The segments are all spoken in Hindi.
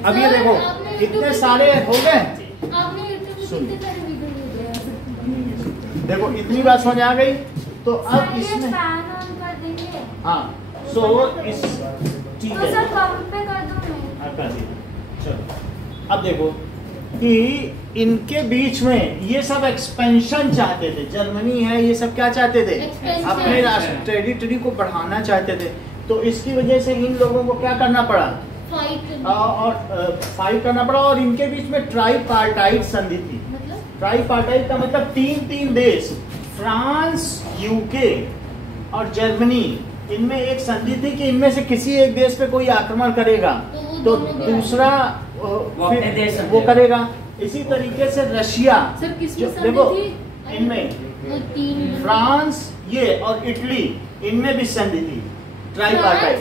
अब ये देखो इतने सारे हो गए। देखो इतनी बात समझ आ गई। तो अब इसमें हाँ सो इस ठीक है चलो अब देखो कि इनके बीच में ये सब एक्सपेंशन चाहते थे। जर्मनी है ये सब क्या चाहते थे, अपने टेरिटरी को बढ़ाना चाहते थे। तो इसकी वजह से इन लोगों को क्या करना पड़ा, फाइट करना पड़ा। और इनके बीच में ट्राईपार्टाइट संधि थी। ट्राईपार्टाइट का मतलब तीन देश, फ्रांस, यूके और जर्मनी, इनमें एक संधि थी कि इनमें से किसी एक देश पे कोई आक्रमण करेगा तो दूसरा वो करेगा। इसी तरीके से रशिया, देखो इनमें फ्रांस ये और इटली, इनमें भी संधि थी ट्राईपार्टाइट।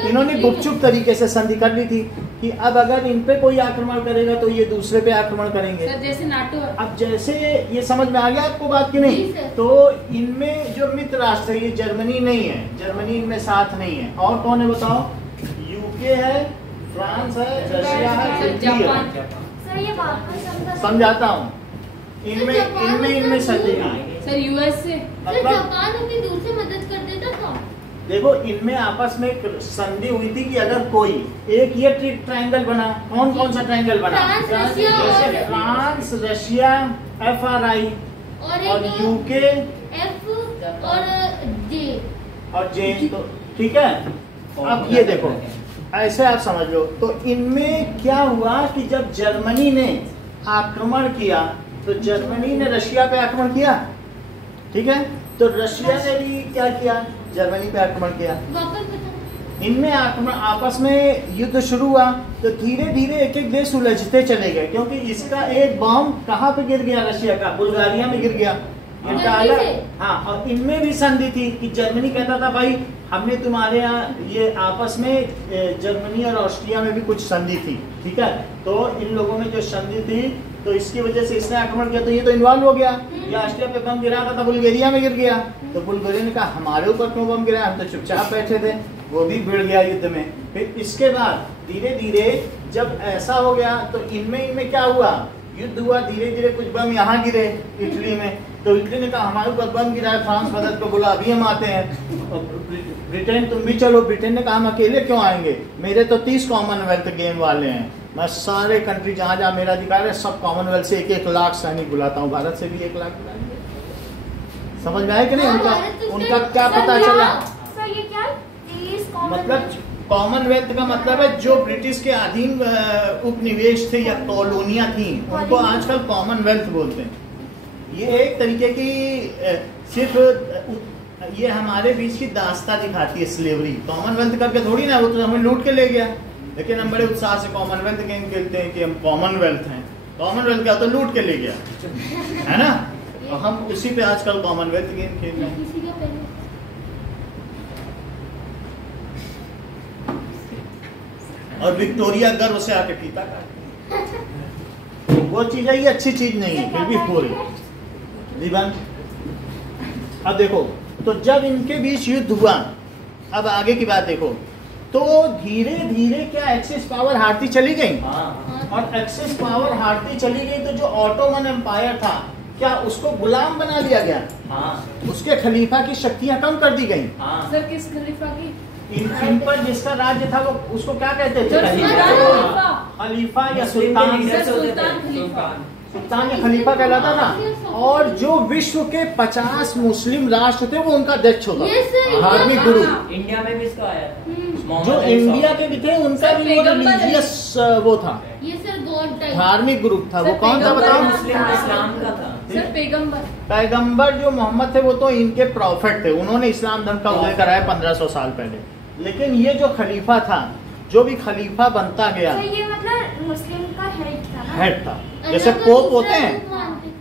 इन्होंने गुपचुप तरीके से संधि कर ली थी कि अब अगर इन पे कोई आक्रमण करेगा तो ये दूसरे पे आक्रमण करेंगे। जैसे नाटो। अब जैसे ये समझ में आ गया आपको बात की नहीं? तो इनमें जो मित्र राष्ट्र है ये जर्मनी नहीं है, जर्मनी इनमें साथ नहीं है। और कौन है बताओ? यूके है, फ्रांस है, रशिया है, जापान। समझाता हूँ। इनमें संधि सर यूएस से जापान अपनी दूर से मदद कर देता था। देखो इनमें आपस में संधि हुई थी कि अगर कोई एक ये ट्रायंगल बना, कौन सा ट्रायंगल बना? जैसे फ्रांस, रशिया, FRI और यूके और जे। तो ठीक है, अब ये देखो ऐसे आप समझ लो। तो इनमें क्या हुआ कि जब जर्मनी ने आक्रमण किया तो जर्मनी ने रशिया पे आक्रमण किया, ठीक है? तो रशिया ने भी क्या किया, जर्मनी पे आक्रमण किया। इनमें आक्रमण आपस में युद्ध शुरू हुआ तो धीरे धीरे एक एक देश उलझते चले गए, क्योंकि इसका एक बम कहाँ पे गिर गया? रशिया का बुल्गारिया में गिर गया। हाँ, और इनमें भी संधि थी कि जर्मनी कहता था भाई हमने तुम्हारे यहाँ, ये आपस में जर्मनी और ऑस्ट्रिया में भी कुछ संधि थी, ठीक है? तो इन लोगों में जो संधि थी तो इसकी वजह से इसने आक्रमण किया तो ये तो इन्वॉल्व हो गया। ये ऑस्ट्रिया पे बम गिरा था तो बुल्गारिया में गिर गया। तो बुल्गारिया ने कहा हमारे ऊपर क्यों बम गिरा, हम तो चुपचाप बैठे थे। वो भी भिड़ गया युद्ध में। फिर इसके बाद धीरे धीरे जब ऐसा हो गया तो इनमें क्या हुआ, युद्ध हुआ। धीरे धीरे कुछ बम यहाँ गिरे इटली में, तो इटली ने कहा हमारे ऊपर बम गिरा है, फ्रांस मदद को बोला अभी हम आते हैं। ब्रिटेन तुम भी चलो। ब्रिटेन ने कहा हम अकेले क्यों आएंगे, मेरे तो 30 कॉमनवेल्थ गेम वाले हैं, मैं सारे कंट्री जहाँ जहाँ मेरा अधिकार है सब कॉमनवेल्थ से 1-1 लाख सैनिक बुलाता हूँ। भारत से भी 1 लाख बुलाएंगे। समझ में आया कि नहीं? उनका क्या पता चला? मतलब कॉमनवेल्थ का मतलब है जो ब्रिटिश के अधीन उपनिवेश थे या कॉलोनियां थी, उनको आजकल कॉमनवेल्थ बोलते हैं। ये एक तरीके की सिर्फ ये हमारे बीच की दास्ता दिखाती है स्लेवरी। कॉमनवेल्थ करके थोड़ी ना, वो तो हमें लूट के ले गया, लेकिन हम बड़े उत्साह से कॉमनवेल्थ गेम खेलते हैं कि हम कॉमनवेल्थ हैं। कॉमनवेल्थ क्या तो लूट के ले गया, है ना? और हम उसी पे आजकल कॉमनवेल्थ गेम खेल रहे हैं। और विक्टोरिया गर्व से आके पीता वो चीज है, ये अच्छी चीज नहीं है, फिर भी पूरी जीवन। अब देखो तो जब इनके बीच युद्ध हुआ, अब आगे की बात देखो, तो धीरे धीरे क्या एक्सेस पावर हारती चली गई। और एक्सेस पावर हारती चली गई तो जो ऑटोमन एम्पायर था क्या उसको गुलाम बना लिया गया? उसके खलीफा की शक्तियां कम कर दी गई। सर किस खलीफा की? इन पर जिसका राज्य था वो उसको क्या कहते थे? खलीफा या सुल्तान। सुल्तान या खलीफा कहलाता था। और जो विश्व के 50 मुस्लिम राष्ट्र थे वो उनका अध्यक्ष होता, धार्मिक गुरु। इंडिया में भी इसका आया था। जो इंडिया के भी थे उनका भी वो रिलीजियस वो था, धार्मिक ग्रुप था। वो कौन था बताओ? इस्लाम का था सर। पैगंबर जो मोहम्मद थे वो तो इनके प्रॉफिट थे, उन्होंने इस्लाम धर्म का उदय कराया 1500 साल पहले। लेकिन ये जो खलीफा था, जो भी खलीफा बनता गया, ये मतलब मुस्लिम का हेड था। जैसे पोप होते हैं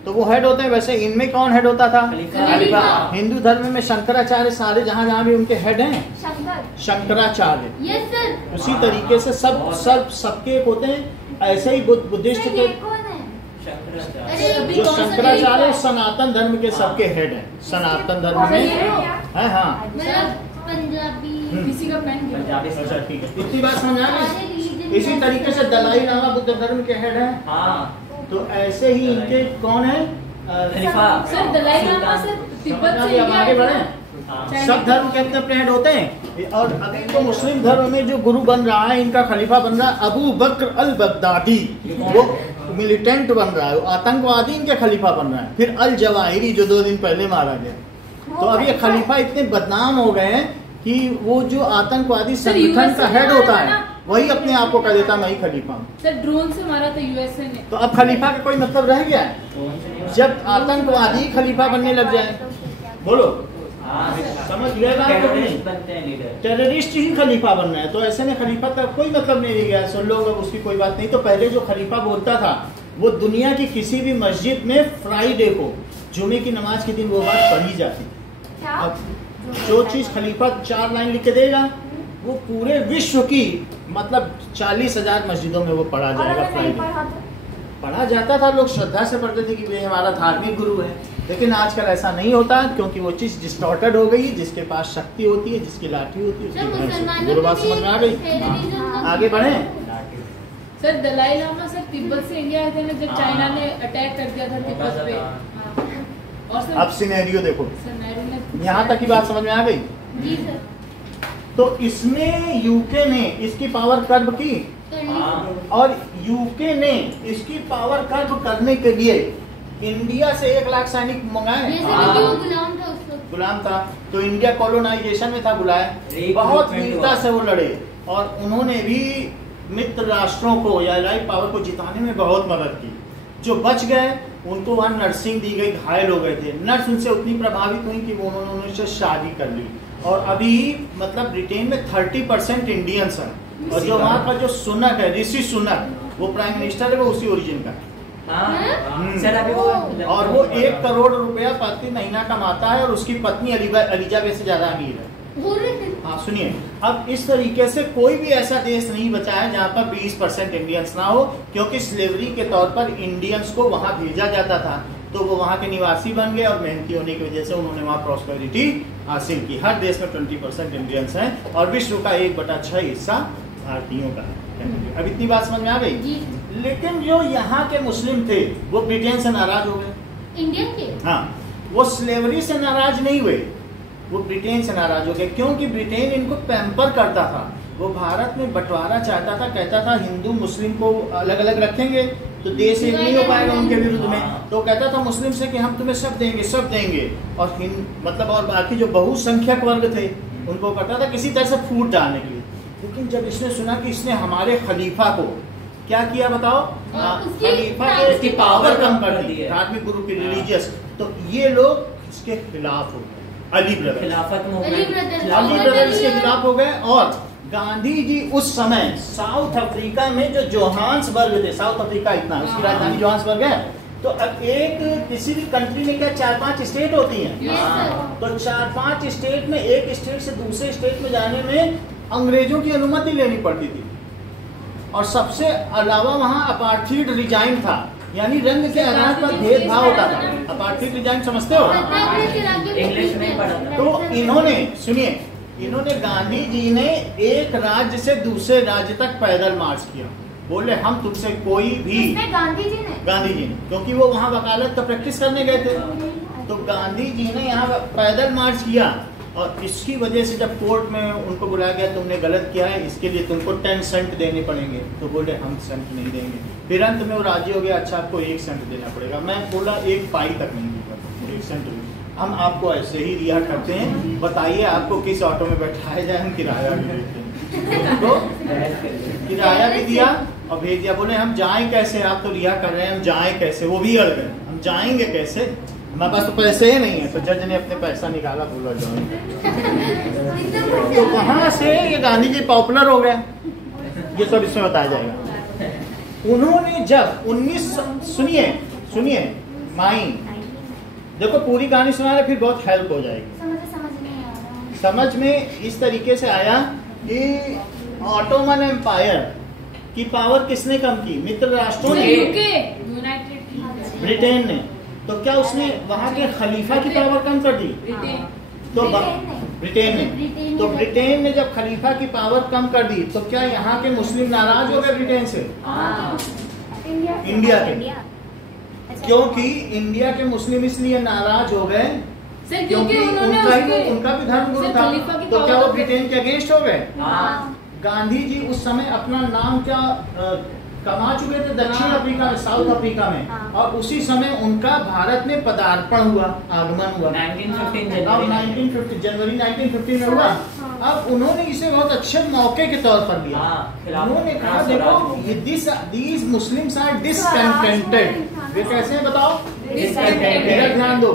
तो वो हेड होते हैं, वैसे इनमें कौन हेड होता था? खलीफा। हिंदू धर्म में शंकराचार्य सारे जहाँ जहाँ भी उनके हेड हैं, शंकराचार्य। उसी तरीके से सबके होते हैं। ऐसे ही बुद्धिस्ट के जो शंकराचार्य सनातन धर्म के सबके हेड हैं। सनातन धर्म में है। हाँ पंजाबी किसी का पेन। अच्छा ठीक है, इतनी बात समझ आ गई। इसी तरीके से दलाई लामा बुद्ध धर्म के हेड है। हाँ तो ऐसे ही इनके कौन है खलीफा सर दलाई लामा सर तिब्बत से अब आगे बढ़े। हाँ। सब धर्म के अपने अपने हेड होते हैं। और अभी तो मुस्लिम धर्म में जो गुरु बन रहा है, इनका खलीफा बन रहा है अबू बकर अल बगदादी। वो मिलिटेंट बन रहा है, आतंकवादी इनके खलीफा बन रहा है। फिर अल जवाहिरी जो 2 दिन पहले मारा गया। तो अब ये खलीफा इतने बदनाम हो गए हैं कि वो जो आतंकवादी संगठन का हेड होता है वही अपने आप को कह देता मैं ही खलीफा हूँ। सर ड्रोन से मारा था यूएसए ने। तो अब खलीफा का कोई मतलब रह गया है जब आतंकवादी खलीफा बनने लग जाए? बोलो समझ गए बात? टेररिस्ट बनते हैं लीडर, टेररिस्ट ही खलीफा बनना है। तो ऐसे में खलीफा का कोई मतलब नहीं रह गया। सुन लो, अब उसकी कोई बात नहीं। तो पहले जो खलीफा बोलता था वो दुनिया की किसी भी मस्जिद में फ्राइडे को, जुमे की नमाज के दिन वो बात पढ़ी जाती। अब जो चीज खलीफा 4 लाइन लिख के देगा वो पूरे विश्व की मतलब 40,000 मस्जिदों में वो पढ़ा जाएगा। फ्राइडे पढ़ा जाता था, लोग श्रद्धा से पढ़ते थे कि वे हमारा धार्मिक गुरु है। लेकिन आजकल ऐसा नहीं होता क्योंकि वो चीज डिस्टॉर्टेड हो गई। जिसके पास शक्ति होती है, जिसकी लाठी होती है, उसकी गुरु बात समझ में आ गई। आगे बढ़े। सर दलाई लामा सर तिब्बत से इंडिया आए थे ना जब चाइना ने अटैक कर दिया था तिब्बत पे। और सर अब सिनेरियो देखो, सर नेहरू ने यहाँ तक की बात समझ में आ गई। जी सर। तो इसमें यूके ने इसकी पावर कर्व की और यूके ने इसकी पावर कर्व करने के लिए इंडिया से 1 लाख सैनिक मंगाए। गुलाम था उस वक्त। गुलाम था तो इंडिया कॉलोनाइजेशन में था, बुलाए। बहुत वीरता से वो लड़े और उन्होंने भी मित्र राष्ट्रों को या एलाइड पावर को जिताने में बहुत मदद की। जो बच गए उनको वहाँ नर्सिंग दी गई, घायल हो गए थे। नर्स उनसे उतनी प्रभावित हुई कि वो उन्होंने उनसे शादी कर ली। और अभी मतलब ब्रिटेन में 30% इंडियंस हैं। और जो वहाँ का जो सुनक है, ऋषि सुनक, वो प्राइम मिनिस्टर है, वो उसी ओरिजिन का है। सर अभी वो और वो 1 करोड़ रुपया प्रति महीना कमाता है और उसकी पत्नी एलिजाबेथ से ज्यादा अमीर है। हाँ सुनिए, अब इस तरीके से कोई भी ऐसा देश नहीं बचा है जहाँ पर 20% इंडियंस ना हो, क्योंकि स्लेवरी के तौर पर इंडियंस को वहाँ भेजा जाता था। तो वो वहाँ के निवासी बन गए और मेहनती होने की वजह से उन्होंने वहाँ प्रॉस्पेरिटी हासिल की। हर देश में 20% इंडियंस हैं और विश्व का 1/6 हिस्सा भारतीयों का है। अब इतनी बात समझ में आ गई। लेकिन जो यहाँ के मुस्लिम थे वो ब्रिटेन से नाराज हो गए। इंडियन के? हाँ, वो स्लेवरी से नाराज नहीं हुए, वो ब्रिटेन से नाराज हो गए क्योंकि ब्रिटेन इनको पैम्पर करता था। वो भारत में बंटवारा चाहता था, कहता था हिंदू मुस्लिम को अलग अलग रखेंगे तो देश एक नहीं हो पाएगा उनके विरुद्ध में। तो कहता था मुस्लिम से कि हम तुम्हें सब देंगे, सब देंगे। और मतलब और बाकी जो बहुसंख्यक वर्ग थे उनको कहता था किसी तरह से फूट डालने के लिए। लेकिन जब इसने सुना कि इसने हमारे खलीफा को क्या किया बताओ, खलीफा की पावर कम कर दी है, धार्मिक गुरु की रिलीजियस, तो ये लोग इसके खिलाफ हो गए। अली ब्रदर इसके खिलाफ हो गए। और गांधी जी उस समय साउथ अफ्रीका में जो जोहान्सबर्ग थे, साउथ अफ्रीका इतना, उसकी राजधानी जोहान्सबर्ग है। तो अब एक किसी भी कंट्री में क्या 4-5 स्टेट होती हैं। तो 4-5 स्टेट में एक स्टेट से दूसरे स्टेट में जाने में अंग्रेजों की अनुमति लेनी पड़ती थी। और सबसे अलावा वहाँ अपार्थीड रिजाइन था, यानी रंग के आधार पर भेदभाव होता था। अपार्थीड रिजाइन समझते हो? इंग्लिश में पढ़ा। तो इन्होंने सुनिए, इन्होंने गांधी जी ने एक राज्य से दूसरे राज्य तक पैदल मार्च किया। बोले हम तुमसे कोई भी, गांधी जी ने, क्योंकि वो वहाँ वकालत का प्रैक्टिस करने गए थे। तो गांधी जी ने यहाँ पैदल मार्च किया और इसकी वजह से जब कोर्ट में उनको बुलाया गया तुमने गलत किया है, इसके लिए तुमको 10 सेंट देने पड़ेंगे। तो बोले हम सेंट नहीं देंगे। फिर अंत में वो राजी हो गया, अच्छा आपको 1 सेंट देना पड़ेगा। मैं बोला 1 पाई तक नहीं दूंगा, 1 सेंट हम आपको ऐसे ही रिहा करते हैं, बताइए आपको किस ऑटो में बैठाया जाए, हम किराया भी देते हैं। तो किराया भी दिया और भेज दिया। बोले हम जाएं कैसे, आप तो रिहा कर रहे हैं, हम जाएं कैसे? वो भी अड़ गए, हम जाएंगे कैसे, हमारे पास तो पैसे ही नहीं है। तो जज ने अपने पैसा निकाला, बोला जाओ। तो वहां से ये गांधी जी पॉपुलर हो गए, ये सब इसमें बताया जाएगा। उन्होंने जब 19 सुनिए माई, देखो पूरी कहानी सुना रहे, फिर बहुत हेल्प हो जाएगी। समझ में इस तरीके से आया कि ऑटोमन एम्पायर की पावर किसने कम की? मित्र राष्ट्रों ने, ब्रिटेन ने। तो क्या उसने वहां के खलीफा की पावर कम कर दी? तो ब्रिटेन ने। तो ब्रिटेन ने जब खलीफा की पावर कम कर दी तो क्या यहाँ के मुस्लिम नाराज हो गए ब्रिटेन से? इंडिया के, क्योंकि इंडिया के मुस्लिम इसलिए नाराज हो गए सर क्योंकि उनका भी धर्म गुरु था। तो क्या वो ब्रिटेन के अगेंस्ट हो गए? गांधी जी उस समय अपना नाम क्या कमा चुके थे दक्षिण अफ्रीका में, साउथ अफ्रीका में, और उसी समय उनका भारत में पदार्पण हुआ, आगमन हुआ 1950 जनवरी 1950 में हुआ। अब उन्होंने इसे बहुत अच्छे मौके के तौर पर लिया। उन्होंने कहा देखो दीज मुस्लिम्स आर डिसकंटेंटेड। वे कैसे हैं बताओ? डिसकंटेंटेड। ध्यान दो,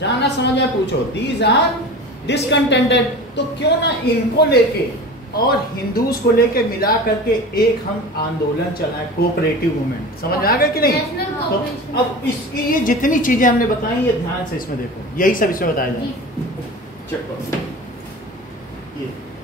जाना समझ में पूछो, दीज आर डिसकंटेंटेड। तो क्यों ना इनको लेके और हिंदूज को लेके मिला करके एक हम आंदोलन चलाएं, कोऑपरेटिव मूवमेंट। समझ में आ गया कि नहीं? तो अब इसकी ये जितनी चीजें हमने बताई ये ध्यान से इसमें देखो, यही सब इसमें बताया जाए। चेक करो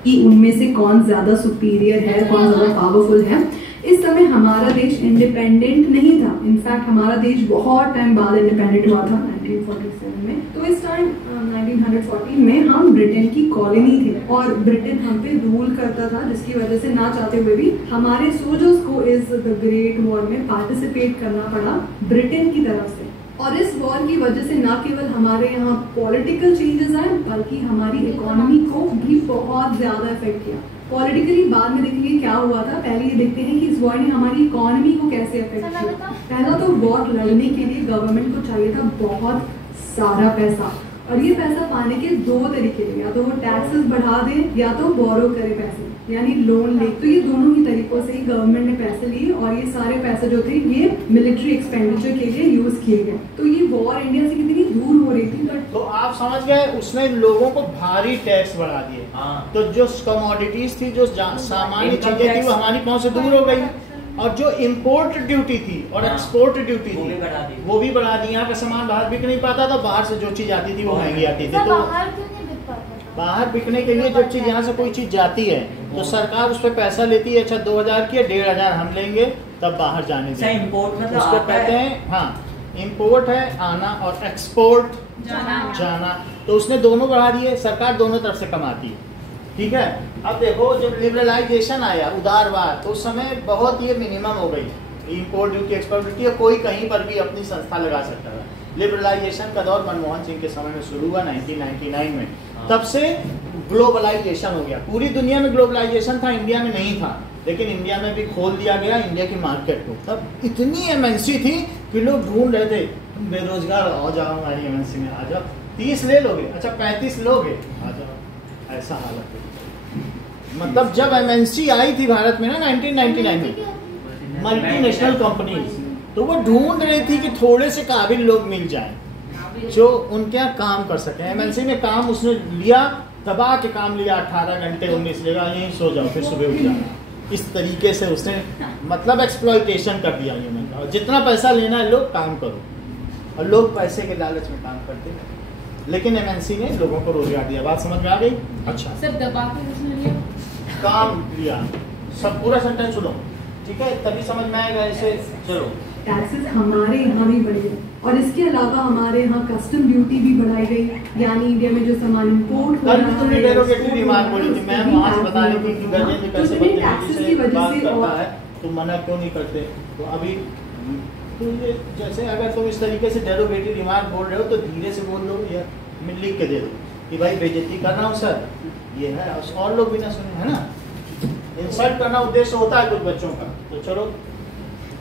कि उनमें से कौन ज्यादा सुपीरियर है, कौन ज्यादा पावरफुल है। इस समय हमारा देश इंडिपेंडेंट नहीं था। इनफैक्ट हमारा देश बहुत टाइम बाद इंडिपेंडेंट हुआ था 1947 में। तो इस टाइम 1914 में हम ब्रिटेन की कॉलोनी थे और ब्रिटेन हम पे रूल करता था, जिसकी वजह से ना चाहते हुए भी हमारे सोल्जर्स को इस द ग्रेट वॉर में पार्टिसिपेट करना पड़ा ब्रिटेन की तरफ से। और इस वॉर की वजह से न केवल हमारे यहाँ पॉलिटिकल चेंजेस आए बल्कि हमारी इकोनॉमी को भी बहुत ज्यादा इफेक्ट किया। पॉलिटिकली बाद में देखेंगे क्या हुआ था, पहले ये देखते हैं कि इस वॉर ने हमारी इकोनॉमी को कैसे अफेक्ट किया। पहला तो वॉर लड़ने के लिए गवर्नमेंट को चाहिए था बहुत सारा पैसा, और ये पैसा पाने के दो तरीके थे, या तो वो टैक्सेस बढ़ा दे या तो बोरो करे पैसे, यानी लोन ले। तो ये दोनों ही तरीकों से ही गवर्नमेंट ने पैसे लिए और ये सारे पैसे जो थे ये मिलिट्री एक्सपेंडिचर के लिए यूज किए गए। तो ये वॉर इंडिया से कितनी दूर हो रही थी। तो आप समझ गए, उसने लोगों को भारी टैक्स बढ़ा दिए। तो जो कमोडिटीज थी, जो सामान्य चीजें थी, वो हमारी पहुंच से दूर हो गई। और जो इम्पोर्ट ड्यूटी थी और एक्सपोर्ट ड्यूटी थी वो भी बढ़ा दी। यहाँ का सामान बाहर बिक नहीं पाता था, बाहर से जो चीज आती थी वो महंगी आती थी। तो बाहर बिकने के लिए जब चीज यहाँ से कोई चीज जाती है तो सरकार उस पर पैसा लेती है। अच्छा 2000 की 1500 हम लेंगे तब बाहर जाने देंगे। इम्पोर्ट मतलब उसको कहते हैं, हाँ इम्पोर्ट है आना और एक्सपोर्ट जाना। तो उसने दोनों बढ़ा दिए, सरकार दोनों तरफ से कमाती है। ठीक है। अब देखो जब लिबरलाइजेशन आया, उदारवाद, तो उस समय बहुत ये मिनिमम हो गई, इम्पोर्ट ड्यूटी एक्सपोर्ट ड्यूटी, कोई कहीं पर भी अपनी संस्था लगा सकता था। लिबरलाइजेशन का दौर मनमोहन सिंह के समय में शुरू हुआ 1999 में। तब से ग्लोबलाइजेशन हो गया। पूरी दुनिया में ग्लोबलाइजेशन था, इंडिया में नहीं था, लेकिन इंडिया में भी खोल दिया गया इंडिया की मार्केट को। तब इतनी एमएनसी थी कि लोग ढूंढ रहे थे, बेरोजगार आ जाओ हमारी एमएनसी में, आ जाओ 30 ले लोगे, अच्छा 35 लोगे, आ जाओ। ऐसा हालत है। मतलब जब एमएनसी आई थी भारत में ना 1999 में, मल्टीनेशनल कंपनीज, तो वो ढूंढ रही थी कि थोड़े से काबिल लोग मिल जाएं जो उनके यहाँ काम कर सके। एमएनसी में काम उसने लिया, दबा के काम लिया, 18 घंटे 19 जगह, यहीं सो जाओ फिर सुबह उठ जाओ। इस तरीके से उसने मतलब एक्सप्लॉयटेशन कर दिया ये मैंने। और जितना पैसा लेना है लोग काम करो, और लोग पैसे के लालच में काम करते हैं। लेकिन एमएनसी ने लोगों को रोजगार दिया। बात समझ में आ गई? अच्छा सब दबा के उसने लिया, काम लिया, सब पूरा सेंटेंस सुनो, ठीक है, तभी समझ में आएगा। ऐसे चलो, टैक्सेस हमारे यहाँ भी बढ़े गए और इसके अलावा हमारे यहाँ कस्टम ड्यूटी भी बढ़ाई गई, यानी इंडिया में जो सामान इम्पोर्ट हो रहा है, डेरोगेटिव रिमार्क बोली थी मैम, वहाँ से बता रही थी कि गधे पैसे टैक्सेस की वजह से करता है तो मना क्यों नहीं करते। तो अभी तो ये जैसे अगर तुम इस तरीके से डेरोगेटिव रिमार्क बोल रहे हो तो धीरे से बोल लो या लिख के दे दो कि भाई बेइज्जती कर रहा हूँ सर, ये है, और लोग भी ना सुने, है ना। इंसल्ट करना उद्देश्य होता है कुछ बच्चों का। तो चलो,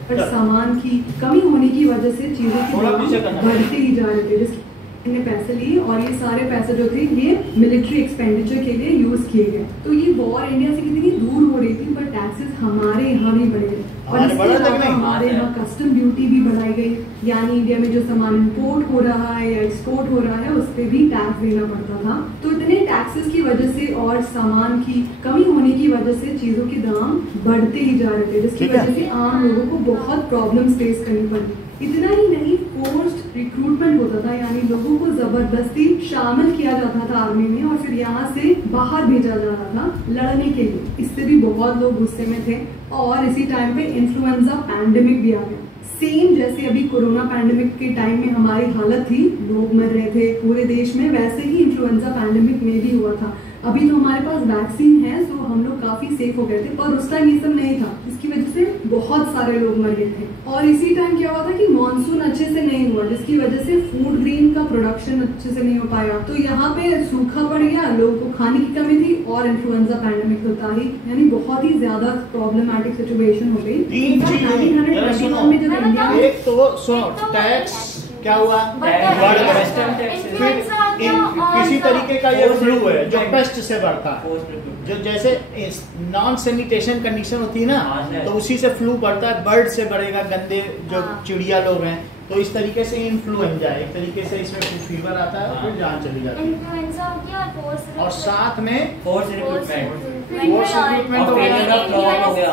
पर सामान की कमी होने की वजह से चीजों की दाम बढ़ते ही जा रहे थे, जिसने पैसे लिए और ये सारे पैसे जो थे ये मिलिट्री एक्सपेंडिचर के लिए यूज किए गए। तो ये वॉर इंडिया से कितनी दूर हो रही थी, पर टैक्सेस हमारे यहाँ भी बढ़े गए और इसके अलावा हमारे यहाँ कस्टम ड्यूटी भी बढ़ाई गई, यानी इंडिया में जो सामान इम्पोर्ट हो रहा है या एक्सपोर्ट हो रहा है उस पर भी टैक्स देना पड़ता था। तो इतने टैक्सेस की वजह से और सामान की कमी होने की वजह से चीजों के दाम बढ़ते ही जा रहे थे, जिसकी वजह से आम लोगों को बहुत प्रॉब्लम्स फेस करनी पड़ी। इतना ही नहीं, फोर्स्ड रिक्रूटमेंट होता था, यानी लोगों को जबरदस्ती शामिल किया जाता था आर्मी में और फिर यहाँ से बाहर भेजा जा रहा था लड़ने के लिए। इससे भी बहुत लोग गुस्से में थे। और इसी टाइम पे इन्फ्लुएंजा पैंडेमिक भी आ गया। सेम जैसे अभी कोरोना पैंडेमिक के टाइम में हमारी हालत थी, लोग मर रहे थे पूरे देश में, वैसे ही इन्फ्लुएंजा पैंडेमिक में भी हुआ था। अभी तो हमारे पास वैक्सीन है, तो हम लोग काफी सेफ हो गए थे, पर उस टाइम ये सब नहीं था, जिसकी वजह से बहुत सारे लोग मर गए थे। और इसी टाइम क्या हुआ था कि मानसून अच्छे से नहीं हुआ, जिसकी वजह से फूड ग्रेन का प्रोडक्शन अच्छे से नहीं हो पाया, तो यहाँ पे सूखा पड़ गया, लोगों को खाने की कमी थी और इन्फ्लुएंजा पैंडेमिक होता ही, यानी बहुत ही ज्यादा प्रॉब्लमेटिक सिचुएशन हो गई। 1921 में जब इंडिया में एक तो सुनो टैक्स क्या हुआ, बढ़ गया। फिर किसी तरीके का ये फ्लू है जो पेस्ट से बढ़ता है, जो जैसे नॉन सैनिटेशन कंडीशन होती है ना, तो उसी से फ्लू बढ़ता है, बर्ड से बढ़ेगा, गंदे जो चिड़िया लोग हैं, तो इस तरीके से इन्फ्लुएंजा एक तरीके से इसमें फीवर आता है और फिर जान चली जाती है। और साथ में फोर्स रिक्रूटमेंट हो गया,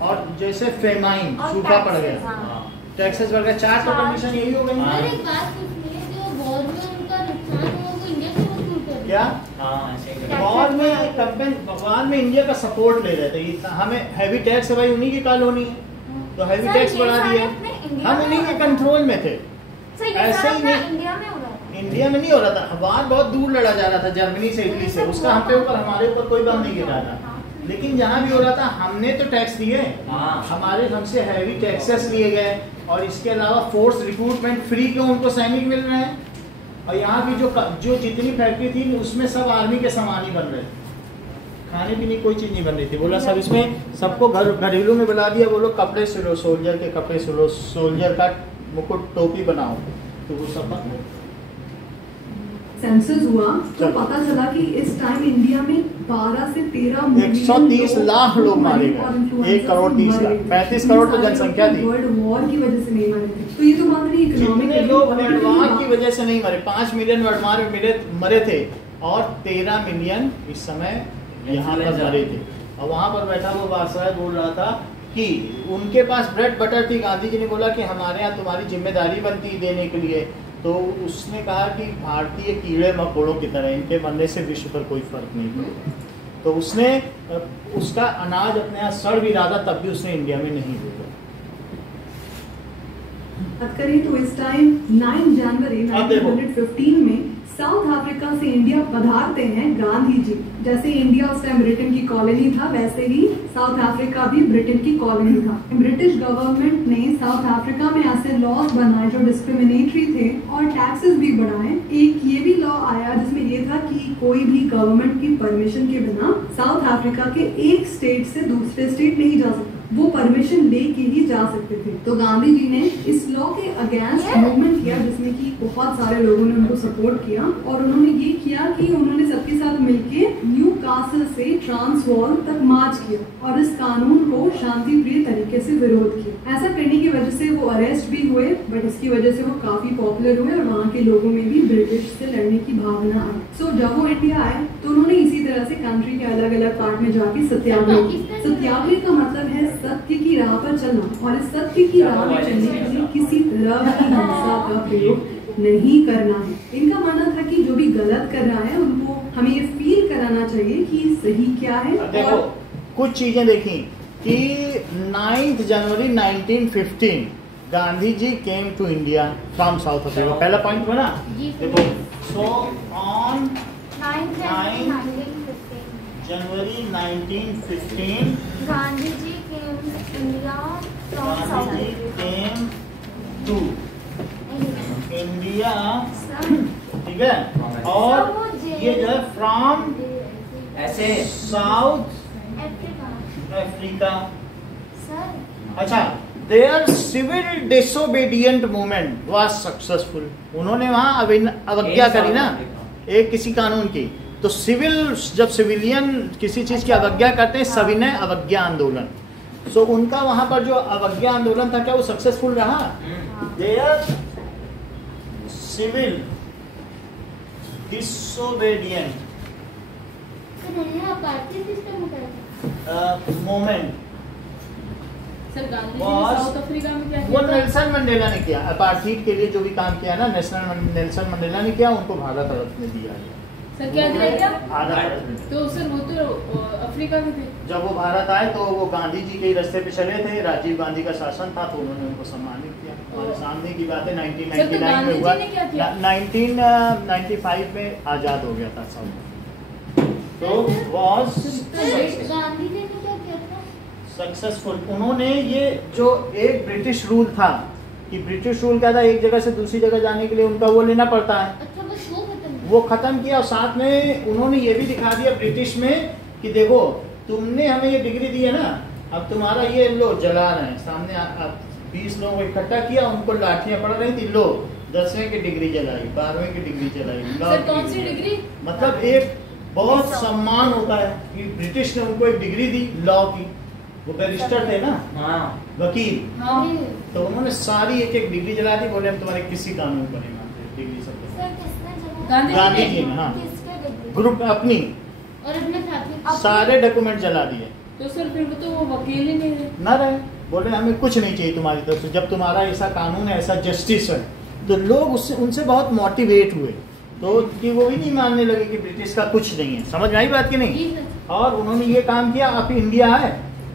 और जैसे फेमाइन सूखा पड़ गया, टैक्सेस बढ़ गया, 4 तो कंडीशन यही हो गई ना। और एक बात पूछनी है, जो वॉर में उनका नुकसान हुआ वो इंडिया से वसूल कर रहे क्या वॉर में भगवान में इंडिया का सपोर्ट ले रहे थे, हमें हैवी टैक्स है भाई, उन्हीं की कॉलोनी है, तो हैवी टैक्स बढ़ा दिया, हम उन्हीं के कंट्रोल में थे। ऐसे ही नहीं इंडिया में नहीं हो रहा था, वार बहुत दूर लड़ा जा रहा था, जर्मनी से, इटली से, उसका हम पे ऊपर हमारे ऊपर कोई बम नहीं गिर रहा था, लेकिन जहाँ भी हो रहा था हमने तो टैक्स दिए, हमारे हमसे हैवी टैक्सेस लिए गए, और इसके अलावा फोर्स रिक्रूटमेंट फ्री के उनको सैनिक मिल रहे हैं, और यहाँ की जो जितनी फैक्ट्री थी उसमें सब आर्मी के सामान ही बन रहे थे, खाने पीने की कोई चीज नहीं बन रही थी। बोला सब इसमें सबको घरेलू में बुला दिया, बोलो कपड़े सिलो, सोल्जर के कपड़े सिलो, सोल्जर का मुकुट टोपी बनाओ, तो वो सब सेंसस हुआ तो पता चला कि इस टाइम इंडिया में 12 से 13 मिलियन 130 लाख लोग मारे गए, 1 करोड़ 30 लाख, 35 करोड़ तो जनसंख्या थी। वर्ल्ड वॉर की वजह से नहीं मरे थे, तो ये तो बात नहीं इकोनॉमिक, जितने लोग वर्ल्ड वॉर की वजह से नहीं मरे, 5 मिलियन वर्ल्ड वॉर में मरे थे, और 13 मिलियन इस समय यहाँ पर मरे थे। और वहाँ पर बैठा वो वायसराय बोल रहा था कि उनके पास ब्रेड बटर थी, गांधी जी ने बोला कि हमारे यहाँ तुम्हारी जिम्मेदारी बनती देने के लिए, तो उसने कहा कि भारतीय कीड़े मकोड़ों की तरह इनके मरने से विश्व पर कोई फर्क नहीं पड़ेगा, तो उसने उसका अनाज अपने यहाँ सड़ भी रहा था, तब भी उसने इंडिया में नहीं भेजा। बात करें तो इस टाइम 9 जनवरी 1915 में साउथ अफ्रीका से इंडिया पधारते हैं गांधी जी। जैसे इंडिया उस टाइम ब्रिटेन की कॉलोनी था, वैसे ही साउथ अफ्रीका भी ब्रिटेन की कॉलोनी था। ब्रिटिश गवर्नमेंट ने साउथ अफ्रीका में ऐसे लॉज बनाए जो डिस्क्रिमिनेटरी थे और टैक्सेस भी बढ़ाए। एक ये भी लॉ आया जिसमें ये था कि कोई भी गवर्नमेंट की परमिशन के बिना साउथ अफ्रीका के एक स्टेट से दूसरे स्टेट नहीं जा सकता, वो परमिशन लेके ही जा सकते थे। तो गांधी जी ने इस लॉ के अगेंस्ट मूवमेंट किया, जिसमें कि बहुत सारे लोगों ने उनको सपोर्ट किया, और उन्होंने ये किया कि उन्होंने सबके साथ मिलके न्यू कासल से ट्रांसवाल तक मार्च किया और इस कानून को शांतिप्रिय तरीके से विरोध किया। ऐसा करने की वजह से वो अरेस्ट भी हुए, बट इसकी वजह से वो काफी पॉपुलर हुए और वहाँ के लोगों में भी ब्रिटिश से लड़ने की भावना आई। सो जब वो इंडिया आए तो उन्होंने इसी तरह से कंट्री के अलग अलग पार्ट में जाके सत्याग्रह किया। सत्याग्रह का मतलब है सत्य की राह पर चलना, और इस सत्य की राह में चलने के लिए किसी तरह की हिंसा का प्रयोग नहीं करना है। इनका मानना था कि जो भी गलत कर रहा है उनको हमें ये फील कराना चाहिए कि सही क्या है। देखो कुछ चीजें देखी कि 9 January 1915 Gandhi ji came to India from South Africa, पहला पॉइंट बना। देखो so on 9 January 1915 Gandhi ji came India from South came to India, ठीक है, और ये जो है फ्रॉम ऐसे साउथ अफ्रीका। सर अच्छा, there civil disobedient movement was successful. उन्होंने वहां अवज्ञा करी ना एक किसी कानून की, तो सिविल जब सिविलियन किसी चीज की अवज्ञा करते हैं, सविनय अवज्ञा आंदोलन। सो उनका वहां पर जो अवज्ञा आंदोलन था, क्या वो सक्सेसफुल रहा? There civil disobedient movement sir Gandhi ji ने साउथ अफ्रीका में क्या वो किया था? नेल्सन मंडेला ने किया, अपार्थीड के लिए जो भी काम किया ना नेल्सन मंडेला ने किया, उनको भारत रत्न दिया गया। सर क्या दिया क्या? आधा प्रेसिडेंट। तो सर वो तो अफ्रीका के थे। जब वो भारत आए तो वो गांधी जी के रास्ते पे चले थे, राजीव गांधी का शासन था तो उन्होंने उनको सम्मानित किया। हमारे सामने की बात है 1999 में हुआ, 1995 में आजाद हो गया था सब। तो वॉज गांधी जी ने क्या किया था? सक्सेसफुल। उन्होंने ये जो एक ब्रिटिश रूल था कि ब्रिटिश रूल क्या था, एक जगह से दूसरी जगह जाने के लिए उनका वो लेना पड़ता है, अच्छा वो शो खत्म वो खत्म किया। और साथ में उन्होंने ये भी दिखा दिया ब्रिटिश में कि देखो तुमने हमें ये डिग्री दी है ना, अब तुम्हारा ये लो जला रहे हैं सामने। आप 20 लोगों को इकट्ठा किया, उनको लाठियां पड़ रही थी, लो 10वीं की डिग्री जलाई, 12वीं की डिग्री जलाई। सर कौन सी डिग्री? मतलब एक बहुत सम्मान होता है कि ब्रिटिश ने उनको एक डिग्री दी लॉ की। वो बैरिस्टर थे ना, हाँ वकील, हाँ। तो उन्होंने सारी एक एक डिग्री जला दी। बोले हम तुम्हारे किसी कानून को नहीं मानते, डिग्री सब सर किसने जला? गांधी जी ने, हाँ, किसके डिग्री? ग्रुप अपनी और अपने साथी सारे डॉक्यूमेंट जला दिए। तो सर फिर वो तो वो वकील ही नहीं रहे। न रहे, बोले हमें कुछ नहीं चाहिए तुम्हारी तरफ से, जब तुम्हारा ऐसा कानून है, ऐसा जस्टिस है। तो लोग उससे उनसे बहुत मोटिवेट हुए, तो कि वो भी नहीं मानने लगे कि ब्रिटिश का कुछ नहीं है। समझ में आई बात की नहीं? जी सर। और उन्होंने ये काम किया। अब इंडिया है,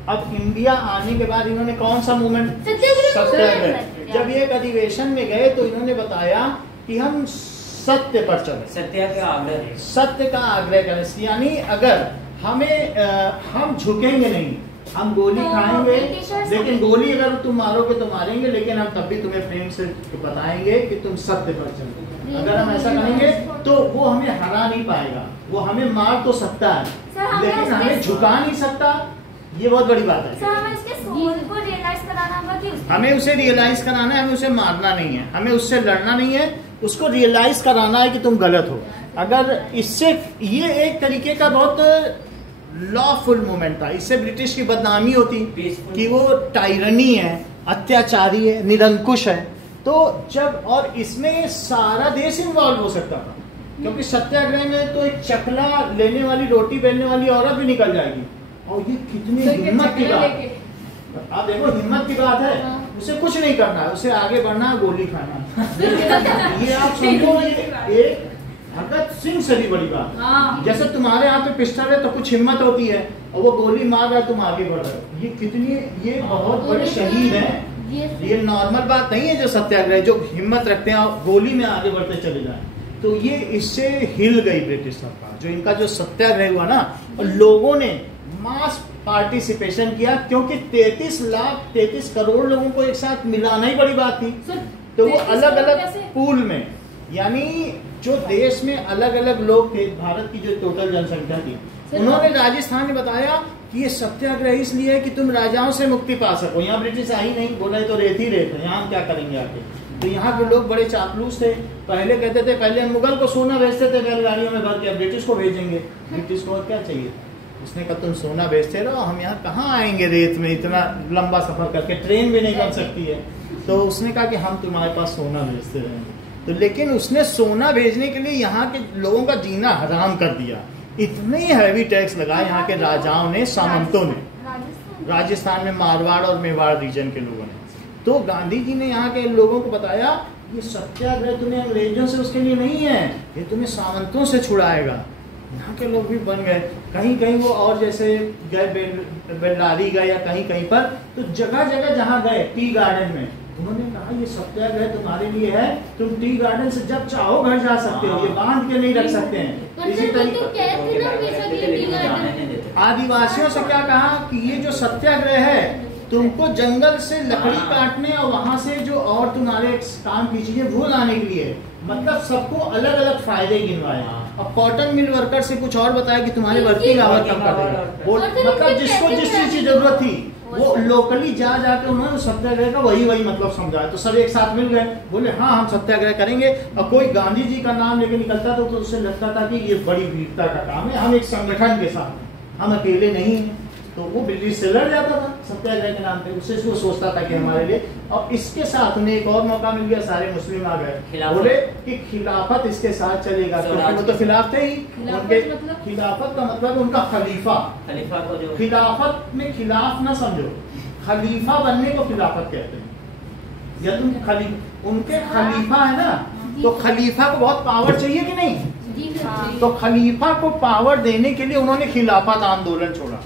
अब इंडिया आने के बाद इन्होंने कौन सा मूवमेंट? सत्याग्रह। जब ये एक अधिवेशन में गए तो इन्होंने बताया कि हम सत्य पर चले, सत्या का आग्रह, सत्य का आग्रह करें। यानी अगर हमें हम झुकेंगे नहीं, हम गोली तो खाएंगे, ब्रिटिशर्स लेकिन गोली अगर तुम मारोगे तो मारेंगे, लेकिन हम तब भी तुम्हें प्रेम से बताएंगे कि तुम सत्य पर चलो। अगर हम ऐसा करेंगे तो वो हमें हरा नहीं पाएगा, वो हमें मार तो सकता है लेकिन हमें झुका नहीं सकता। ये बहुत बड़ी बात है। सर हमें इसके सोल को रियलाइज कराना होगा कि हमें उसे रियलाइज कराना है, हमें उसे मारना नहीं है, हमें उससे लड़ना नहीं है, उसको रियलाइज कराना है कि तुम गलत हो। अगर इससे ये एक तरीके का बहुत लॉफुल मूवमेंट था। इससे ब्रिटिश की बदनामी होती कि वो टायरनी है, अत्याचारी है, निरंकुश है। तो जब और इसमें सारा देश इन्वॉल्व हो सकता था, क्योंकि सत्याग्रह में तो एक चकला लेने वाली, रोटी बेलने वाली औरत भी निकल जाएगी। और ये कितनी हिम्मत की बात, आप देखो हिम्मत की बात है। उसे कुछ नहीं करना है, उसे आगे बढ़ना, गोली खाना। ये आप समझो, ये एक भगत सिंह से भी बड़ी बात है। जैसे तुम्हारे यहाँ पे पिस्टल है तो कुछ हिम्मत होती है, और वो गोली मार रहा है, तुम आगे बढ़ रहे हो। ये कितनी, ये बहुत बड़े शहीद है। ये नॉर्मल बात नहीं है जो सत्याग्रह, जो हिम्मत रखते हैं और गोली में आगे बढ़ते चले जाए। तो ये इससे हिल गई ब्रिटिश सरकार, जो इनका जो सत्याग्रह हुआ ना, और लोगों ने मास पार्टिसिपेशन किया, क्योंकि 33 करोड़ लोगों को एक साथ मिलाना ही बड़ी बात थी। तो वो अलग अलग पूल में, यानी जो देश में अलग अलग लोग थे, भारत की जो टोटल जनसंख्या थी, उन्होंने राजस्थान में बताया कि ये सत्याग्रह इसलिए है कि तुम राजाओं से मुक्ति पा सको। यहाँ ब्रिटिश आई नहीं, बोला तो रेत ही रेत है, यहाँ हम क्या करेंगे आके। तो यहाँ के लोग बड़े चापलूस थे। पहले कहते थे, पहले मुगल को सोना भेजते थे बैलगाड़ियों में भर के, अब ब्रिटिश को भेजेंगे। ब्रिटिश को और क्या चाहिए? उसने कहा तुम सोना भेजते रहो, हम यहाँ कहाँ आएंगे रेत में, इतना लंबा सफर करके, ट्रेन भी नहीं बन सकती है। तो उसने कहा कि हम तुम्हारे पास सोना भेजते रहे। तो लेकिन उसने सोना भेजने के लिए यहाँ के लोगों का जीना हराम कर दिया। इतने हैवी टैक्स लगाए यहाँ के राजाओं ने, सामंतों ने, राजस्थान में मारवाड़ और मेवाड़ रीजन के लोगों ने। तो गांधी जी ने यहाँ के लोगों को बताया, ये सत्याग्रह तुम्हें अंग्रेजों से उसके लिए नहीं है, ये तुम्हें सामंतों से छुड़ाएगा। यहाँ के लोग भी बन गए, कहीं कहीं वो और जैसे गए बेल्लारी गए या कहीं कहीं पर, तो जगह जगह जहाँ गए, टी गार्डन में, उन्होंने कहा ये सत्याग्रह तुम्हारे लिए है, तुम टी गार्डन से जब चाहो घर जा सकते हो, ये बांध के नहीं रख सकते हैं। इसी तरीके आदिवासियों से क्या कहा कि ये जो सत्याग्रह है, तुमको जंगल से लकड़ी काटने और वहां से जो और तुम्हारे काम की चीजें वो लाने के लिए, मतलब सबको अलग अलग फायदे गिनवाए। और कॉटन मिल वर्कर से कुछ और बताया कि तुम्हारे वर्किंग आवर कम कर देगा। मतलब जिसको जिस चीज की जरूरत थी वो लोकली जा जाके उन्होंने सत्याग्रह का वही मतलब समझाया। तो सब एक साथ मिल गए, बोले हाँ हम सत्याग्रह करेंगे। और कोई गांधी जी का नाम लेके निकलता था तो उससे लगता था कि ये बड़ी वीरता का काम है, हम एक संगठन के साथ, हम अकेले नहीं हैं। तो वो ब्रिटिश से लड़ जाता था सत्याग्रह के नाम पे, उससे वो सोचता था कि हमारे लिए। और इसके साथ उन्हें एक और मौका मिल गया, सारे मुस्लिम आ गए, बोले कि खिलाफत इसके साथ चलेगा, क्योंकि वो तो खिलाफ थे ही। उनके खिलाफत का मतलब उनका खलीफा, को जो खिलाफत में खिलाफ ना समझो, खलीफा बनने को खिलाफत कहते हैं। या तुम उनके खलीफा है ना, तो खलीफा को बहुत पावर चाहिए कि नहीं? जी हाँ। तो खलीफा को पावर देने के लिए उन्होंने खिलाफत आंदोलन छोड़ा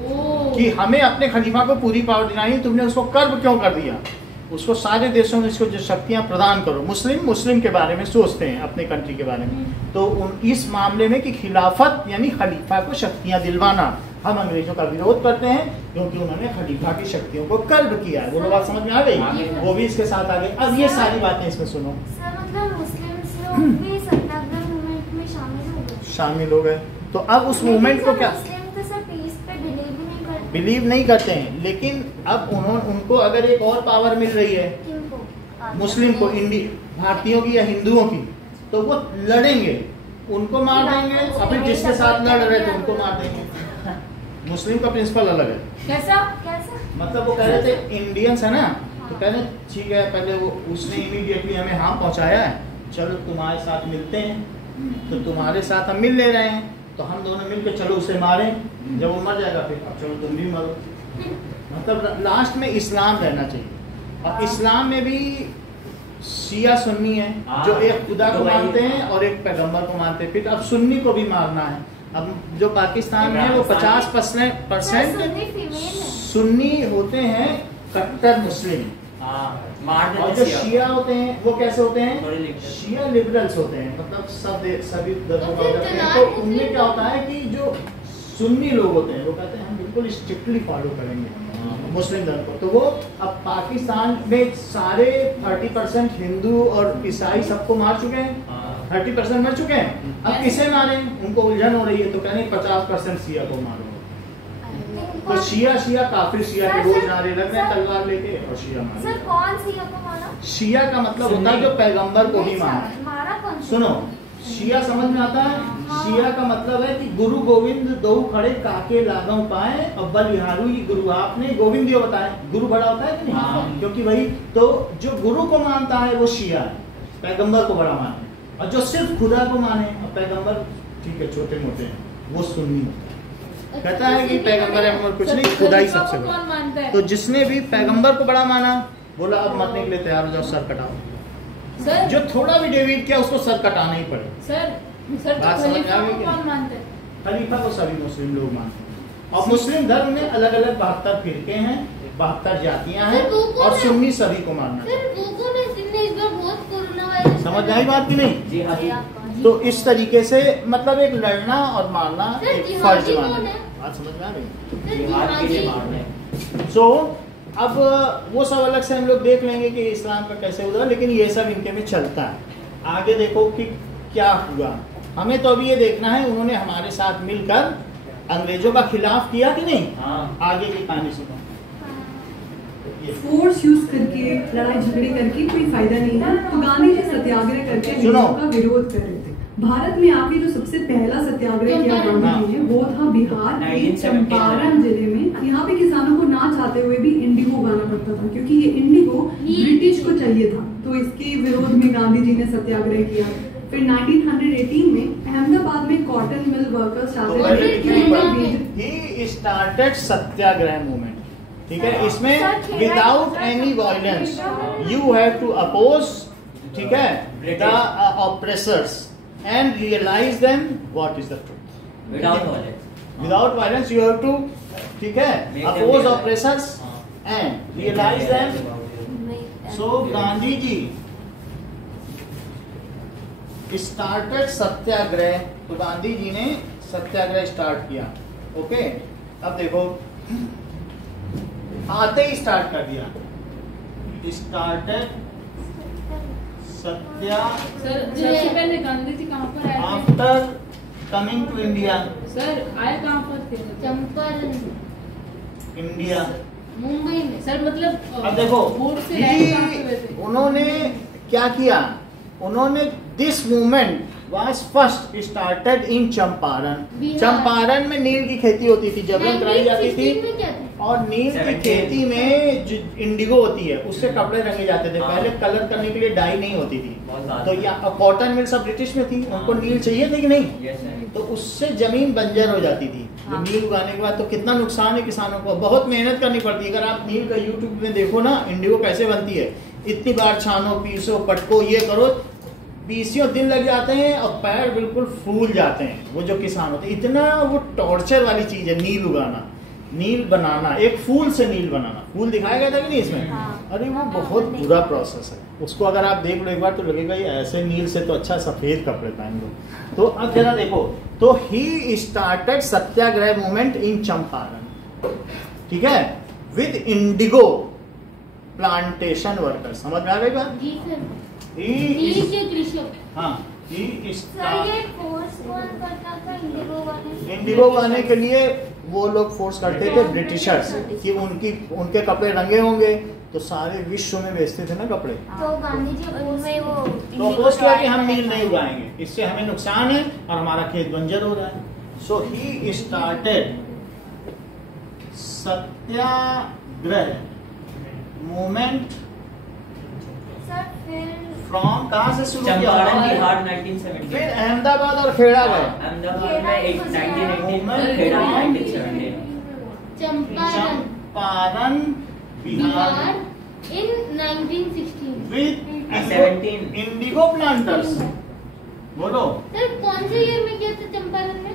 ओ कि हमें अपने खलीफा को पूरी पावर दिलाई, तुमने उसको कर्ब क्यों कर दिया, उसको सारे देशों में इसको जो शक्तियां प्रदान करो। मुस्लिम के बारे में सोचते हैं, अपने कंट्री के बारे में। तो इस मामले में कि खिलाफत यानी खलीफा को शक्तियां दिलवाना, हम अंग्रेजों का विरोध करते हैं क्योंकि उन्होंने खलीफा की शक्तियों को कर्ब किया है। वो बात समझ में आ गई? वो भी इसके साथ आ गई। अब ये सारी बातें इसमें सुनो। सर मतलब मुस्लिम्स लोग भी सत्याग्रह मूवमेंट में शामिल हो गए। तो अब उस मूवमेंट को क्या मुस्लिम तो सर पीस पे बिलीव नहीं करते हैं, लेकिन अब उनको अगर एक और पावर मिल रही है मुस्लिम को, भारतीयों की या हिंदुओं की, तो वो लड़ेंगे, उनको मार देंगे, और फिर जिसके साथ लड़ रहे थे उनको मार देंगे। मुस्लिम का प्रिंसिपल अलग है। कैसा? मतलब वो कह रहे थे इंडियंस है ना, तो कह रहे ठीक है, पहले वो उसने इमीडिएटली हमें हार्म पहुंचाया है, चलो तुम्हारे साथ मिलते हैं, तो तुम्हारे साथ हम मिल ले रहे हैं, तो हम दोनों मिलकर चलो उसे मारें, जब वो मर जाएगा फिर चलो तुम भी मरो। मतलब लास्ट में इस्लाम रहना चाहिए। और इस्लाम में भी शिया सुन्नी है, जो एक खुदा को मानते हैं और एक पैगंबर को मानते हैं। फिर अब सुन्नी को भी मारना है। अब जो पाकिस्तान में है वो 50% सुन्नी होते हैं, कट्टर मुस्लिम, और जो शिया होते हैं वो कैसे होते हैं, शिया लिबरल्स होते हैं, मतलब सभी धर्मों का होता है। तो उनमें क्या होता है कि जो सुन्नी लोग होते हैं वो कहते हैं हम बिल्कुल स्ट्रिक्टली फॉलो करेंगे मुस्लिम धर्म को। तो वो अब पाकिस्तान में सारे 30% हिंदू और ईसाई सबको मार चुके हैं, 30% मर चुके हैं। अब किसे मारे, उनको उलझन हो रही है, तो कहने 50% शिया को मारो। तो शिया काफिर शिया के रोज नारे लग रहे हैं तलवार लेके, और शिया मारे। सर कौन शिया को मारा? शिया का मतलब होता है जो पैगंबर को ही माना। मारा कौन? सुनो, शिया समझ में आता है? शिया का मतलब है कि गुरु गोविंद दो खड़े काके लागों पाए, और बलिहारू ये गुरु आपने गोविंद दियो बताए। गुरु बड़ा होता है कि नहीं? क्योंकि वही तो जो गुरु को मानता है वो शिया है, पैगंबर को बड़ा माने। और जो सिर्फ खुदा को माने और पैगंबर ठीक है छोटे मोटे हैं, वो सुन्नी होता है। कहता है कि पैगंबर है कुछ नहीं, खुदा ही सबसे बड़ा। तो जिसने भी पैगंबर को बड़ा माना, बोला अब मरने के लिए तैयार हो जाओ, सर कटाओ। सर जो थोड़ा भी डेविड किया उसको सर कटाना ही पड़े। सर बात समझ में आ गई? कौन मानते हैं? खलीफा को सभी मुस्लिम लोग मानते हैं। और मुस्लिम धर्म में अलग अलग 72 फिरके हैं, 72 जातियां हैं, और सुन्नी सभी को मानना है। समझ आई बात की नहीं? जी हाँ जी। तो इस तरीके से मतलब एक लड़ना और मारना एक फर्ज माना। बात समझ में आ गई? जिहाद के लिए मारने। सो अब वो सब अलग से हम लोग देख लेंगे कि इस्लाम का कैसे उधरा, लेकिन ये सब इनके में चलता है। आगे देखो कि क्या हुआ। हमें तो अभी ये देखना है उन्होंने हमारे साथ मिलकर अंग्रेजों का खिलाफ किया कि नहीं। आगे की कहानी सुनो। फोर्स यूज करके, लड़ाई झगड़े करके कोई फायदा नहीं है। तो गांधी जी सत्याग्रह करके अंग्रेजों का विरोध कर रहे थे। भारत में आके जो सबसे पहला सत्याग्रह किया गांधी जी ने वो था बिहार के चंपारण जिले में। यहाँ पे किसानों को ना चाहते हुए भी इंडिगो उगाना पड़ता था, क्योंकि ये इंडिगो ब्रिटिश को चाहिए था। तो इसके विरोध में गांधी जी ने सत्याग्रह किया। फिर 1918 में अहमदाबाद में cotton mill workers started satyagraha movement. ठीक है, इसमें without any violence you have to oppose, ठीक है, the oppressors and realise them what is the truth. Without violence you have to, ठीक है, oppose oppressors and realise them. So Gandhi ji started satyagraha, तो गांधी जी ने सत्याग्रह स्टार्ट किया। ओके, अब देखो आते ही स्टार्ट कर दिया, स्टार्टेड सत्या। सर सबसे पहले गांधी जी कहाँ पर आए थे? After coming to India. Sir आए कहाँ पर थे? चंपारण, इंडिया, मुंबई में। सर मतलब अब देखो बोर्ड से आए कहाँ पे हुए थे? उन्होंने क्या किया, उन्होंने this movement was first started in Champaran. Champaran में नील की खेती होती थी, जबरन कराई जाती थी, और नील की खेती में जो इंडिगो होती है उससे कपड़े रंगे जाते थे। पहले कलर करने के लिए डाई नहीं होती थी, तो यहाँ कॉटन मिल सब ब्रिटिश में थी, उनको नील चाहिए थी कि नहीं, तो उससे जमीन बंजर हो जाती थी। नील उगाने के बाद तो कितना नुकसान है किसानों को, बहुत मेहनत करनी पड़ती है। अगर आप नील का यूट्यूब में देखो ना, इंडिगो कैसे बनती है, इतनी बार छानो, पीसो, पटको, ये करो, 20 दिन लग जाते हैं और पैर बिल्कुल फूल जाते हैं। वो जो किसान होते हैं, इतना वो टॉर्चर वाली चीज है नील उगाना, नील बनाना, एक फूल से नील बनाना। फूल दिखाया गया था कि नहीं इसमें? हाँ। अरे वो बहुत बुरा प्रोसेस है। उसको अगर आप देख लो एक बार तो लगेगा ये ऐसे नील से तो अच्छा सफेद कपड़े पहन लो। तो अब जरा देखो, तो ही started satyagraha movement in Champaran, ठीक है, विद इंडिगो प्लांटेशन वर्कर्स। समझ में आ गई बात? जी सर। He is- के कृषक। हाँ, he is- सर ये फोर्स कौन करता था इंडिगो वाले? इंडिगो उगाने के लिए वो लोग फोर्स करते थे ब्रिटिशर्स कि उनके कपड़े रंगे होंगे तो सारे विश्व में बेचते थे ना कपड़े। तो गांधी जी उनमें वो तो अपोज किया कि हम नील नहीं उगाएंगे, इससे हमें नुकसान है और हमारा खेत बंजर हो रहा है। So he started satyagraha movement sir फिर फ्रॉम, कहाँ से शुरू किया? चंपारण बिहार 1970। फिर अहमदाबाद और खेड़ा गए। अहमदाबाद में 1918, खेड़ा 1970। चंपारण चंपारण बिहार बिहार इन 1916। With 17 Indigo planters. बोलो। सर कौन से ईयर में किया था चंपारण में?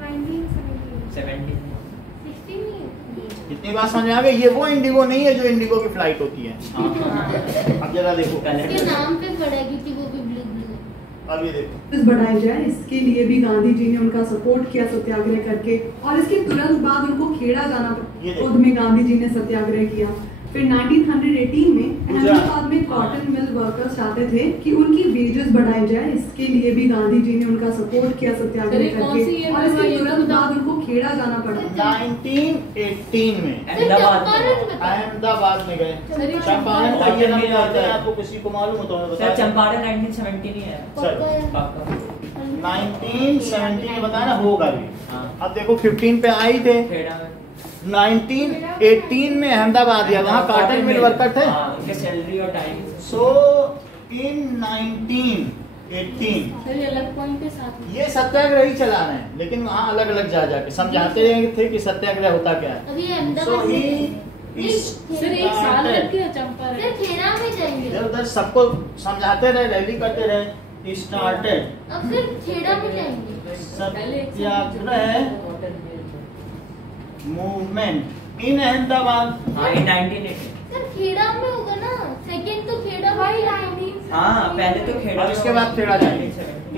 17। 16 नहीं है। इतनी बात समझ में आ गई? ये वो इंडिगो नहीं है जो इंडिगो की फ्लाइट होती है। अब जरा देखो, इसके नाम पे पड़ा है क्योंकि वो भी ब्लू ब्लू है। अब ये देखो, बढ़ाई जाए, इसके लिए भी गांधी जी ने उनका सपोर्ट किया सत्याग्रह करके, और इसके तुरंत बाद उनको खेड़ा जाना ये पड़ा। देखो। खुद में गांधी जी ने सत्याग्रह किया। फिर 1918 में अहमदाबाद में कॉटन मिल वर्कर्स चाहते थे कि उनकी वेजेस बढ़ाई जाए, इसके लिए भी गांधी जी ने उनका सपोर्ट किया सत्याग्रह अरे कौन सी करके, year और में हुआ इसके ये तुरंत बताओ? बाद उनको खेड़ा जाना पड़ा। 1918 में अहमदाबाद चंपारण में। बताओ। अहमदाबाद में गए। सर ये चंपारण का ये नाम आता है, आपको किसी को मालूम हो तो हमें सर बताओ। चंपारण 1970 ही है। सर पक्का। 1917 में बताया ना होगा भी। हाँ। अब देखो 15 पे आई थे, खेड़ा में 1918 में अहमदाबाद या वहाँ कॉटन मिल वर्कर थे। हाँ, उनके सैलरी और टाइम। सो इन 1918 सर ये अलग पॉइंट के साथ ये सत्याग्रह ही चला रहे हैं, लेकिन वहाँ अलग अलग जा जाके समझाते रहे थे कि सत्याग्रह होता क्या है। अभी सो अहमदाबाद ही में सर एक साल लग गया चंपारण। सर खेड़ा में जाएंगे। इधर उधर सबको समझाते रहे, रैली करते रहे। स्टार्टेड अब फिर खेड़ा में जाएंगे। सत्याग्रह मूवमेंट इन अहमदाबाद। हाँ, in 1980। सर खेड़ा में होगा ना, सेकंड तो खेड़ा वही में। 19 हाँ, पहले तो खेड़ा और इसके बाद खेड़ा जाएंगे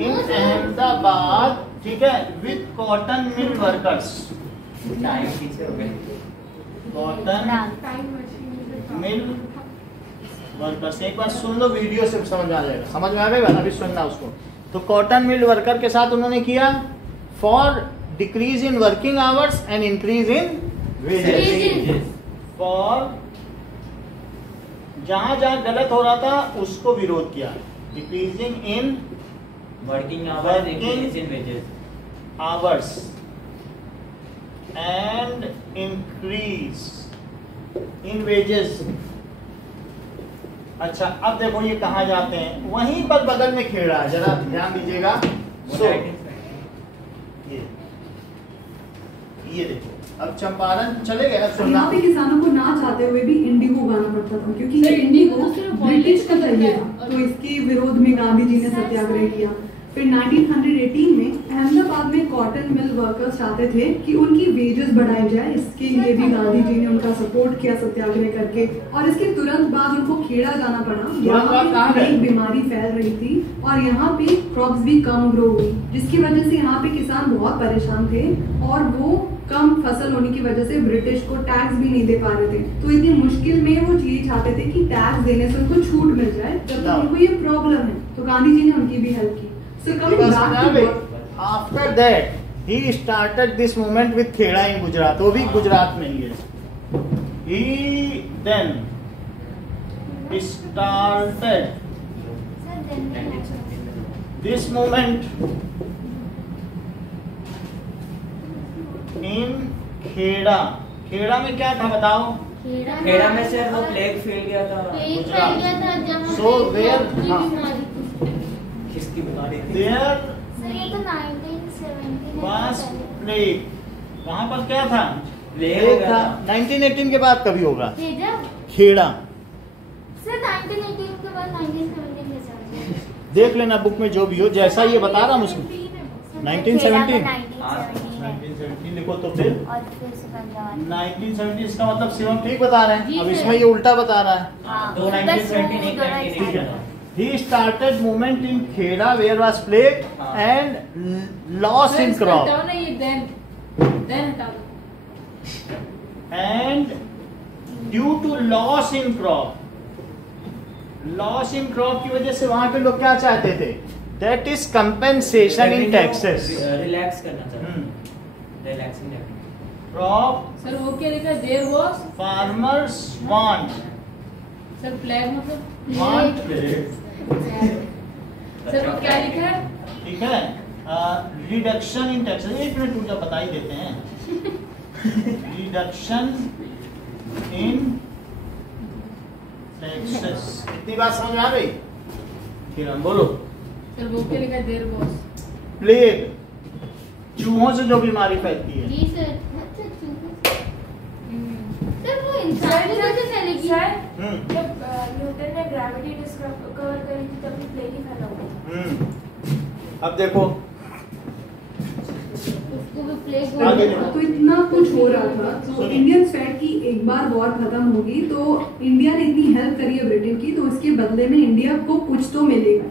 इन अहमदाबाद, ठीक है, with cotton mill workers. Time पीछे हो गए। Cotton mill workers. एक बार सुन लो, वीडियो से समझ में आ जाएगा। समझ में आ गई बात? अभी सुनना उसको। तो कॉटन मिल वर्कर के साथ उन्होंने किया for decrease in working hours and increase in wages. For जहां जहां गलत हो रहा था उसको विरोध किया। Decreasing in working hours, increase in wages. Hours and increase in wages. अच्छा, अब देखो ये कहाँ जाते हैं, वहीं पर बगल में खेड़ा है, जरा ध्यान दीजिएगा। सो ये देखो, अब चंपारण चले गए। अब सुनना, यहाँ पे किसानों को ना चाहते हुए भी इंडिगो उगाना पड़ता था, क्योंकि सर, ये इंडिगो इंडिगो तो सिर्फ ब्रिटिश का पॉलिटिक्स चाहिए का था। है। तो इसके विरोध में गांधी जी ने सत्याग्रह किया। फिर 1918 में अहमदाबाद में कॉटन मिल वर्कर्स चाहते थे कि उनकी वेजेस बढ़ाई जाए, इसके लिए भी गांधी जी ने उनका सपोर्ट किया सत्याग्रह करके, और इसके तुरंत बाद उनको खेड़ा जाना पड़ा। बाद कहाँ यहाँ पे गए? एक बीमारी फैल रही थी और यहाँ पे क्रॉप्स भी कम ग्रो हुई, जिसकी वजह से यहाँ पे किसान बहुत परेशान थे, और वो कम फसल होने की वजह से ब्रिटिश को टैक्स भी नहीं दे पा रहे थे। तो इतनी मुश्किल में वो चीज चाहते थे कि टैक्स देने से उनको छूट मिल जाए, जब तक उनको ये प्रॉब्लम है। तो गांधी जी ने उनकी भी हेल्प की। So coming back to what- after that he started this movement with Kheda in Gujarat. वो भी गुजरात में ही है। He then started sir then this movement in Kheda. Kheda में क्या था बताओ? खेड़ा में से वो प्लेग फैल गया था। प्लेग फैल गया था जहाँ So पे where- की हाँ। बीमारी थी। किसकी बीमारी थी? देयर सर ये तो 1917 वाज प्लेग। वहां पर क्या था? प्लेग हो गया था। 1918 के बाद कभी होगा भेजा खेड़ा। सर 1918 के बाद 1917 के साथ देख लेना बुक में जो भी हो, जैसा ये बता रहा हूँ उसमें 1917 1917 लिखो तो फिर और फिर सिकंदराबाद 1970 इसका मतलब शिवम ठीक बता रहे जी हैं, अब सर। इसमें ये उल्टा बता रहा है। हाँ, तो बस 1917 वो दोनों एक ठीक है। साथ। He started movement in Kheda where was plague हाँ। and loss in crop हटाओ ना ये देन हटा दो। and due to loss in crop की वजह से वहां पे लोग क्या चाहते थे, that is compensation in taxes। Relax करना चाहते हैं, रिलैक्सिंग crop सर वो क्या लिखा है? There was farmers want sir flag मतलब सर वो क्या लिखा है? ठीक है, रिडक्शन इन टैक्सेस। एक मिनट उनका बता ही देते हैं। रिडक्शन इन टैक्सेस, इतनी बात समझ आ गई? किरण बोलो। सर वो क्या लिखा है? देयर वाज प्लेग, चूहों से जो बीमारी फैलती है। जी सर। अच्छा चूहे। सर वो इंसान को कैसे फैलेगी? जब न्यूटन ने ग्रेविटी डिस्कवर करी थी तब प्लेग ही फैला हुआ। अब देखो उसको भी प्लेग आगे तो इतना कुछ हो रहा था, तो सुनिए। इंडियन स्टेट की एक बार वॉर खत्म होगी तो इंडिया ने इतनी हेल्प करी है ब्रिटेन की, तो इसके बदले में इंडिया को कुछ तो मिलेगा,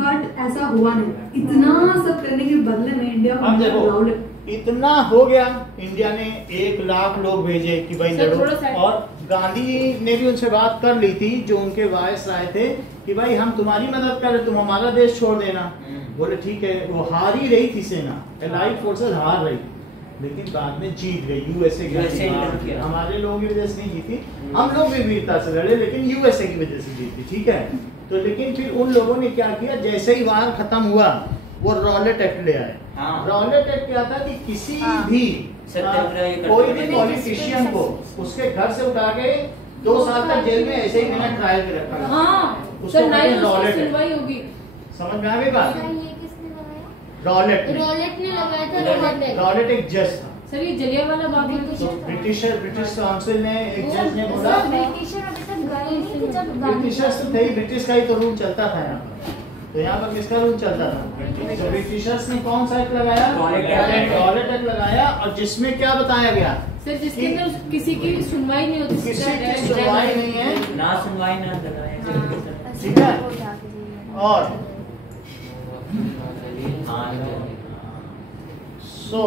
बट ऐसा हुआ नहीं। इतना सब करने के बदले में इंडिया अब देखो को इतना हो गया, इंडिया ने 1 लाख लोग भेजे कि भाई सर, लड़ो, थोड़ा सा- और गांधी ने भी उनसे बात कर ली थी, जो उनके वायस आए थे कि भाई हम तुम्हारी मदद करें, तुम हमारा देश छोड़ देना। बोले ठीक है। वो हार ही रही थी सेना, एलाइड फोर्सेस हार रही, लेकिन बाद में जीत गई। यूएसए USA किया। हमारे लोगों की वजह से नहीं जीती, हम लोग भी वीरता से लड़े, लेकिन यूएसए की वजह से जीती। ठीक है, तो लेकिन फिर उन लोगों ने क्या किया, जैसे ही वार खत्म हुआ वो रॉलेट एक्ट ले आए। हाँ। रॉलेट एक्ट क्या था कि किसी भी सत्याग्रह करते कोई हुए भी पॉलिटिशियन को उसके घर से उठा के 2 साल तक जेल में ऐसे ही बिना ट्रायल के रखा गया। हाँ उसको सर कहते हैं नहीं रॉलेट उसकी एक्ट। सुनवाई होगी। समझ में आ गई बात? अच्छा, ये किसने बनाया? रॉलेट रॉलेट ने लगाया था रॉलेट। रॉलेट एक जज था। सर ये जलियांवाला बाग में तो ब्रिटिश काउंसिल ने एक जज ने बोला, सर, ब्रिटिशर अभी तक गए नहीं थे जब गांधी ब्रिटिशर्स तो थे ही, ब्रिटिश का ही तो रूल चलता था यहाँ पर। तो यहाँ पर किसका रूल चलता था? तो ब्रिटिशर्स ने कौन सा एक्ट लगाया? रॉलेट एक्ट लगाया, और जिसमें क्या बताया गया, सर जिसके अंदर किसी की भी सुनवाई नहीं होती, किसी की सुनवाई नहीं है, ना सुनवाई ना दलाली। ठीक है। हो जाके और हाँ सो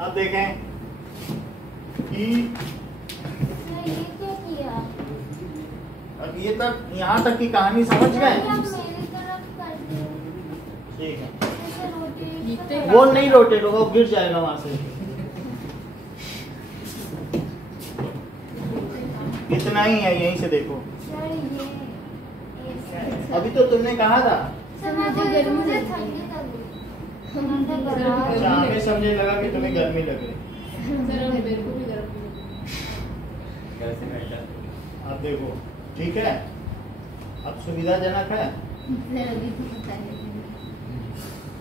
अब देखें कि सर, ये क्या किया? अब ये तक, यहाँ तक की कहानी समझ सर, गए? आप मेरी तरफ कर दो। ठीक है, जैसे रोटेट जीतते कर- वो नहीं रोटेट होगा, वो गिर जाएगा वहां से। इतना ही है, यहीं से देखो। सर, ये अभी तो तुमने कहा था, सर, मुझे ठंडी लग रही। अच्छा हमें समझने लगा कि तुम्हें गर्मी लग रही। सर अब मेरे को भी गर्म कैसे बेटा? आप देखो, ठीक है, अब सुविधाजनक है। सर अभी तो पता नहीं।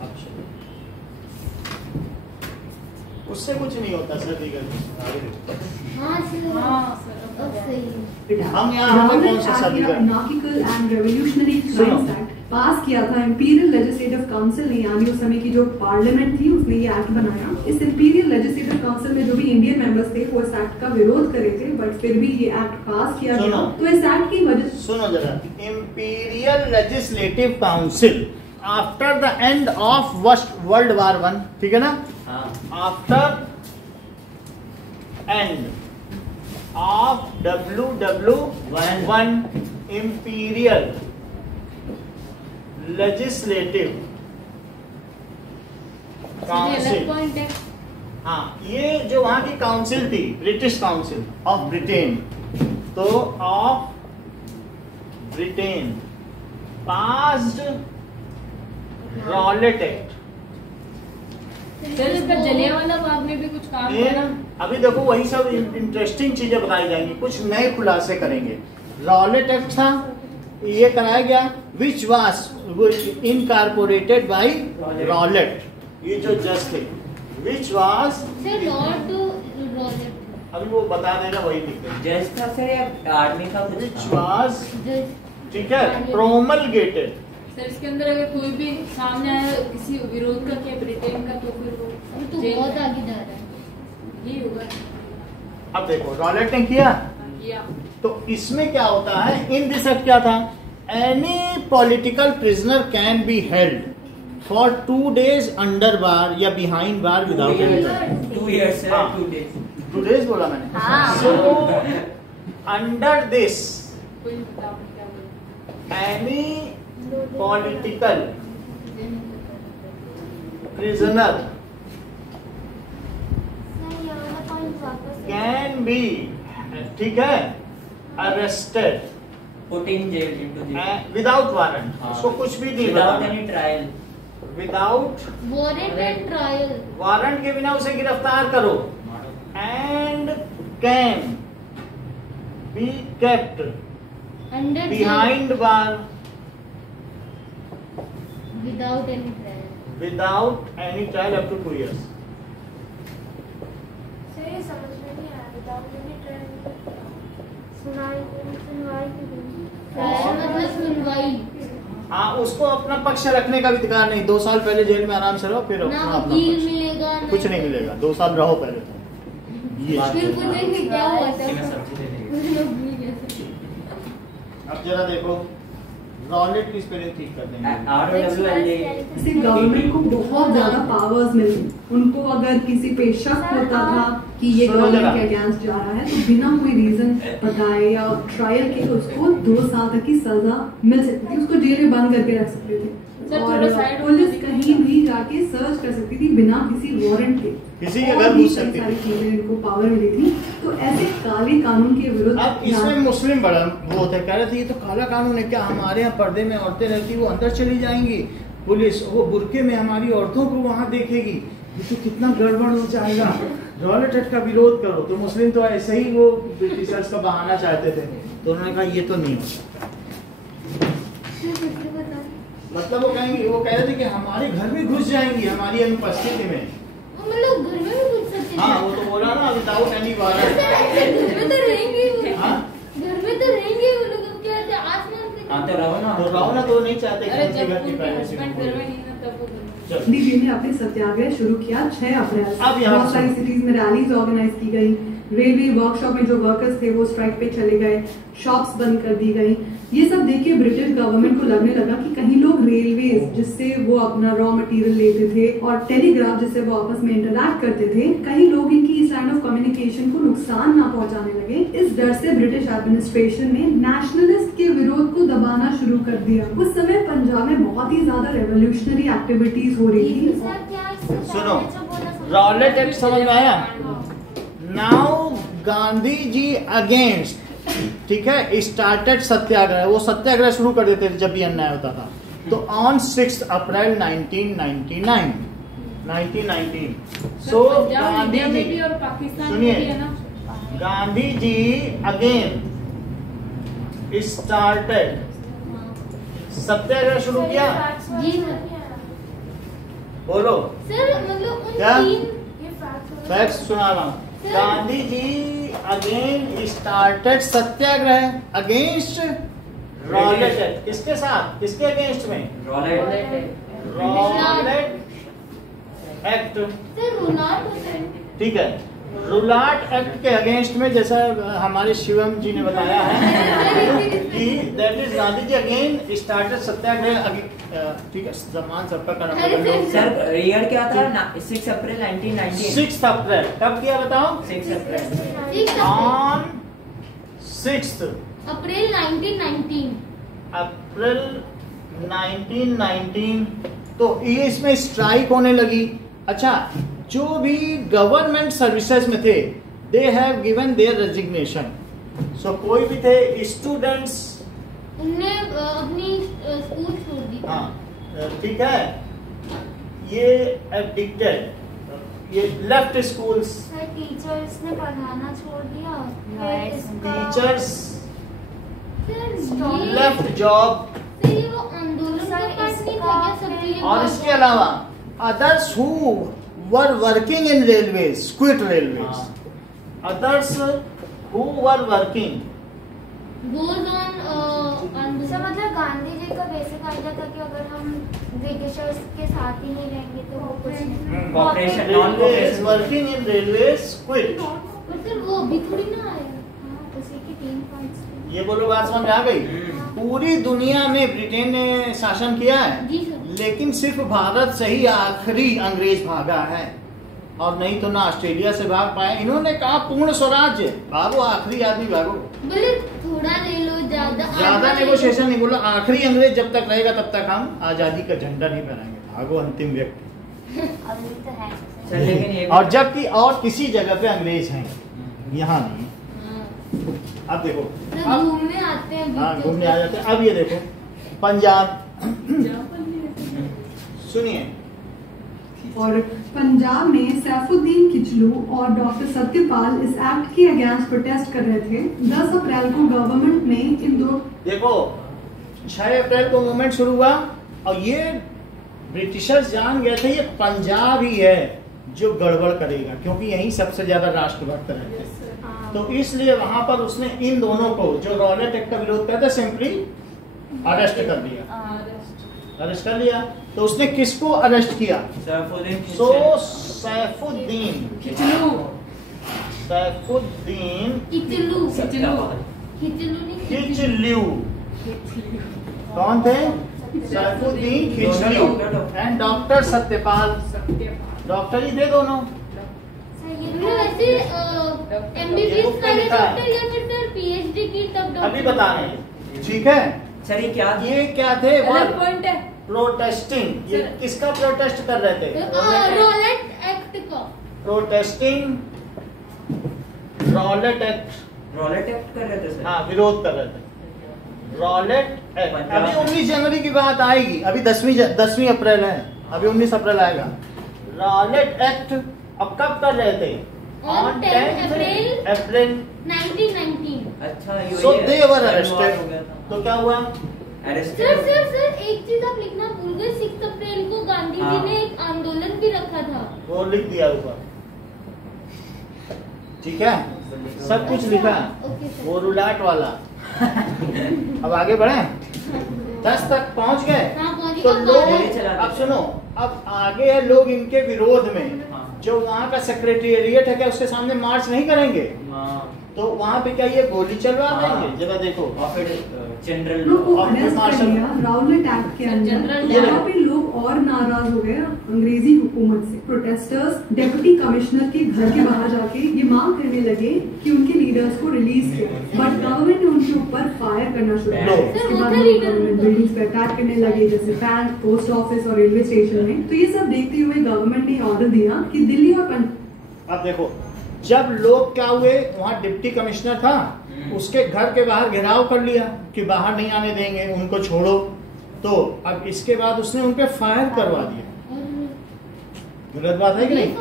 अब चलो, उससे कुछ नहीं होता सर्दी गर्मी। हाँ सर। हाँ सर अब सही है। हम यहाँ हमें कौन सा सर्दी गर्मी? Anarchical and Revolutionary सुनो। Crimes Act पास किया था इंपीरियल लेजिस्लेटिव काउंसिल ने, यानी उस समय की जो पार्लियामेंट थी उसने ये एक्ट बनाया। इस इंपीरियल लेजिस्लेटिव काउंसिल में जो भी इंडियन मेंबर्स थे वो इस एक्ट का विरोध करे थे, बट फिर भी ये एक्ट पास किया गया। सुनो। तो इस एक्ट की वजह सुनो जरा, imperial legislative council after the end of world war 1, ठीक है ना? हाँ after end of WW1 imperial legislative ये अलग काउंसिल। पॉइंट है। हाँ, ये जो वहां की काउंसिल थी, ब्रिटिश काउंसिल ऑफ ब्रिटेन, तो of Britain passed Rowlatt act. Sir इसका जलियांवाला बाग में भी कुछ काम ये करा। अभी देखो वही सब इंटरेस्टिंग चीजें बताई जाएंगी, कुछ नए खुलासे करेंगे। रॉलेट एक्ट था, ये कराया गया, which was incorporated by Rowlatt, ये जो जज थे, which was, sir lord Rowlatt. अभी वो बता देगा, वही लिख देगा। जज था सर या आर्मी का कुछ विच था? वाज जज ठीक है, प्रोमलगेटेड। सर इसके अंदर अगर कोई भी सामने आया किसी विरोध का क्या ब्रिटेन का, तो फिर वो अभी तो जेल बहुत में आगे जा रहा है। यही होगा। अब देखो रॉलेट ने किया, या तो इसमें क्या होता है, इन दिस एक्ट क्या था, any political prisoner can be held for 2 days under bar या behind bar without any trial. 2 years है, हाँ। 2 days। 2 days बोला मैंने। हाँ। सो अंडर दिस कोई बताओ क्या बोले। एनी पॉलिटिकल प्रिजनर नहीं, ये वाला point वापस से- कैन बी, ठीक है, arrested Put in jail, into jail। Without warrant, हाँ। उसको कुछ भी नहीं Without बताना, any trial। Without warrant and trial. Warrant के बिना उसे गिरफ्तार करो, and can be kept under behind bar without any trial. Without any trial up to 2 years। Sir ये समझ में नहीं आया, without any trial। सुनवाई की दिन। ट्रायल मतलब सुनवाई। हाँ, उसको अपना पक्ष रखने का भी अधिकार नहीं। 2 साल पहले जेल में आराम से रहो, फिर ना अपना वकील पक्ष। मिलेगा ना कुछ नहीं मिलेगा, 2 साल रहो पहले तो। ये फिर पूछेंगे क्या हुआ था। इसी में सब्जी दे देंगे। मुझे लोग भूल गए थे। अब जरा देखो रॉलेट की स्पेलिंग ठीक कर देंगे। ROWLA। इससे गवर्नमेंट को बहुत ज्यादा पावर्स मिली। उनको अगर किसी पे शक होता था कि ये सुनो गवर्नमेंट जरा। के अगेंस्ट जा रहा है, तो बिना कोई रीजन बताए या ट्रायल के उसको 2 साल तक की सजा मिल सकती थी। उसको जेल में बंद करके रख सकते थे सर, और थोड़ा side पुलिस होकर कहीं भी जाके सर्च कर सकती थी बिना किसी वारंट के। किसी के और घर भी घुस कई सकती सारी थी। चीजें इनको पावर मिली थी। तो ऐसे काले कानून के विरुद्ध अब इसमें मुस्लिम बड़ा वो थे, कह रहे थे ये तो काला कानून है, क्या हमारे यहाँ पर्दे में औरतें रहती वो अंदर चली जाएंगी, पुलिस वो बुरके में हमारी औरतों को वहां देखेगी, ये तो कितना गड़बड़ हो जाएगा, रॉलेट एक्ट का विरोध करो। तो मुस्लिम तो ऐसे ही वो ब्रिटिशर्स का बहाना चाहते थे, तो उन्होंने कहा ये तो नहीं हो सकता। मतलब वो कहेंगे, वो कह रहे थे कि हमारे घर में घुस जाएंगी हमारी अनुपस्थिति में। मतलब घर में भी घुस सकते हाँ, वो तो बोला ना विदाउट एनी वारंट। घर में तो रहेंगे वो। हाँ? घर में तो रहेंगे वो लोग। अब क्या है, आसमान से हाँ, तो रहो ना। तो राव ना तो नहीं चाहते कि अरे उनके जब घर की उनके प्राइवेसी हस्बैंड को घर में खोए। नहीं ना, तब वो घर में। चलो। दिल्ली ने अपने सत्याग्रह शुरू किया 6 अप्रैल से। अब यहाँ बहुत सारी सिटीज में रैलीज ऑर्गेनाइज की गई। रेलवे वर्कशॉप में जो वर्कर्स थे वो स्ट्राइक पे चले गए, शॉप्स बंद कर दी गई। ये सब देख के ब्रिटिश गवर्नमेंट को लगने लगा कि कहीं लोग रेलवेज जिससे वो अपना रॉ मटेरियल लेते थे और टेलीग्राफ जिससे वो आपस में इंटरैक्ट करते थे, कहीं लोग इनकी इस लाइन ऑफ कम्युनिकेशन को नुकसान ना पहुंचाने लगे। इस डर से ब्रिटिश एडमिनिस्ट्रेशन ने नेशनलिस्ट के विरोध को दबाना शुरू कर दिया। उस समय पंजाब में बहुत ही ज्यादा रेवोल्यूशनरी एक्टिविटीज हो रही थी। सर क्या इससे सुनो, पहले जो बोला समझ- रॉलेट एक्ट समझ में आया? नाउ गांधी जी अगेंस्ट, ठीक है, स्टार्टेड सत्याग्रह। वो सत्याग्रह शुरू कर देते थे जब भी अन्याय होता था। तो on 6 April 1919 so Punjab Gandhi India में भी जी, और पाकिस्तान में सुनिए, भी है ना। गांधी जी अगेन स्टार्टेड सत्याग्रह शुरू सर, ये किया। facts वाला जी, नहीं सर। आया। बोलो सर मतलब उन क्या? 3 ये facts वाला- फैक्ट सुना रहा हूँ। गांधी जी अगेन स्टार्टेड सत्याग्रह अगेंस्ट रॉलेट एक्ट। किसके साथ, किसके अगेंस्ट में? रॉलेट। रॉलेट एक्ट, सर रुलाट होता है। ठीक है, रुलाट एक्ट के अगेंस्ट में, जैसा हमारे शिवम जी ने बताया है कि that is Gandhi ji again started satyagraha. ठीक है, सम्मान सबका करना पड़ेगा। सर ईयर क्या था? 6 अप्रैल 1919। 6 अप्रैल कब किया बताओ? 6 अप्रैल। 6 ऑन 6 अप्रैल 1919। अप्रैल 1919। तो ये इसमें स्ट्राइक होने लगी। अच्छा, जो भी गवर्नमेंट सर्विसेज में थे they have given their resignation. So कोई भी थे स्टूडेंट्स, उनने अपनी स्कूल छोड़ दी। हाँ ठीक है, ये एडिक्टेड, ये लेफ्ट स्कूल्स, सर टीचर्स ने पढ़ाना छोड़ दिया। फिर इसका- टीचर्स सर ये लेफ्ट जॉब, सर ये वो आंदोलन का पार्ट नहीं था क्या? सब चीजें और इसके अलावा others who were working in railways quit railways. Others who were working goes on sir मतलब गांधी जी का बेसिक आइडिया था कि अगर हम ब्रिटिशर्स के साथ ही नहीं रहेंगे तो वो कुछ नहीं Cooperation, Railways working in railways quit. पर सर वो अभी थोड़ी ना आया। हाँ, उसी के 3 पॉइंट्स थे। ये बोलो बात समझ में आ गई। पूरी दुनिया में ब्रिटेन ने शासन किया है, जी सर। लेकिन सिर्फ भारत से ही आखिरी अंग्रेज भागा है, और नहीं तो ना ऑस्ट्रेलिया से भाग पाए। इन्होंने कहा पूर्ण स्वराज्य, भागो आखिरी आदमी भागो। बोले थोड़ा ले लो, ज्यादा ज्यादा नेगोशिएशन नहीं, बोला आखिरी अंग्रेज जब तक रहेगा तब तक हम आजादी का झंडा नहीं फहराएंगे, भागो अंतिम व्यक्ति। अभी तो है सर लेकिन ये और जबकि और किसी जगह पे अंग्रेज हैं, यहाँ नहीं। हाँ। अब देखो, सर अब घूमने आते हैं हाँ बीच घूमने आ जाते हैं। अब ये देखो पंजाब, सुनिए, और पंजाब में सैफुद्दीन किचलू और डॉक्टर सत्यपाल इस एक्ट के अगेंस्ट प्रोटेस्ट कर रहे थे। 10 अप्रैल को गवर्नमेंट ने इन दो देखो 6 अप्रैल को मूवमेंट शुरू हुआ, और ये ब्रिटिशर्स जान गए थे ये पंजाब ही है जो गड़बड़ करेगा, क्योंकि यही सबसे ज्यादा राष्ट्रभक्त रहते हैं। तो इसलिए वहां पर उसने इन दोनों को जो रॉलेट एक्ट का विरोध करते सिंपली अरेस्ट कर दिया, अरेस्ट कर लिया। तो उसने किसको अरेस्ट किया? सैफुद्दीन खिचलू किचलू खिचलू। कौन थे? Saifuddin Kitchlew and doctor Satyapal. Doctor ही थे दोनों। सर ये हमने वैसे एमबीबीएस बुक में का लिखा है। डॉक्टर या फिर सर पीएचडी की तब डॉक्टर अभी बता रहे हैं, ठीक है। सर ये क्या ये क्या थे? अलग पॉइंट है। प्रोटेस्टिंग। ये सर। किसका प्रोटेस्ट कर रहे थे? रॉलेट एक्ट का protesting Rowlatt act. Rowlatt act कर रहे थे सर? हाँ, विरोध कर रहे थे रॉलेट एक्ट। अभी 19 जनवरी की बात आएगी, अभी 10वीं अप्रैल है, अभी 19 अप्रैल आएगा। रॉलेट एक्ट अब कब कर रहे थे? On 10 अप्रैल 1919। अच्छा ये So वही है। they were हो arrested। गया था। तो क्या हुआ? Arrested सर एक चीज आप लिखना भूल गए। 6 अप्रैल को गांधी जी हाँ। ने एक आंदोलन भी रखा था। वो लिख दिया ऊपर, ठीक है, सब कुछ लिखा। Okay sir. वो रुलाट वाला। अब आगे बढ़े, 10 तक पहुंच गए। हाँ, पहुंच तो गए। लोग, गोली चला अब देते। सुनो, अब आगे है लोग इनके विरोध में, हाँ। जो वहाँ का सेक्रेटेरिएट है क्या उसके सामने मार्च नहीं करेंगे? हाँ। तो वहाँ पे क्या ये गोली चलवा हाँ। देंगे? जरा देखो, और फिर जनरल लोग को और अरेस्ट कर मार्शल- लिया राउलेट एक्ट के अंदर। जनरल ये यहाँ पे लोग और नाराज हो गए अंग्रेजी हुकूमत से। प्रोटेस्टर्स डेप्यूटी कमिश्नर के घर के बाहर जाके ये मांग करने लगे कि उनके लीडर्स को रिलीज किया, बट गवर्नमेंट ने उनके ऊपर फायर करना शुरू किया। लो। उसके बाद गवर्नमेंट बिल्डिंग्स पे अटैक करने लगे, जैसे बैंक, पोस्ट ऑफिस और रेलवे स्टेशन में। तो ये सब देखते हुए गवर्नमेंट ने ऑर्डर दिया कि दिल्ली और अब देखो, जब लोग क्या हुए, वहाँ डिप्टी कमिश्नर था, उसके घर के बाहर घेराव कर लिया कि बाहर नहीं आने देंगे, उनको छोड़ो। तो अब इसके बाद उसने उन पे फायर करवा दिया। गलत बात है कि नहीं?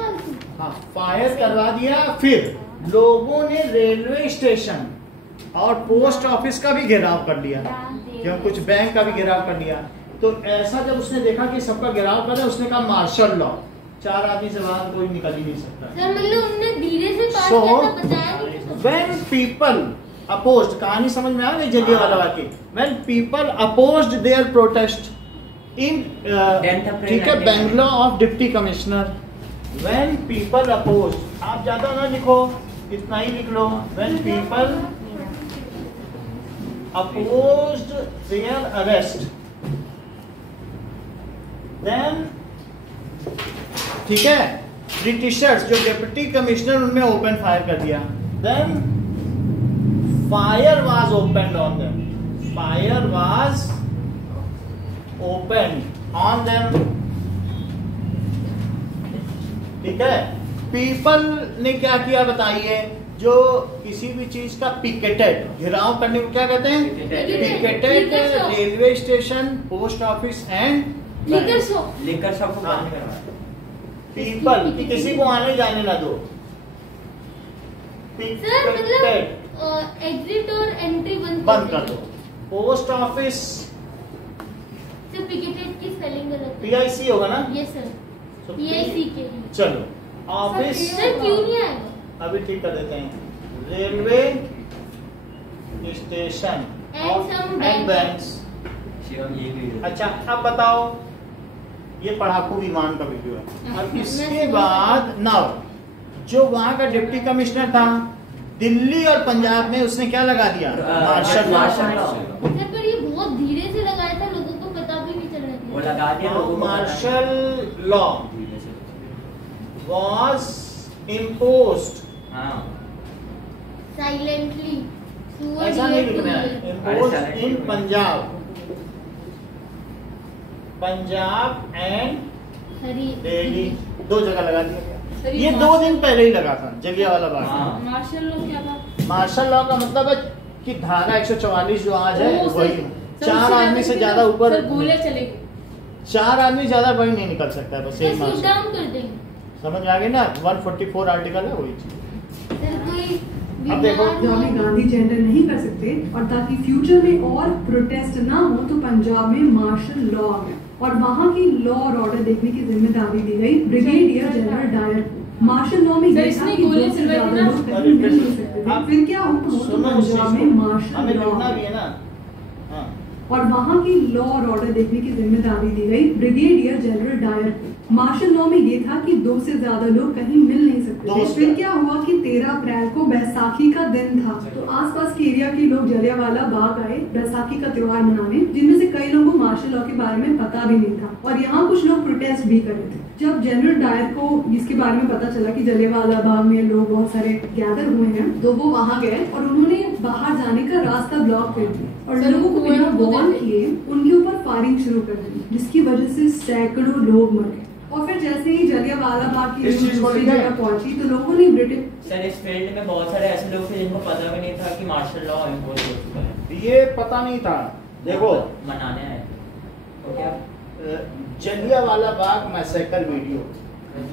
हाँ, फायर करवा दिया। फिर लोगों ने रेलवे स्टेशन और पोस्ट ऑफिस का भी घेराव कर लिया, क्यों कुछ बैंक का भी घेराव कर लिया। तो ऐसा जब उसने देखा कि सबका घेराव कर रहा है, उसने कहा मार्शल लॉ, 4 आदमी से बाहर कोई निकल ही नहीं सकता। सर मतलब उन्होंने धीरे से पास So, किया था, बताया नहीं था। when people opposed, कहानी समझ में आ गई जलियांवाला बाग की? When people opposed their protest in 10th April ठीक है 1919 Bangalore of Deputy Commissioner, when people opposed, आप ज्यादा ना लिखो, इतना ही लिख लो। When people opposed their arrest, then ठीक है ब्रिटिशर्स जो डिप्टी कमिश्नर उनमें ओपन फायर कर दिया। Then fire was open on them, fire was open on them, ठीक है। पीपल ने क्या किया बताइए? जो किसी भी चीज का पिकेटेड, घेराव करने को क्या कहते हैं? Picketed railway station, post office and legal shop. Liquor सबको बंद करवाया। पीपल कि किसी को आने जाने ना दो। सर मतलब एग्जिट और एंट्री बंद कर दो। पोस्ट ऑफिस सर पिकेटेड की स्पेलिंग गलत है। PIC होगा ना? Yes sir, So, PICK। चलो ऑफिस सर क्यों नहीं आएगा? अभी ठीक कर देते हैं। Railway administration And some and banks. Shivam ये वीडियो अच्छा अब बताओ, ये पढ़ाकू विमान का वीडियो है। अब इसके बाद नाउ जो वहाँ का डिप्टी कमिश्नर था दिल्ली और पंजाब में, उसने क्या लगा दिया? Martial law. सर पर ये बहुत धीरे से लगाया था, लोगों को पता भी नहीं चल रहा वो था। लगा दिया लोगों को मार्शल लॉ was imposed, हाँ Silently. ऐसा नहीं लिखना है, imposed in पंजाब एंड हरी दिल्ली, दो जगह लगा दिया गया। सर, ये 2 दिन पहले ही लगा था जलियांवाला बाग। हाँ। मार्शल लॉ क्या था? मार्शल लॉ का मतलब है कि धारा 144 जो आज है ओ, सर, वही, सर, 4 उससे आदमी से पहले ज्यादा ऊपर, सर गोलियां चलेगी। 4 आदमी ज्यादा बड़ी नहीं निकल सकता है, बस सर यही शूट मार्शल। डाउन कर देंगे। समझ में आ गई ना? 144 आर्टिकल है वही चीज। सर कोई अब देखो, पंजाब में गांधी जेंडर नहीं कर सकते, और ताकि फ्यूचर में और प्रोटेस्ट ना हो तो पंजाब में मार्शल लॉ आ गया और वहाँ की लॉ और ऑर्डर देखने की जिम्मेदारी दी गई ब्रिगेडियर जनरल डायर को। मार्शल लॉ में सर, ये था इसने कि गोली 2 से चलवाई ज्यादा थी ना? लोग कहीं मिल नहीं सकते थे। फिर क्या हुक्म हो तो सुनो उस पंजाब चीज में को, मार्शल हमें लॉ लिखना भी है ना। हाँ। और वहाँ की लॉ और ऑर्डर देखने की जिम्मेदारी दी गई ब्रिगेडियर जनरल डायर को। मार्शल लॉ में ये था कि 2 से ज्यादा लोग कहीं मिल नहीं सकते थे। फिर क्या हुआ कि 13 अप्रैल को बैसाखी का दिन था, तो आसपास के एरिया के लोग जलियांवाला बाग आए बैसाखी का त्योहार मनाने, जिनमें से कई लोगों को मार्शल लॉ के बारे में पता भी नहीं था, और यहाँ कुछ लोग प्रोटेस्ट भी कर रहे थे। जब जनरल डायर को इसके बारे में पता चला कि जलियांवाला बाग में लोग बहुत सारे गैदर हुए हैं, तो वो वहाँ गए और उन्होंने बाहर जाने का रास्ता ब्लॉक कर दिया और सर, लोगों को वो बिना वो वार्न देखे। किए उनके ऊपर फायरिंग शुरू कर दी, जिसकी वजह से सैकड़ों लोग मर गए। और फिर जैसे ही जलियांवाला बाग की इस चीज को दूसरी लिखा है? जगह पहुंची तो लोगों ने ब्रिटिश सर इस फील्ड में बहुत सारे ऐसे लोग थे जिनको पता भी नहीं था कि मार्शल लॉ इम्पोज हो चुका है। ये पता नहीं था। देखो मनाने आए तो क्या जलियांवाला बाग मैसेकर वीडियो,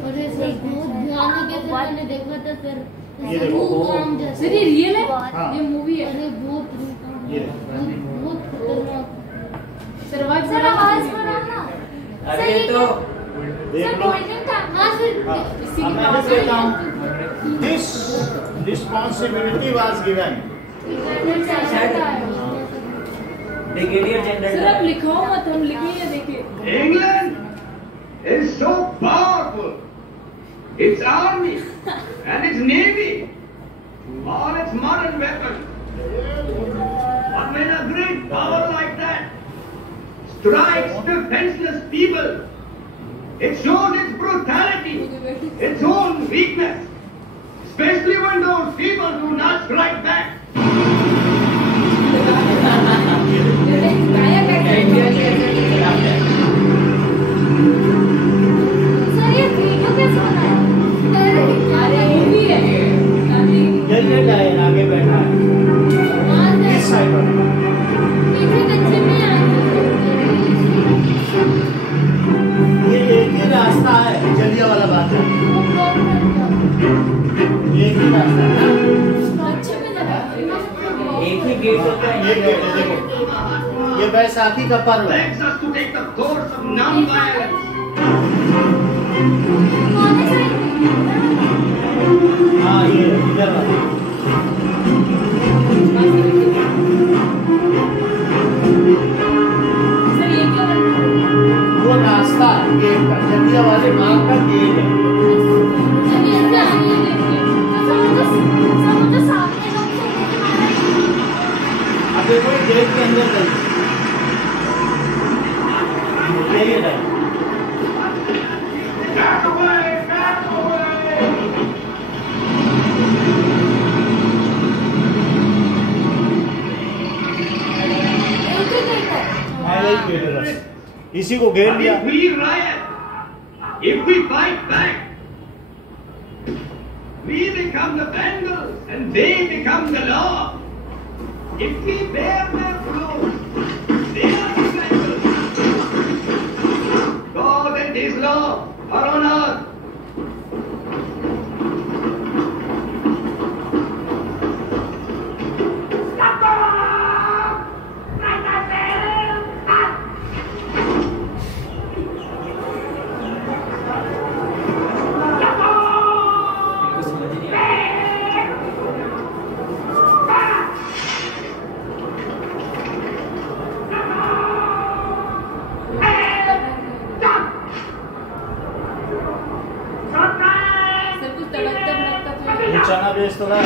और ऐसे बहुत भयानक है सर, मैंने देखा था सर। ये देखो। वो काम जैसे। सर ये रियल है? हाँ। ये मूवी है? अरे बहुत ये बहुत खतरनाक। सर आवाज सर आवाज बढ़ाना। अरे ये तो देख सर लो। गोल्डन था। हाँ सर। हाँ, इसी अब की मैं पास लिख देता है। हूँ, this responsibility was given. Brigadier sir general आप लिखाओ मत, हम लिखेंगे देखिए। England is so powerful. Its army and its navy, all its modern weapons. But when a great power like that strikes defenseless people, it shows its brutality, its own weakness, especially when those people do not strike back. Sir ये वीडियो कैसे बनाया? अरे मूवी है गांधी। यही डायर आगे बैठा है इस साइड पर। ये एक ही रास्ता है जलियांवाला बाग का, एक ही रास्ता है। अच्छे में लगा। एक ही गेट होता है। ये गेट है, देखो ये बैसाखी का पर्व है। Begs us to take the course of non-violence. हाँ ये इधर वाला। सर ये क्या है? वो रास्ता है गेट का, जलियांवाले बाग का गेट है। अब देखो ये गेट के अंदर गई, ये है। Back away! Back away! हाँ यही गेट है बस, इसी को घेर But लिया। if we riot, if we fight back, we become the vandals and they become the law. If we bear their blows, they are the vandals. God and His law are on earth. इनको समझ ही नहीं आता। थोड़ा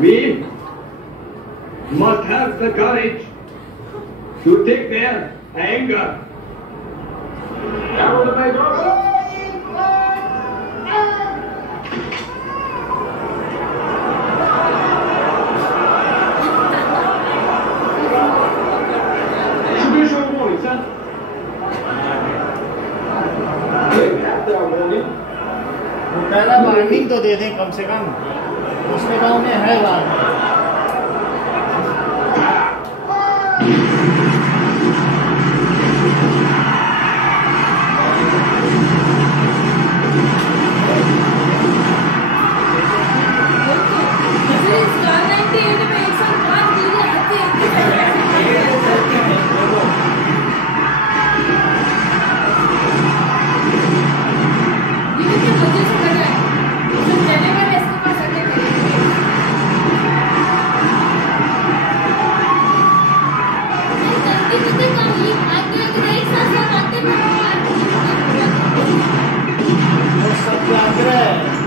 We must have the courage to take their anger. पहला वार्निंग तो दे दें कम से कम, उसने कहा उन्हें है वार्निंग।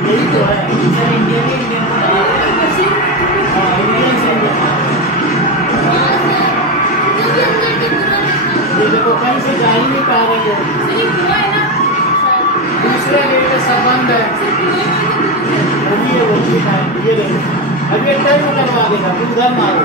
यही तो है सर, इंडियन ये देखो कहीं से जा ही नहीं पा रही हो, दूसरे के संबंध है वो भी है, वो भी है। ये देखो अब ये टर्न करवा देगा, तुम उधर मारो।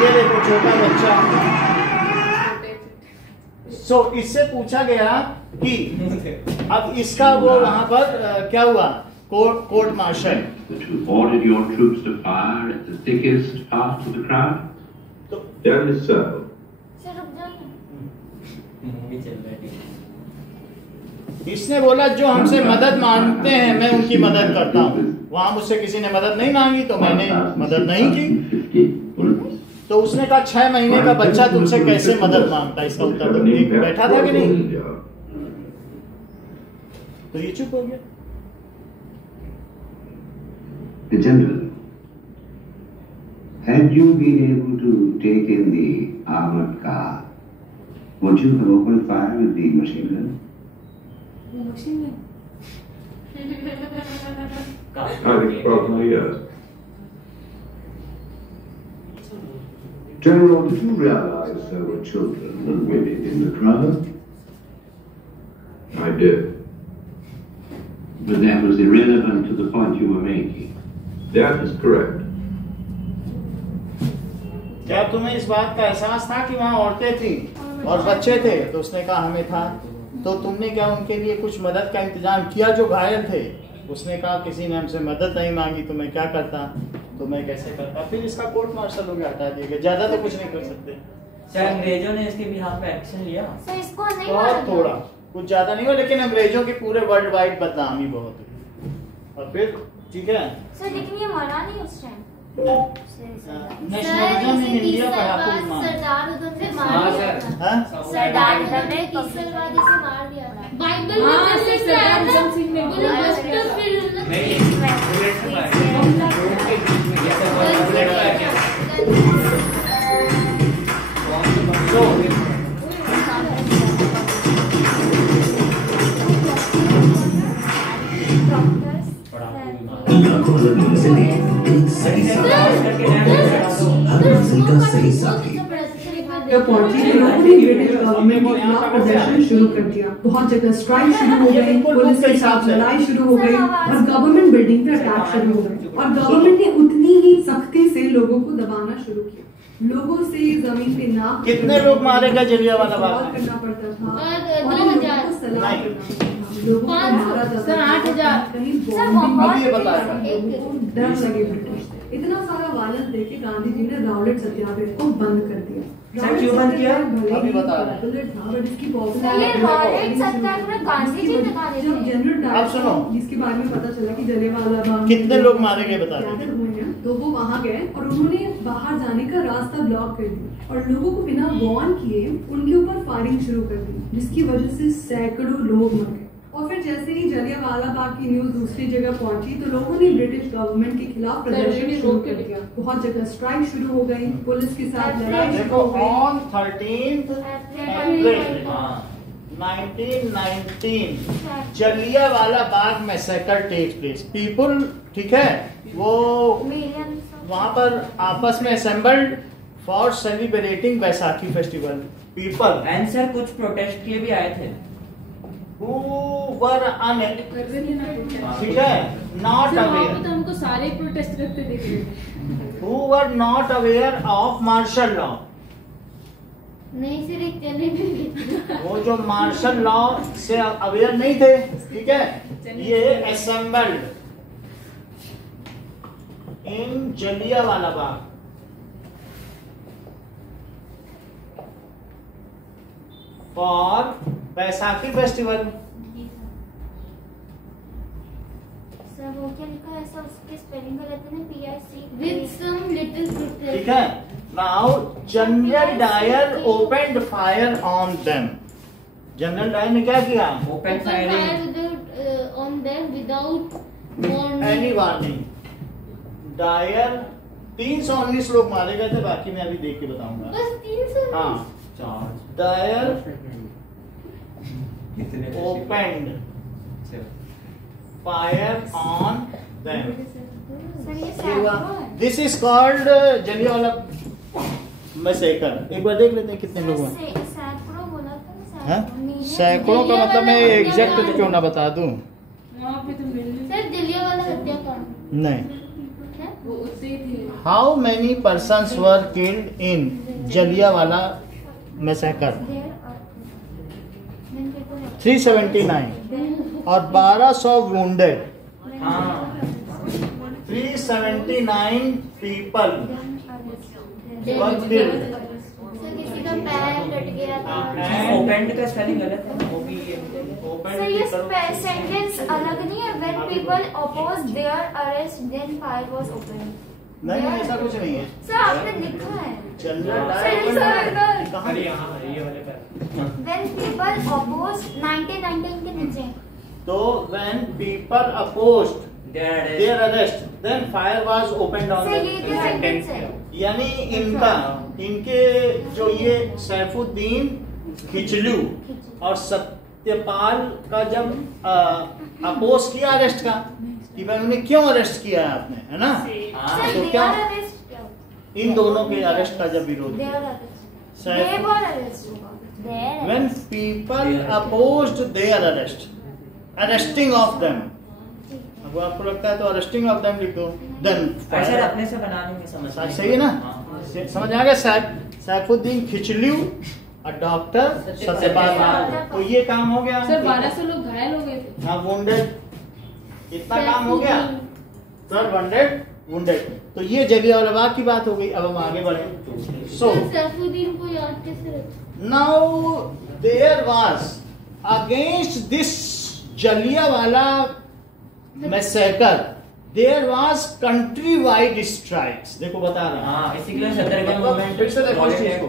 ये देखो छोटा बच्चा। सो इससे पूछा गया कि अब इसका वो वहां पर क्या हुआ, court martial ordered your troops to fire at the thickest part of the crowd? That is so. Sir रुक जाइए। इसने बोला जो हमसे मदद मांगते हैं मैं उनकी मदद करता हूँ। वहां मुझसे किसी ने मदद नहीं मांगी तो मैंने मदद नहीं की। तो उसने कहा 6 महीने का बच्चा तुमसे कैसे मदद मांगता है, इसका उत्तर दो। एक बैठा था कि नहीं, तो ये चुप हो गया। General, had you been able to take in the armored car, would you have opened fire with the machine gun? I think probably yes. General, did you realize there were children and women in the crowd? I did. But that was irrelevant to the point you were making. That is correct. क्या तुम्हें इस बात का एहसास था कि वहाँ औरतें थी और बच्चे थे? तो उसने कहा हमें था। तो तुमने क्या उनके लिए कुछ मदद का इंतजाम किया जो घायल थे? उसने कहा किसी ने हमसे मदद नहीं मांगी तो मैं क्या करता, तो मैं कैसे करता। फिर इसका कोर्ट मार्शल हो गया, हटा दिया गया। ज्यादा तो कुछ नहीं कर सकते। सर, अंग्रेजों ने इसके बिहाफ में एक्शन लिया? सर इसको नहीं मारा बहुत थोड़ा, कुछ ज्यादा नहीं हो, लेकिन अंग्रेजों की पूरे वर्ल्ड वाइड बदनामी बहुत हुई। और फिर ठीक है सर, लेकिन ये मरा नहीं उस टाइम। नेशनलिज्म इन इंडिया का आपको मान। सरदार उधम से मार दिया था। सरदार उधम ने तीसरवादी से मार दिया था। बाइबल में जैसे सरदार उधम सिंह ने बोला तो प्रदर्शन शुरू कर दिया। बहुत जगह स्ट्राइक शुरू हो गई, पुलिस के साथ लड़ाई शुरू हो गई और गवर्नमेंट बिल्डिंग पे अटैक शुरू हो गए। और गवर्नमेंट ने उतनी ही सख्ती से लोगों को दबाना शुरू किया। लोगों से जमीन पे ना कितने लोग मारे गए जलियांवाला बाग करना पड़ता था। 2000 लोगों को मारा जाता था। 8,000 कहीं अभी ये बता डर लगे ब्रिटिश से। इतना सारा वायलेंस देके गांधी जी ने राउलेट सत्याग्रह को बंद कर दिया। सर क्यों बंद किया? अभी बता रहे हैं। आप सुनो, जिसके बारे में पता चला कि जलियांवाला बाग कितने लोग मारे गए बता रहे हुए हैं, तो वो वहाँ गए और उन्होंने बाहर जाने का रास्ता ब्लॉक कर दिया और लोगों को बिना वार्न किए उनके ऊपर फायरिंग शुरू कर दी, जिसकी वजह से सैकड़ों लोग मर गए। और फिर जैसे ही जलियांवाला बाग की न्यूज दूसरी जगह पहुंची तो लोगों ने ब्रिटिश गवर्नमेंट के खिलाफ प्रदर्शन शुरू कर दिया। बहुत जगह स्ट्राइक शुरू हो गई, पुलिस के साथ लड़ाई शुरू हो गई। On 13th April 1919 Jallianwala Bagh massacre takes place. People, ठीक है, वो वहां पर आपस में assembled for celebrating Baisakhi festival. People and sir कुछ प्रोटेस्ट के लिए भी आए थे। who were ठीक है, not aware, तो हमको सारे प्रोटेस्ट करते दिख रहे। who were not aware of martial law। नहीं सिर्फ इतने भी वो जो मार्शल लॉ से अवेयर नहीं थे, ठीक है, ये assembled in Jallianwala Bagh for Baisakhi festival. Sir वो क्या लिखा है, सर उसके स्पेलिंग गलत है ना, PIC with some little protest। ठीक है, now General Dyer opened fire on them. General Dyer ने क्या किया? Open firing on them without warning। Any warning. Dyer 319 लोग मारे गए थे, बाकी मैं अभी देख के बताऊंगा। बस 300। हाँ, Dyer opened fire on them। Sir ये ये हुआ। सैकड़ों है। This is called Jallianwala massacre. एक बार देख लेते हैं कितने लोग हैं। सैकड़ों बोला था हैं? ना, सैकड़ों का मतलब मैं एग्जैक्ट क्यों ना बता दूं? वहाँ पे तो मिलने सर जलियांवाला हत्याकांड नहीं। वो उससे ही थे। How many persons were killed in Jallianwala massacre? 379 और 1200 wounded। 379 people were killed। Sir किसी का पैर कट गया था। ओपन का स्पेलिंग गलत है, वो भी सर ये सेंटेंस अलग नहीं है। When people opposed their arrest, then fire was opened। नहीं, ऐसा कुछ नहीं है। सर आपने लिखा है। जनरल सर ये वाले पर When people opposed 1919 के नीचे। तो when people opposed their arrest, then fire was opened on sir ये क्या सेंटेंस है? them। यानी इनके जो ये सैफुद्दीन खिचलू और सत्यपाल का जब अपोज किया अरेस्ट का, कि भाई उन्हें क्यों अरेस्ट किया है आपने, है ना? सर तो their क्या arrest क्या होता है? इन दोनों के अरेस्ट का जब विरोध Their किया। arrest। They were arrest होगा। Their When people opposed their arrest, arresting of them। अब आपको लगता है तो अरेस्टिंग ऑफ देम लिख दो, देन सर अपने से बनाने में समझ सही है ना? समझ आ गया? सैफुद्दीन खिचलू और डॉक्टर सत्यपाल, तो ये काम हो गया। सर 1200 लोग घायल हो गए थे। हाँ, वुंडेड, इतना काम हो गया। 1200 वुंडेड। तो ये जलियांवाला बाग की बात हो गई। अब हम आगे बढ़े। सो सैफुद्दीन को याद कैसे रखें? now there was against this Jallianwala massacre there was countrywide strikes। देखो बता रहा हूँ। हाँ, इसी के लिए 17 मूवमेंट फिर से देखो इस चीज को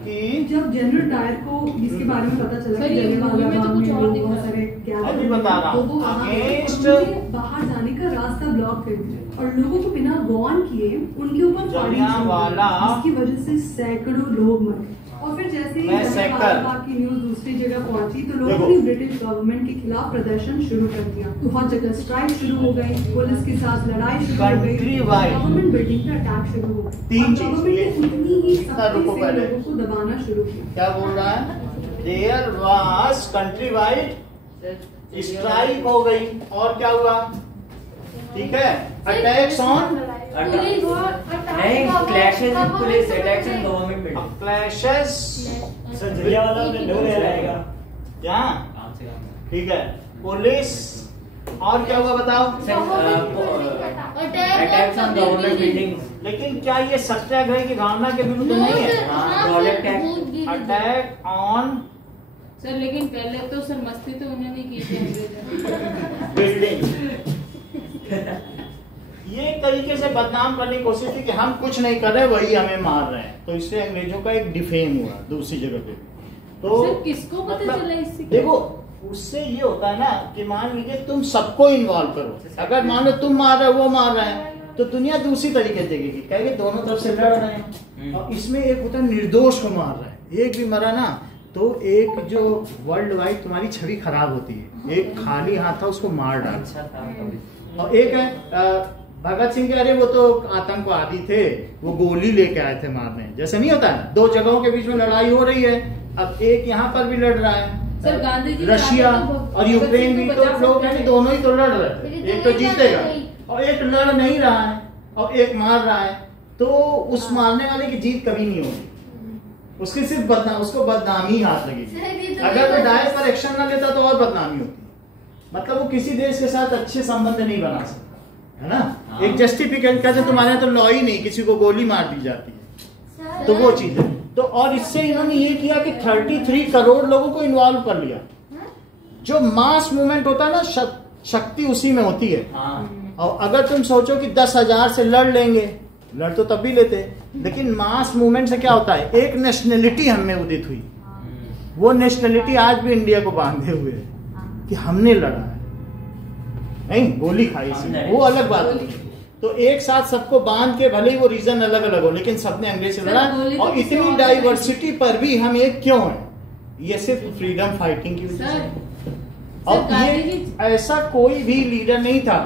कि जब जनरल डायर को जिसके बारे में पता चला सर, कि ये जलियांवाला मूवी में तो बाग कुछ में और लोग दिख बहुत रहा है। सारे गैदर अभी हुए, बता रहा तो हूँ। वो वहाँ गए और Against- उन्होंने बाहर जाने का रास्ता ब्लॉक कर दिया और लोगों को बिना वार्न किए उनके ऊपर फायरिंग शुरू कर दी, जलियांवाला- जिसकी वजह से सैकड़ों लोग मर गए। और फिर जैसे ही जलियांवाला बाग की न्यूज दूसरी जगह पहुंची तो लोगों ने ब्रिटिश गवर्नमेंट के खिलाफ प्रदर्शन शुरू कर दिया। बहुत जगह स्ट्राइक शुरू हो गई, पुलिस के साथ लड़ाई शुरू हो गई, Countrywide। गवर्नमेंट बिल्डिंग पे अटैक शुरू हो गए। तीन और चीज गवर्नमेंट ये- ने उतनी ही इतना सख्ती रुको से पहले। लोगों को दबाना शुरू किया। क्या बोल रहा है? There was countrywide स्ट्राइक हो गई और क्या हुआ? ठीक है, अटैक्स ऑन पुलिस नहीं, clashes with police, attacks in government building. Clashes. Sir Jallianwala में 2 लेयर आएगा। क्या? ठीक है, पुलिस और क्या हुआ बताओ? Attacks on government buildings. लेकिन क्या ये सत्याग्रह की भावना के विरुद्ध नहीं है? अटैक ऑन सर लेकिन पहले तो सर मस्ती तो उन्होंने की थी बिल्डिंग। ये एक तरीके से बदनाम करने की कोशिश थी कि हम कुछ नहीं कर रहे, वही हमें मार रहे हैं। तो इससे अंग्रेजों का एक डिफेम हुआ दूसरी जगह पे। तो सर किसको पता चला इससे? देखो उससे ये होता है ना कि मान लीजिए तुम सबको इन्वॉल्व करो। अगर मान लो तुम मार रहे हो, वो मार रहे हैं, तो दुनिया दूसरी तरीके से देखेगी, कहेगी दोनों तरफ से लड़ रहे हैं। और इसमें एक होता है निर्दोष को मार रहा है, एक भी मरा ना तो एक जो वर्ल्ड वाइड तुम्हारी छवि खराब होती है। एक खाली हाथ था उसको मार डाला। और एक है भगत सिंह के, अरे वो तो आतंकवादी थे, वो गोली लेके आए थे मारने। जैसे नहीं होता है, दो जगहों के बीच में लड़ाई हो रही है, अब एक यहाँ पर भी लड़ रहा है। सर गांधी जी रशिया और यूक्रेन भी तो लोग हैं, दोनों ही तो लड़ रहे हैं। एक तो जीतेगा और एक लड़ नहीं रहा है और एक मार रहा है। तो उस मारने वाले की जीत कभी नहीं होगी, उसकी सिर्फ बदनाम, उसको बदनामी हाथ लगेगी। अगर वो डायरेक्ट पर एक्शन ना लेता तो और बदनामी होती। मतलब वो किसी देश के साथ अच्छे संबंध नहीं बना सकता, है ना। एक जस्टिफिकेशन कहते तुम्हारे यहाँ तो लॉ ही नहीं, किसी को गोली मार दी जाती है, तो वो चीज है। तो और इससे इन्होंने ये किया कि 33 करोड़ लोगों को इन्वॉल्व कर लिया। जो मास मूवमेंट होता है ना, शक्ति उसी में होती है। और अगर तुम सोचो कि 10,000 से लड़ लेंगे, लड़ तो तब भी लेते, लेकिन मास मूवमेंट से क्या होता है, एक नेशनलिटी हम में उदित हुई। वो नेशनलिटी आज भी इंडिया को बांधे हुए है कि हमने लड़ा है, नहीं गोली खाई सी, वो अलग बात है। तो एक साथ सबको बांध के, भले ही वो रीजन अलग अलग हो, लेकिन सबने अंग्रेज से लड़ा। और इतनी डाइवर्सिटी पर भी हम एक क्यों है? ये सिर्फ फ्रीडम फाइटिंग की वजह से। और ये ऐसा कोई भी लीडर नहीं था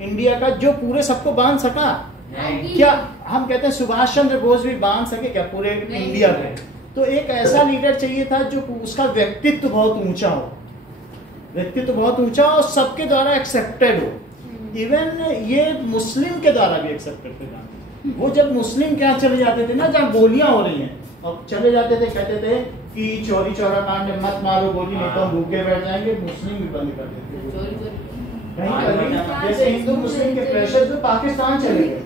इंडिया का जो पूरे सबको बांध सका। क्या हम कहते हैं सुभाष चंद्र बोस भी बांध सके क्या पूरे इंडिया को? तो एक ऐसा लीडर चाहिए था जो उसका व्यक्तित्व बहुत ऊंचा हो, व्यक्तित्व बहुत ऊंचा हो और सबके द्वारा एक्सेप्टेड हो। इवन ये मुस्लिम के द्वारा भी एक्सेप्टेड थे। वो जब मुस्लिम क्या चले जाते थे ना, जहाँ गोलियां हो रही हैं, और चले जाते थे, कहते थे कि चोरी चौरा कांड में मत मारो गोली, नहीं तो हम भूखे बैठ जाएंगे। मुस्लिम भी बंद कर देते, जैसे हिंदू मुस्लिम के प्रेशर में पाकिस्तान चले गए,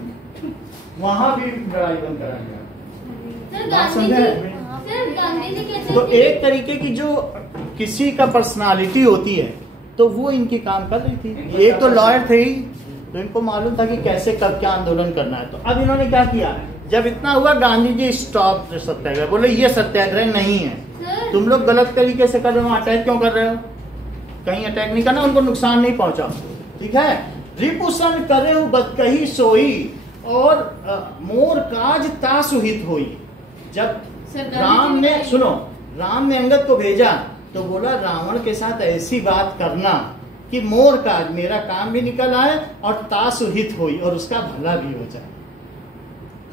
वहां भी लड़ाई बंद करा गया। तो एक तरीके की जो किसी का पर्सनालिटी होती है, तो वो इनकी काम कर रही थी। एक तो लॉयर थे ही, तो इनको मालूम था कि कैसे कब क्या आंदोलन करना है। तो अब इन्होंने क्या किया, जब इतना हुआ, गांधी जी स्टॉप सत्याग्रह, बोले ये सत्याग्रह नहीं है, तुम लोग गलत तरीके से कर रहे हो, अटैक क्यों कर रहे हो, कहीं अटैक नहीं करना, उनको नुकसान नहीं पहुंचा। ठीक है, रिपुसन करे बदकही सोई और मोर काज तासुहित हुई। जब राम ने, सुनो, राम ने अंगद को भेजा तो बोला रावण के साथ ऐसी बात करना कि मोर काज, मेरा काम भी निकल आए और तासुहित हुई, और उसका भला भी हो जाए।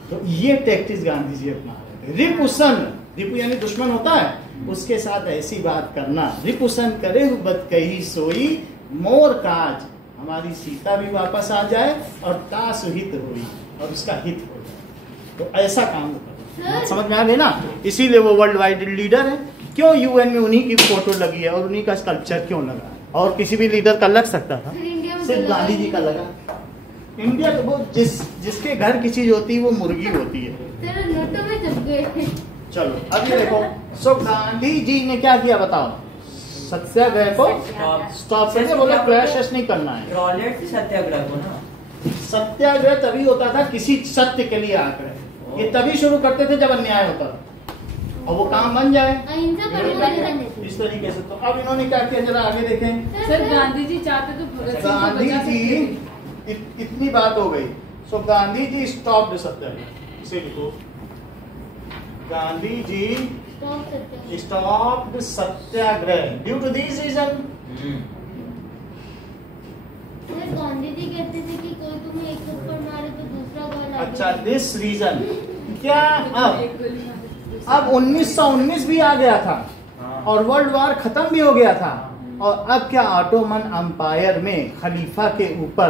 तो ये टैक्टिस गांधी जी अपना रहे थे। रिपुसन, रिपु यानी दुश्मन होता है, उसके साथ ऐसी बात करना। रिपुसन करे बदकही सोई, मोर काज, हमारी सीता भी वापस आ जाए और तासुहित हुई, और उसका हित हो जाए। तो ऐसा काम समझ में आ गए ना। इसीलिए वो वर्ल्ड वाइड लीडर है। क्यों यूएन में उन्हीं की फोटो लगी है और उन्हीं का स्कल्पचर क्यों लगा? और किसी भी लीडर का लग सकता था, सिर्फ गांधी जी का लगा। इंडिया तो वो जिसके घर की चीज होती है वो मुर्गी होती है। चलो अब ये देखो, सो गांधी जी ने क्या किया बताओ, सत्याग्रह को स्टॉप करके बोला क्रैश नहीं करना है। सत्याग्रह को ना, सत्याग्रह तभी होता था किसी सत्य के लिए आकर, ये तभी शुरू करते थे जब अन्याय होता था और वो काम बन जाए इस तरीके से। तो अब इन्होंने क्या किया, जरा आगे देखें। सर गांधी जी चाहते तो भगत सिंह गांधी जी इतनी बात हो गई, सो गांधी जी स्टॉप सत्याग्रह, इसे लिखो, Gandhi ji stop satyagraha due to this reason. Gandhi ji कहते थे कि कोई तुम्हें एक थप्पड़ मारे तो दूसरा गोला। अच्छा, दिस रीजन क्या, अब 1919 भी आ गया था और वर्ल्ड वार खत्म भी हो गया था, और अब क्या ऑटोमन अंपायर में खलीफा के ऊपर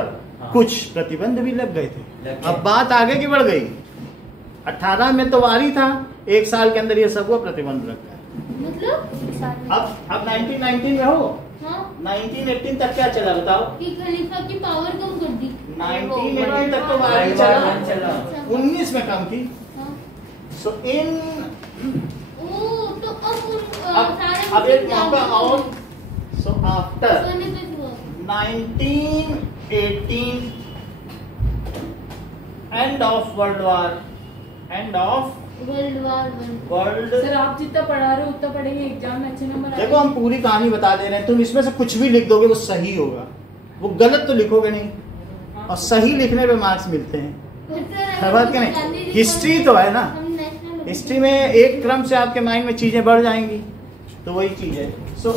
कुछ प्रतिबंध भी लग गए थे। अब बात आगे की बढ़ गई, 18 में तो वारी था, एक साल के अंदर ये सब प्रतिबंध लग गया। मतलब अब 1919 में हो, हाँ 1918 तक क्या चला बताओ? कि खलीफा की पावर कम कर दी। 1918 तक तो बाहर ही चला, 19 में कम की। सो इन तो अब एक मौका और। So after 1918 end of world war, end of world. Sir आप जितना पढ़ा रहे हो उतना पढ़ेंगे एग्जाम में अच्छे नंबर। देखो हम पूरी कहानी बता दे रहे हैं, तुम इसमें से कुछ भी लिख दोगे वो सही होगा, वो गलत तो लिखोगे नहीं, और सही लिखने पे मार्क्स मिलते हैं। बात क्या नहीं, हिस्ट्री तो है ना, हिस्ट्री में एक क्रम से आपके माइंड में चीजें बढ़ जाएंगी, तो वही चीज है। So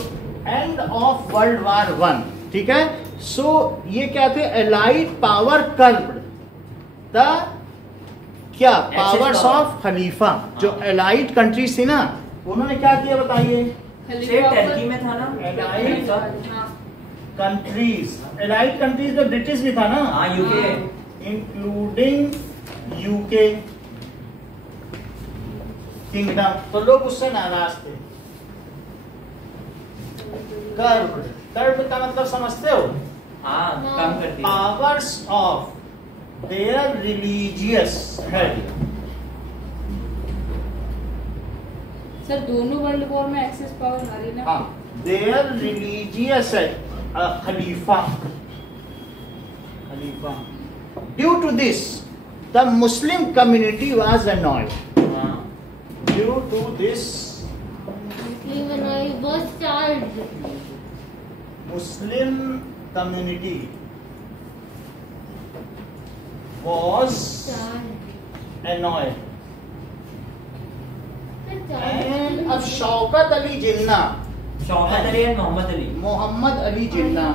end of world war 1, ठीक है। सो ये क्या थे? एलाइड पावर कर्व्ड द क्या पावर्स ऑफ खलीफा। जो एलाइड कंट्रीज थी ना, उन्होंने क्या किया बताइए? टर्की में था ना एलाइड कंट्रीज, एलाइड कंट्रीज में ब्रिटिश भी था ना, यूके, इंक्लूडिंग यूके किंगडम, तो लोग उससे नाराज थे। कर्व, कर्व का मतलब समझते हो? हाँ, कम कर दिया। Powers of their religious head. Sir दोनों वर्ल्ड वॉर में एक्सेस पावर हमारी ना। हाँ, देयर रिलीजियस हेड खलीफा, खलीफा। Due to this the Muslim community was annoyed. Due to this, Muslim community was annoyed. And अब शौकत अली जिन्ना, शौकत अली एंड मोहम्मद अली, मोहम्मद अली जिन्ना,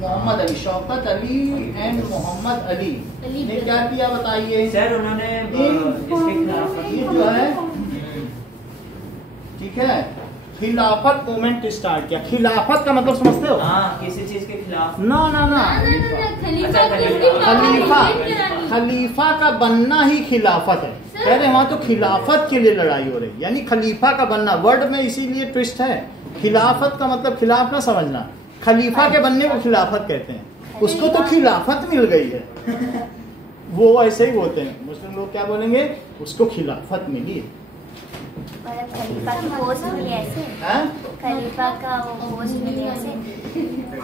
मोहम्मद अली, शौकत अली एंड मोहम्मद अली ने क्या किया बताइए? सर उन्होंने इसके खिलाफ जो है, ठीक है, खिलाफत मूवमेंट स्टार्ट किया। खिलाफत का मतलब समझते हो? हाँ, किसी चीज के खिलाफ। ना ना ना, खलीफा, खलीफा का बनना ही खिलाफत है। कह रहे वहां तो खिलाफत के लिए लड़ाई हो रही, यानी खलीफा का बनना वर्ड में इसीलिए ट्विस्ट है। खिलाफत का मतलब खिलाफ ना समझना, खलीफा के बनने को खिलाफत कहते हैं, उसको तो खिलाफत मिल गई है। वो ऐसे ही बोलते हैं मुस्लिम लोग, क्या बोलेंगे? उसको खिलाफत मिली। खलीफा की पोस्ट मिली ऐसे? खलीफा का वो पोस्ट मिली ऐसे?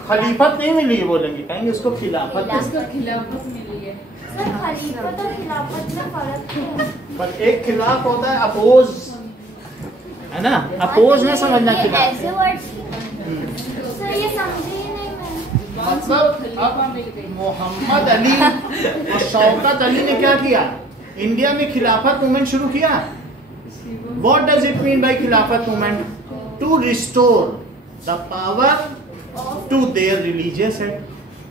खलीफत नहीं मिली बोलेंगे, कहेंगे उसको खिलाफत, उसको खिलाफत मिली है। सर खलीफत और खिलाफत में फर्क है। पर एक खिलाफ होता है अपोज, है ना, अपोज में समझना खिलाफ। ऐसे वर्ड्स सर ये समझे ही नहीं मैं। मतलब अब मोहम्मद अली और शौकत अली ने क्या किया? इंडिया में खिलाफत मूवमेंट शुरू किया। What does it mean by खिलाफत movement? To restore the power to their religious head.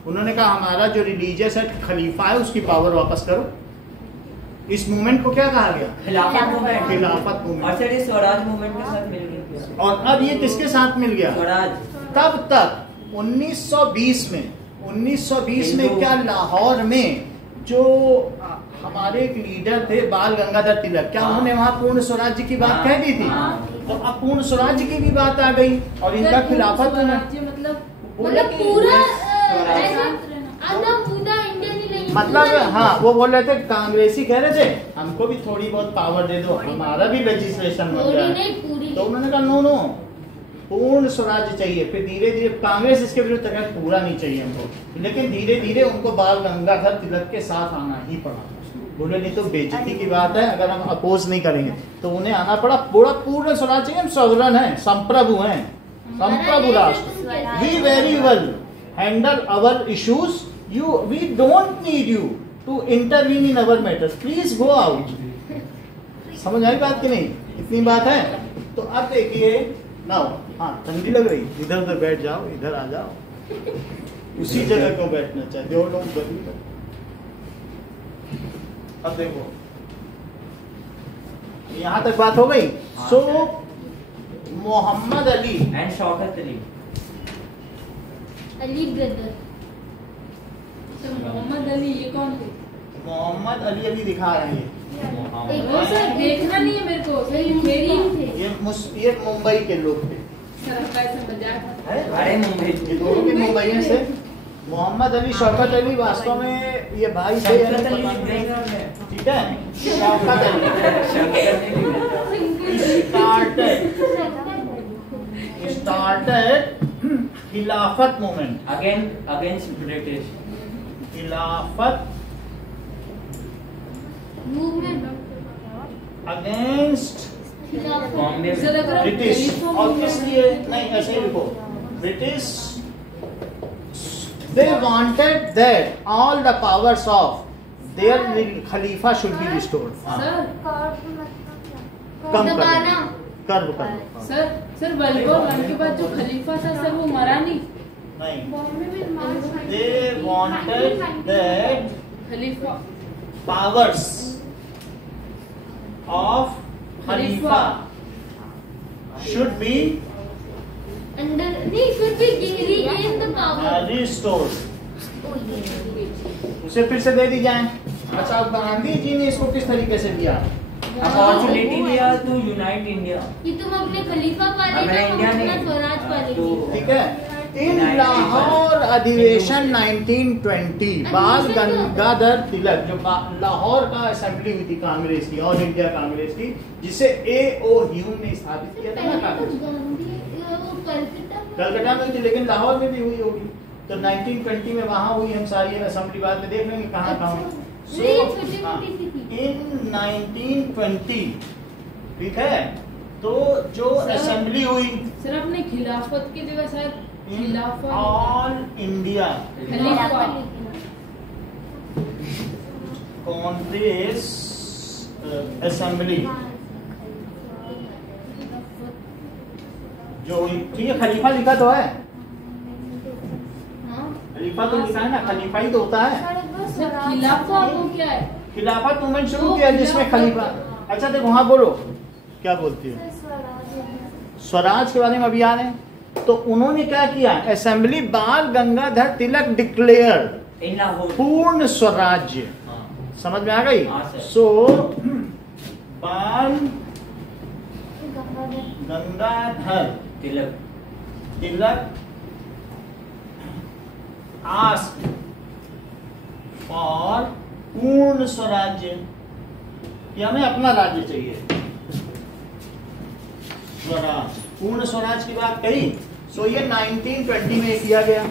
उन्होंने कहा हमारा जो रिलीजियस हेड खलीफा है उसकी पावर वापस करो। इस मूवमेंट को क्या कहा गया? खिलाफत मूवमेंट। खिलाफत मूवमेंट। और सर ये स्वराज मूवमेंट के साथ मिल गया। और अब ये किसके साथ मिल गया? स्वराज। तब तक 1920 में क्या लाहौर में जो हमारे एक लीडर थे बाल गंगाधर तिलक, क्या उन्होंने वहाँ पूर्ण स्वराज्य की बात कह दी थी? तो अब पूर्ण स्वराज्य की भी बात आ गई और इनका खिलाफत मतलब हाँ, वो बोल रहे थे, कांग्रेसी कह रहे थे हमको भी थोड़ी बहुत पावर दे दो, हमारा भी लेजिस्लेशन बन जाए। तो उन्होंने कहा नो नो, पूर्ण स्वराज्य चाहिए। फिर धीरे धीरे कांग्रेस इसके विरुद्ध तक पूरा नहीं चाहिए हमको, लेकिन धीरे धीरे उनको बाल गंगाधर तिलक के साथ आना ही पड़ा। बोले नहीं तो बेइज्जती की बात है, अगर हम अपोज नहीं करेंगे तो उन्हें आना पड़ा। पूर्ण स्वराज चाहिए, हम सॉवरन हैं, संप्रभु हैं, संप्रभु राष्ट्र। We very well handle our issues, you we don't need you to intervene in our matters, please go out. समझ आई बात की नहीं? इतनी बात है। तो अब देखिए ना, हाँ ठंडी लग रही, इधर उधर बैठ जाओ, इधर आ जाओ, उसी जगह को बैठना चाहिए जो लोग गर्मी। अब देखो यहाँ तक बात हो गई। सो मोहम्मद अली एंड शौकत अली, अली ब्रदर। मोहम्मद अली ये कौन थे? मोहम्मद अली अली दिखा रहे हैं, सर देखना नहीं है मेरे को, सर ये मुंबई के लोग थे। सर आपका ऐसा मजाक है? अरे मुंबई ये दोनों भी मुंबई से। मोहम्मद अली, शौकत अली वास्तव में ये भाई थे, ठीक है। शौकत अली स्टार्टेड खिलाफत मूवमेंट अगेंस्ट ब्रिटिश, खिलाफत मूवमेंट अगेंस्ट बॉम्बे सर अगर आप ब्रिटिश। टेलीफोन और किस लिए? नहीं, ऐसे ही लिखो, British they wanted that all the powers of their khalifa should be restored। Sir कम दबाना। कर सर वर्ल्ड वॉर 1 के बाद जो खलीफा था सर वो मरा नहीं। नहीं, they wanted that Khalifa powers of Khalifa should be under नहीं should be regain the power restored। उसे फिर से दे दी जाए। अच्छा, अब गांधी जी ने इसको किस तरीके से दिया? अपॉर्चुनिटी दिया टू यूनाइट इंडिया, कि तुम अपने खलीफा पालेगा, हमें तुम इंडिया अपना में स्वराज पालेंगे। ठीक है। इन लाहौर अधिवेशन 1920 बाल गंगाधर तिलक, जो लाहौर का असेंबली हुई थी कांग्रेस की, ऑल इंडिया कांग्रेस की, जिसे A.O. ह्यूम ने स्थापित किया था ना कांग्रेस। कलकत्ता में थी लेकिन लाहौर में भी हुई होगी, तो 1920 में वहां हुई। हम सारी असेंबली बाद में देख लेंगे कहाँ कहाँ हुई। इन 1920, ठीक है, तो जो असेंबली हुई सर अपने खिलाफत की जगह शायद खिलाफत ऑल इंडिया खलीफा कांग्रेस असेंबली जो हुई, ठीक है। खलीफा लिखा तो है, खलीफा तो लिखा है ना, खलीफा ही तो होता है। सर खिलाफा वो क्या है? खिलाफत मूवमेंट शुरू किया जिसमें खलीफा। अच्छा देखो, हाँ बोलो क्या बोलती हो? स्वराज के बारे में अभी आ रहे हैं। तो उन्होंने क्या किया? असेंबली बाल गंगाधर तिलक डिक्लेयर इन लाहौर पूर्ण स्वराज्य। समझ में आ गई? सो बाल गंगाधर तिलक आस्क फॉर पूर्ण स्वराज्य, कि हमें अपना राज्य चाहिए, स्वराज, पूर्ण स्वराज की बात कही। सो ये 1920 में किया गया,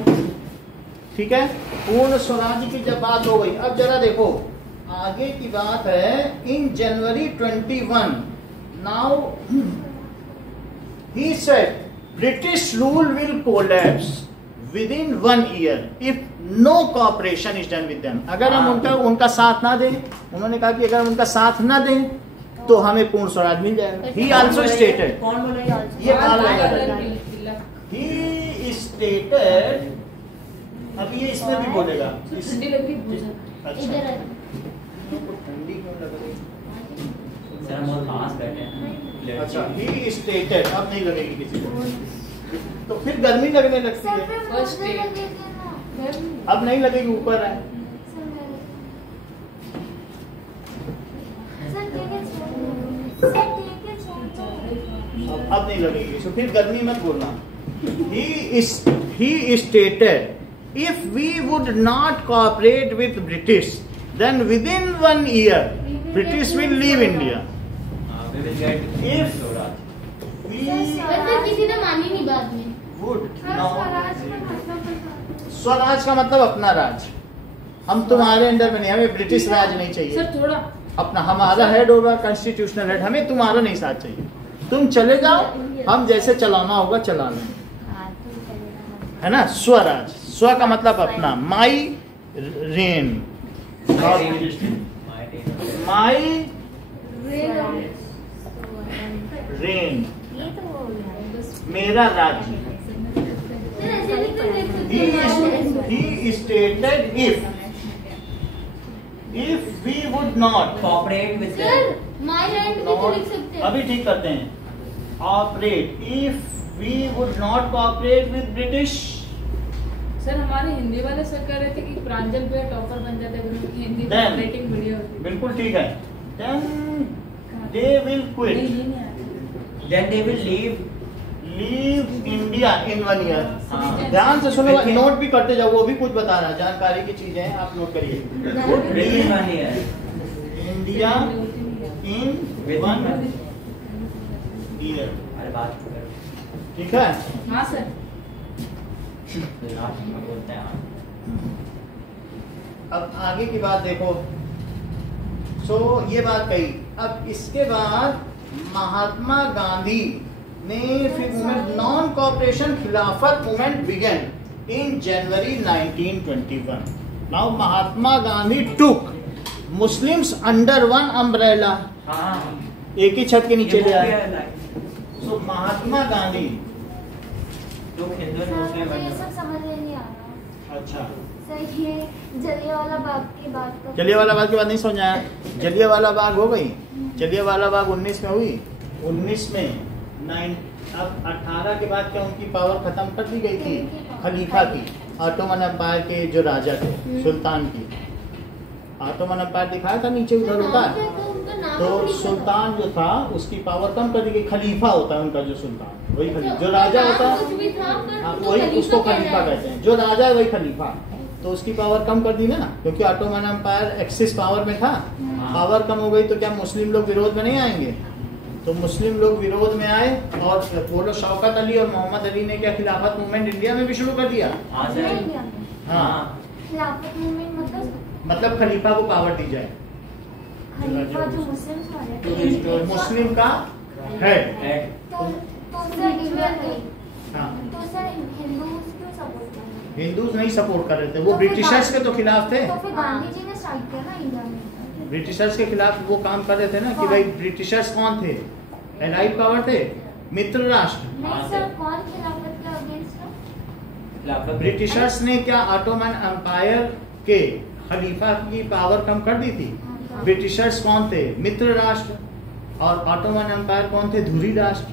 ठीक है। पूर्ण स्वराज की जब बात हो गई, अब जरा देखो आगे की बात है। इन जनवरी 21 now he said British rule will collapse within 1 year if no cooperation is done with them। अगर हम उनका साथ ना दें, उन्होंने कहा कि अगर उनका साथ ना दें तो हमें पूर्ण स्वराज मिल जाएगा। He also stated, कौन बोला ये बाल गंगाधर, he stated, अभी ये इसमें भी बोलेगा। ठंडी लग रही है। अच्छा, ठंडी क्यों लग रही? सर हम बहुत पास बैठे हैं। अच्छा, he stated, अब नहीं लगेगी किसी को, तो फिर गर्मी लगने लगती है। अब नहीं लगेगी, ऊपर है। अब नहीं लगेगी, तो फिर गर्मी मत बोलना। He stated, if we would not cooperate with British, then within 1 year, British will leave India. We will get If we वैसे किसी ने मानी नहीं बाद में। would not, स्वराज का मतलब अपना राज। हम तुम्हारे अंडर में नहीं, हमें ब्रिटिश राज नहीं चाहिए। सर थोड़ा अपना हमारा हेड होगा, कॉन्स्टिट्यूशनल हेड, हमें तुम्हारा नहीं साथ चाहिए। तुम चले जाओ, हम जैसे चलाना होगा चला लें, है ना। स्वराज, स्व का मतलब अपना, माई रेन, माई रेन, मेरा राज्य। He stated if we would not cooperate with sir them, my land भी तो लिख सकते हैं। अभी ठीक करते हैं। Operate, if we would not cooperate with British. Sir हमारे हिंदी वाले सर कह रहे थे कि प्रांजल पे टॉपर बन जाते अगर उनकी हिंदी Then, में रेटिंग बढ़िया होती। बिल्कुल ठीक है। Then they will quit, नहीं आ रहा। then they will leave leave India in 1 year. हाँ। ध्यान से सुनो, नोट भी करते जाओ, वो भी कुछ बता रहा है, जानकारी की चीजें हैं, आप नोट करिए। Within 1 year। India in 1 year. अरे बात करो। ठीक है। हाँ सर। लास्ट में बोलते हैं। अब आगे की बात देखो। सो ये बात कही। अब इसके बाद महात्मा गांधी ने फिर movement non cooperation Khilafat movement begin इन जनवरी 1921। नाउ महात्मा गांधी टुक मुस्लिम्स अंडर वन अम्ब्रेला। हाँ। एक ही छत के नीचे ले आए। सो महात्मा गांधी तो हिंदू मुस्लिम सर, ये सब समझ में नहीं आ रहा। अच्छा सर, ये जलियांवाला बाग की बात कर। जलियांवाला बाग की बात नहीं समझ आया। जलियांवाला बाग हो गई। जलियांवाला बाग 19 में हुई। 19 में 18 के बाद क्या उनकी पावर खत्म कर दी गई थी खलीफा की, ऑटोमन एम्पायर के जो राजा थे, सुल्तान की। ऑटोमन एम्पायर दिखाया था नीचे उधर होता है, तो सुल्तान जो था उसकी पावर कम कर दी गई। खलीफा होता है उनका जो सुल्तान, वही खलीफा। जो राजा होता है वही उसको खलीफा कहते हैं। जो राजा है वही खलीफा। तो उसकी पावर कम कर दी ना, क्योंकि ऑटोमन एम्पायर एक्सिस पावर में था। पावर कम हो गई तो क्या मुस्लिम लोग विरोध में नहीं आएंगे? तो मुस्लिम लोग विरोध में आए और वो लोग शौकत अली और मोहम्मद अली ने क्या खिलाफत मूवमेंट इंडिया में भी शुरू कर दिया। हाँ, खिलाफत मूवमेंट मतलब खलीफा को पावर दी जाए। खलीफा जो मुस्लिम का हेड। तो सर इंडिया में हाँ, तो सर हिंदूज क्यों सपोर्ट कर रहे हैं? हिंदूज नहीं सपोर्ट कर रहे थे, वो ब्रिटिशर्स के तो खिलाफ थे। तो फिर गांधी जी ने स्ट्राइक किया ना इंडिया में। ब्रिटिशर्स के खिलाफ वो काम कर रहे थे ना कि भाई ब्रिटिशर्स कौन थे? एलाइड पावर थे, मित्र राष्ट्र। नहीं सर, कौन खिलाफत के अगेंस्ट है? ब्रिटिशर्स ने क्या ऑटोमन एम्पायर के खलीफा की पावर कम कर दी थी। ब्रिटिशर्स कौन थे? मित्र राष्ट्र। और ऑटोमन एम्पायर कौन थे? धुरी राष्ट्र,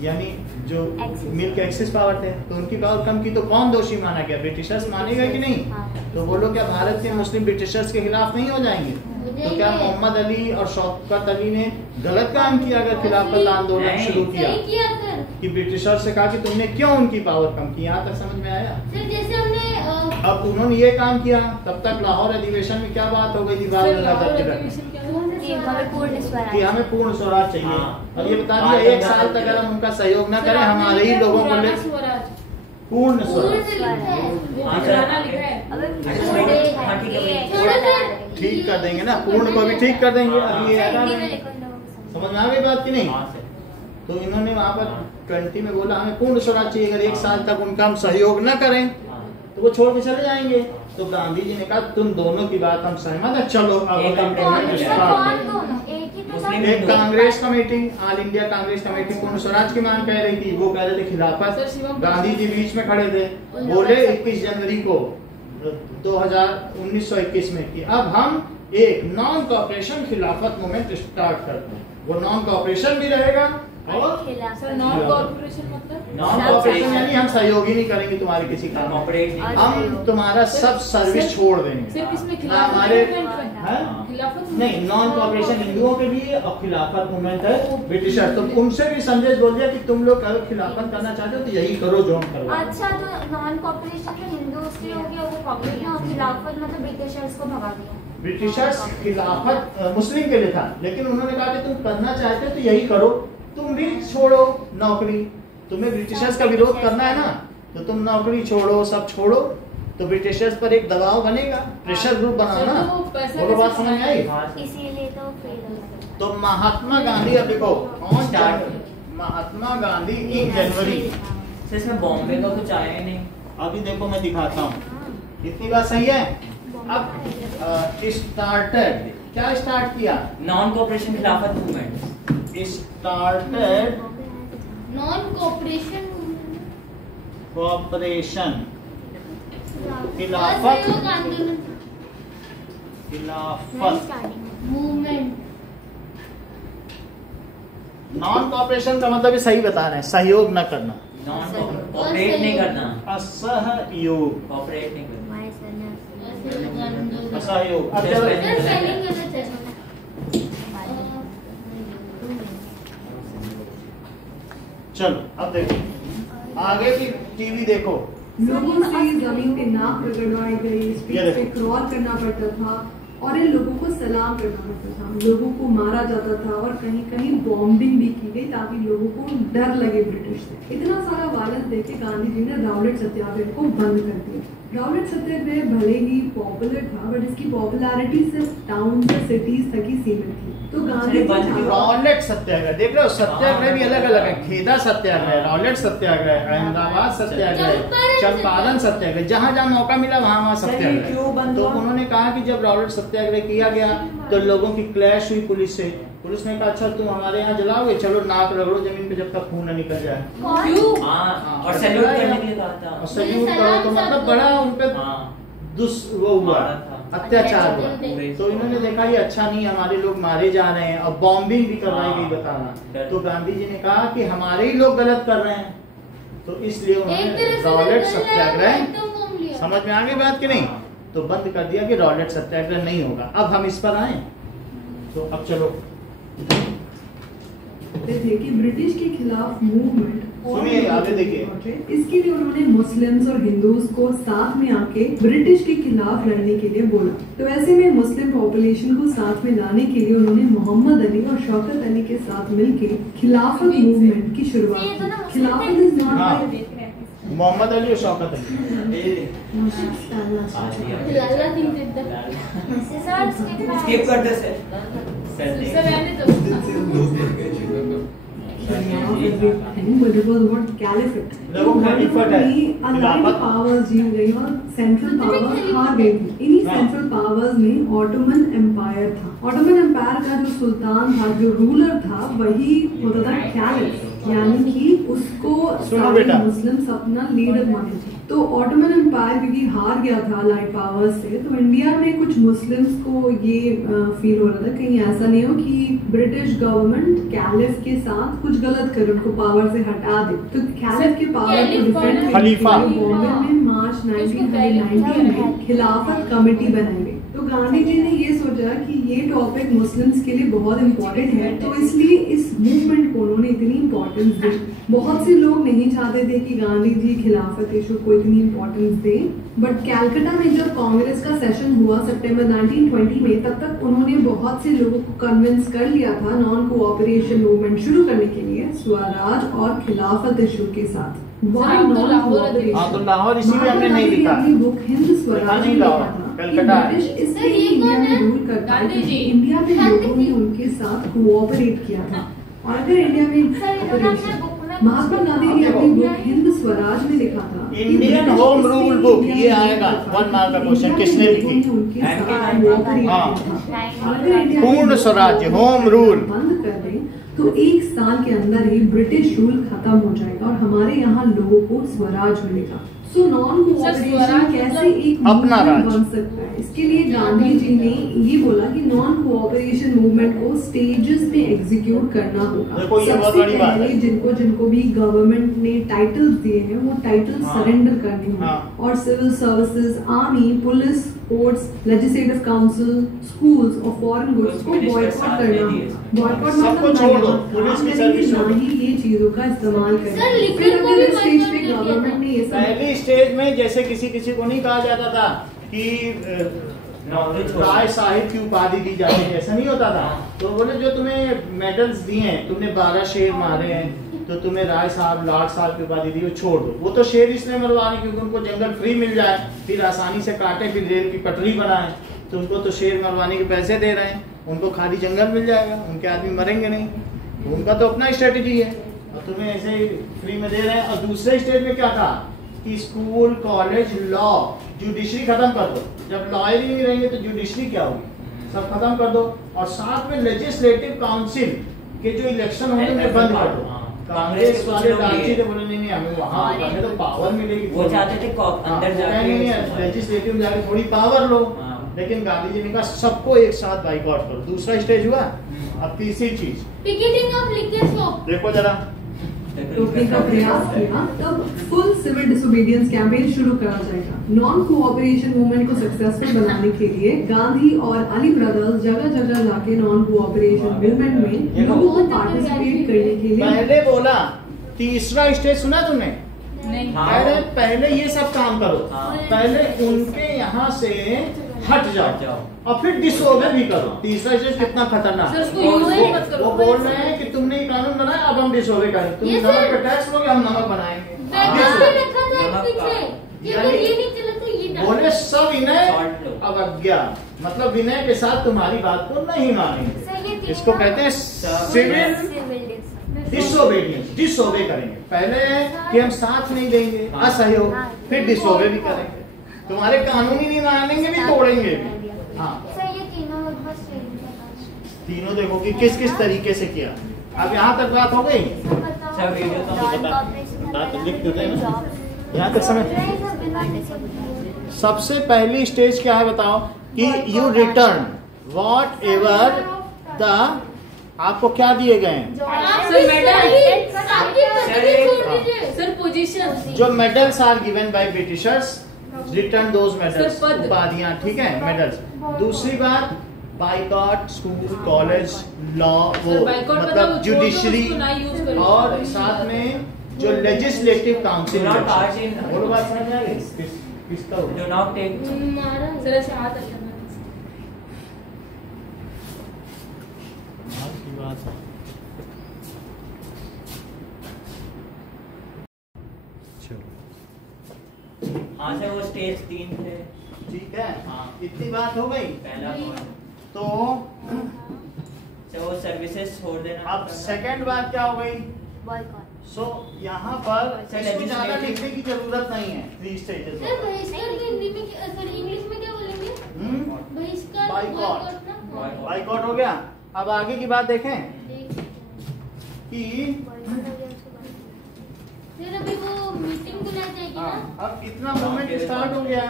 यानी जो मिल के एक्सिस पावर थे। तो उनकी पावर कम की तो कौन दोषी माना गया? ब्रिटिशर्स मानेगा कि नहीं? तो वो लोग क्या भारत के मुस्लिम ब्रिटिशर्स के खिलाफ नहीं हो जाएंगे? तो क्या मोहम्मद अली और शौकत अली ने गलत काम किया अगर खिलाफत आंदोलन शुरू किया कि ब्रिटिशर्स से कहा कि तुमने क्यों उनकी पावर कम की? यहाँ तक समझ में आया? जैसे हमने अब उन्होंने ये काम किया, तब तक लाहौर अधिवेशन में क्या बात हो गई थी? कि हमें पूर्ण स्वराज चाहिए। और ये बता दिया 1 साल तक अगर हम उनका सहयोग न करें, हमारे ही लोगों को ले पूर्ण स्वराज। ठीक कर देंगे ना, पूर्ण को भी ठीक कर देंगे। अभी ये समझ में आ गई बात की नहीं? तो इन्होंने वहाँ पर 20 में बोला हमें पूर्ण स्वराज चाहिए, अगर 1 साल तक उनका हम सहयोग न करें तो वो छोड़ के चले जाएंगे। तो गांधी जी ने कहा तुम दोनों की बात हम सहमत है, चलो अब एक Congress committee, all India Congress committee पूर्ण स्वराज की मांग कह रही थी, वो कह रहे थे खिलाफत। गांधी जी बीच में खड़े थे, बोले 21 जनवरी को 1921 में कि अब हम एक non cooperation Khilafat movement start करते हैं। वो नॉन कॉपरेशन भी रहेगा और नॉन कॉर्पोरेशन मतलब नॉन कॉपरेशन यानी हम सहयोग ही नहीं करेंगे तुम्हारे किसी काम में, हम तुम्हारा सब सर्विस छोड़ देंगे। सिर्फ इसमें हमारे खिलाफत नहीं, नॉन कॉपरेशन हिंदुओं के लिए और खिलाफत मूवमेंट है ब्रिटिशर। तो उनसे भी संदेश बोल दिया कि तुम लोग अगर खिलाफत करना चाहते हो तो यही करो जो हम करो। अच्छा, तो नॉन कॉपरेशन में हिंदूज के हो गया, वो कॉपरेट और खिलाफत मतलब ब्रिटिशर्स को भगा दिया। ब्रिटिशर्स खिलाफत मुस्लिम के लिए था, लेकिन उन्होंने कहा कि तुम करना चाहते हो तो यही करो, तुम भी छोड़ो नौकरी। तुम्हें ब्रिटिशर्स का विरोध करना है ना, तो तुम नौकरी छोड़ो, सब छोड़ो। तो ब्रिटिशर्स पर एक दबाव बनेगा, प्रेशर ग्रुप बनाना। बोलो बात समझ में आई? इसीलिए तो फेल हो गया। तो महात्मा गांधी, अब देखो कौन स्टार्ट, महात्मा गांधी इन जनवरी। इसमें बॉम्बे का कुछ आया ही नहीं। अभी देखो मैं दिखाता हूँ, इतनी बात सही है। अब स्टार्टेड, क्या स्टार्ट किया? Non cooperation Khilafat movement started non cooperation cooperation Khilafat movement. Non cooperation का मतलब सही बता रहे हैं, सहयोग न करना, नॉन कॉपरेट नहीं करना, असहयोग, कॉपरेट नहीं करना, असहयोग। चलो अब देखो आगे की टीवी देखो। लोगों से जमीन पे नाक रगड़वाई गई, स्पीड पे क्रॉल करना पड़ता था और इन लोगों को सलाम करना पड़ता था। लोगों को मारा जाता था और कहीं कहीं बॉम्बिंग भी की गई ताकि लोगों को डर लगे ब्रिटिश से। इतना सारा वायलेंस देखे गांधी जी ने राउलेट सत्याग्रह को बंद कर दिया। राउलेट सत्याग्रह भले ही पॉपुलर था बट इसकी पॉपुलैरिटी सिर्फ टाउन या सिटीज तक ही सीमित थी। तो गांधी राउलेट सत्याग्रह देख रहे हो, सत्याग्रह भी अलग अलग है। खेदा सत्याग्रह, राउलेट सत्याग्रह, अहमदाबाद सत्याग्रह, चंपारण सत्याग्रह, जहाँ जहाँ मौका मिला वहाँ वहाँ सत्याग्रह। तो उन्होंने कहा कि जब राउलेट सत्याग्रह किया गया तो लोगों की क्लैश हुई पुलिस से। पुलिस ने कहा अच्छा तुम हमारे यहाँ जलाओगे, चलो नाक रगड़ो जमीन पे जब तक खून न निकल जाए। और सैल्यूट करने के लिए कहा था। और सैल्यूट करो तो मतलब बड़ा उनपे वो हुआ, अत्याचार हुआ। तो इन्होंने देखा ये अच्छा नहीं, हमारे लोग मारे जा रहे हैं और बॉम्बिंग भी करवाई गई बताना। तो गांधी जी ने कहा कि हमारे ही लोग गलत कर रहे हैं, तो इसलिए उन्होंने राउलेट सत्याग्रह, समझ में आ गई बात कि नहीं, तो बंद कर दिया कि राउलेट सत्याग्रह नहीं होगा। अब हम इस पर आए तो अब चलो थे कि ब्रिटिश के खिलाफ मूवमेंट सुनिए आगे देखिए। इसके लिए उन्होंने मुस्लिम्स और हिंदूज को साथ में आके ब्रिटिश के खिलाफ लड़ने के लिए बोला। तो ऐसे में मुस्लिम पॉपुलेशन को साथ में लाने के लिए उन्होंने मोहम्मद अली और शौकत अली के साथ मिलकर खिलाफत मूवमेंट की शुरुआत की। खिलाफत इज नॉट मोहम्मद अली और शौकत अली। स्किप कर दे sir. But it was what caliphate. Allied powers जीत गई और सेंट्रल पावर्स हार गई। इन्हीं सेंट्रल पावर्स में ऑटोमन एम्पायर था। ऑटोमन एम्पायर का जो सुल्तान था, जो रूलर था, वही होता था कैलिफ, यानी कि उसको सारे मुस्लिम्स अपना लीडर माने थे। तो ऑटोमन एम्पायर क्योंकि हार गया था अलाइड पावर्स से, तो इंडिया में कुछ मुस्लिम्स को ये फील हो रहा था कहीं ऐसा नहीं हो कि ब्रिटिश गवर्नमेंट कैलिफ के साथ कुछ गलत करे, उनको पावर से हटा दे। तो कैलिफ के पावर को डिफेंड करने के लिए बॉम्बे में मार्च 1990 में खिलाफत कमेटी बनाई गई। तो गांधी जी ने ये सोचा कि ये टॉपिक मुस्लिम्स के लिए बहुत इम्पोर्टेंट है, तो इसलिए इस मूवमेंट को उन्होंने इतनी इम्पोर्टेंस दी। बहुत से लोग नहीं चाहते थे कि गांधी जी खिलाफत इशू को इतनी इम्पोर्टेंस दें, बट कैलकाटा में जब कांग्रेस का सेशन हुआ सितंबर 1920 में, तब तक उन्होंने बहुत से लोगों को कन्विंस कर लिया था नॉन कोऑपरेशन मूवमेंट शुरू करने के लिए स्वराज और खिलाफत इशू के साथ। तो लाहौर इसी में हमने नहीं लिखा, बुक हिंद स्वराज में लिखा था ब्रिटिश इसलिए इंडिया में रूल करता है, इंडिया में लोगों ने उनके साथ कोऑपरेट किया था। और अगर इंडिया में महात्मा गांधी ने अपनी बुक हिंद स्वराज में लिखा था इंडियन होम रूल बुक, ये आएगा 1 मार्क का क्वेश्चन, किसने लिखी? पूर्ण स्वराज्य होम रूल बंद कर दे तो 1 साल के अंदर ही ब्रिटिश रूल खत्म हो जाएगा और हमारे यहाँ लोगों को स्वराज मिलेगा। सो नॉन कोऑपरेशन कैसे एक अपना राज बन सकता है, इसके लिए गांधी जी ने ये बोला कि नॉन कोऑपरेशन मूवमेंट को स्टेजेस में एग्जीक्यूट करना होगा। सबसे पहले जिनको जिनको भी गवर्नमेंट ने टाइटल्स दिए हैं वो टाइटल सरेंडर करने होंगे और civil services, army, police, courts, legislative council, schools और फॉरेन गुड्स को बॉयकॉट करना होगा। बॉयकॉट मतलब ये चीजों का इस्तेमाल करें। फिर अगले स्टेज पे गवर्नमेंट ने ये पहली स्टेज में जैसे किसी किसी को नहीं कहा जाता था कि राय साहिब की उपाधि दी जाती है, ऐसा नहीं होता था। तो बोले जो तुम्हें मेडल्स दिए हैं, तुमने 12 शेर मारे हैं, तो तुम्हें राय साहब, लॉर्ड साहब की उपाधि दी, वो छोड़ दो। वो तो शेर इसलिए मरवा रहे क्योंकि उनको जंगल फ्री मिल जाए, फिर आसानी से काटे, फिर रेल की पटरी बनाए, तो उनको तो शेर मरवाने के पैसे दे रहे हैं, उनको खाली जंगल मिल जाएगा, उनके आदमी मरेंगे नहीं, तो उनका तो अपना स्ट्रेटेजी है, और तुम्हें ऐसे ही फ्री में दे रहे हैं। और दूसरे स्टेज में क्या था कि स्कूल, कॉलेज, लॉ, जुडिशरी खत्म कर दो। जब लॉयर ही नहीं रहेंगे तो जुडिशरी क्या होगी, सब खत्म कर दो। और साथ में लेजिस्लेटिव काउंसिल के जो इलेक्शन होंगे उन्हें बंद कर दो। कांग्रेस वाले लालची थे, बोले नहीं हमें वहाँ हमें तो पावर मिलेगी, वो चाहते थे अंदर जाके लेजिस्लेटिव में जाके थोड़ी पावर लो। लेकिन गांधी जी ने कहा सबको एक साथ बाइकआउट करो। दूसरा स्टेज हुआ। अब तीसरी चीज देखो जरा, रोकने का प्रयास किया, तब फुल सिविल डिसोबीडियंस कैंपेन शुरू करा जाएगा। नॉन कोऑपरेशन मूवमेंट को सक्सेसफुल बनाने के लिए गांधी और अली ब्रदर्स जगह जगह जाके नॉन कोऑपरेशन मूवमेंट में लोगों को पार्टिसिपेट करने के लिए पहले बोला तीसरा स्टेज सुना तुमने? नहीं। पहले ये सब काम करो, पहले उनके यहाँ से हट जाओ और फिर डिसओबे भी करो। तीसरा स्टेज कितना खतरनाक है। वो बोल रहे हैं कि तुमने ये कानून बनाया, अब हम डिसओबे करें। तुम नमक पे टैक्स लोगे, हम नमक बनाएंगे। बोले सब विनय अवज्ञा, मतलब विनय के साथ तुम्हारी बात को नहीं मानेंगे। इसको कहते हैं सिविल डिसोबीडियंस। डिसओबे करेंगे, पहले कि हम साथ नहीं देंगे, असहयोग, फिर डिसओबे भी करेंगे। तुम्हारे कानून ही नहीं मानेंगे भी, तोड़ेंगे भी। हाँ, तीनों देखो कि किस किस तरीके से किया। अब यहाँ तक बात हो गई। बात लिख देते हैं ना, यहाँ तक समय। सबसे पहली स्टेज क्या है बताओ? कि you return what ever the, आपको क्या दिए गए हैं? सर पोजीशन, जो medals are given by Britishers, return those medals, उपाधियां, ठीक है, मेडल्स। दूसरी बात, बाइकॉट स्कूल, कॉलेज, लॉ, वो मतलब जुडिशरी, और साथ में जो लेजिस्लेटिव काउंसिल। वो बात समझ में आ गई? किसका जो नॉट टेक सर ऐसे हाथ अच्छा की बात है। हाँ सर, वो स्टेज 3 थे। ठीक है, हाँ, इतनी बात हो गई। पहला तो सर वो सर्विसेज छोड़ देना। अब सेकंड बात क्या हो गई? सो यहाँ पर इसको ज्यादा लिखने की जरूरत नहीं है। 3 स्टेजेस। बाइकॉट हो गया। अब आगे की बात देखें कि अभी वो मीटिंग को ले जाएगी ना। अब इतना मूवमेंट स्टार्ट हो गया।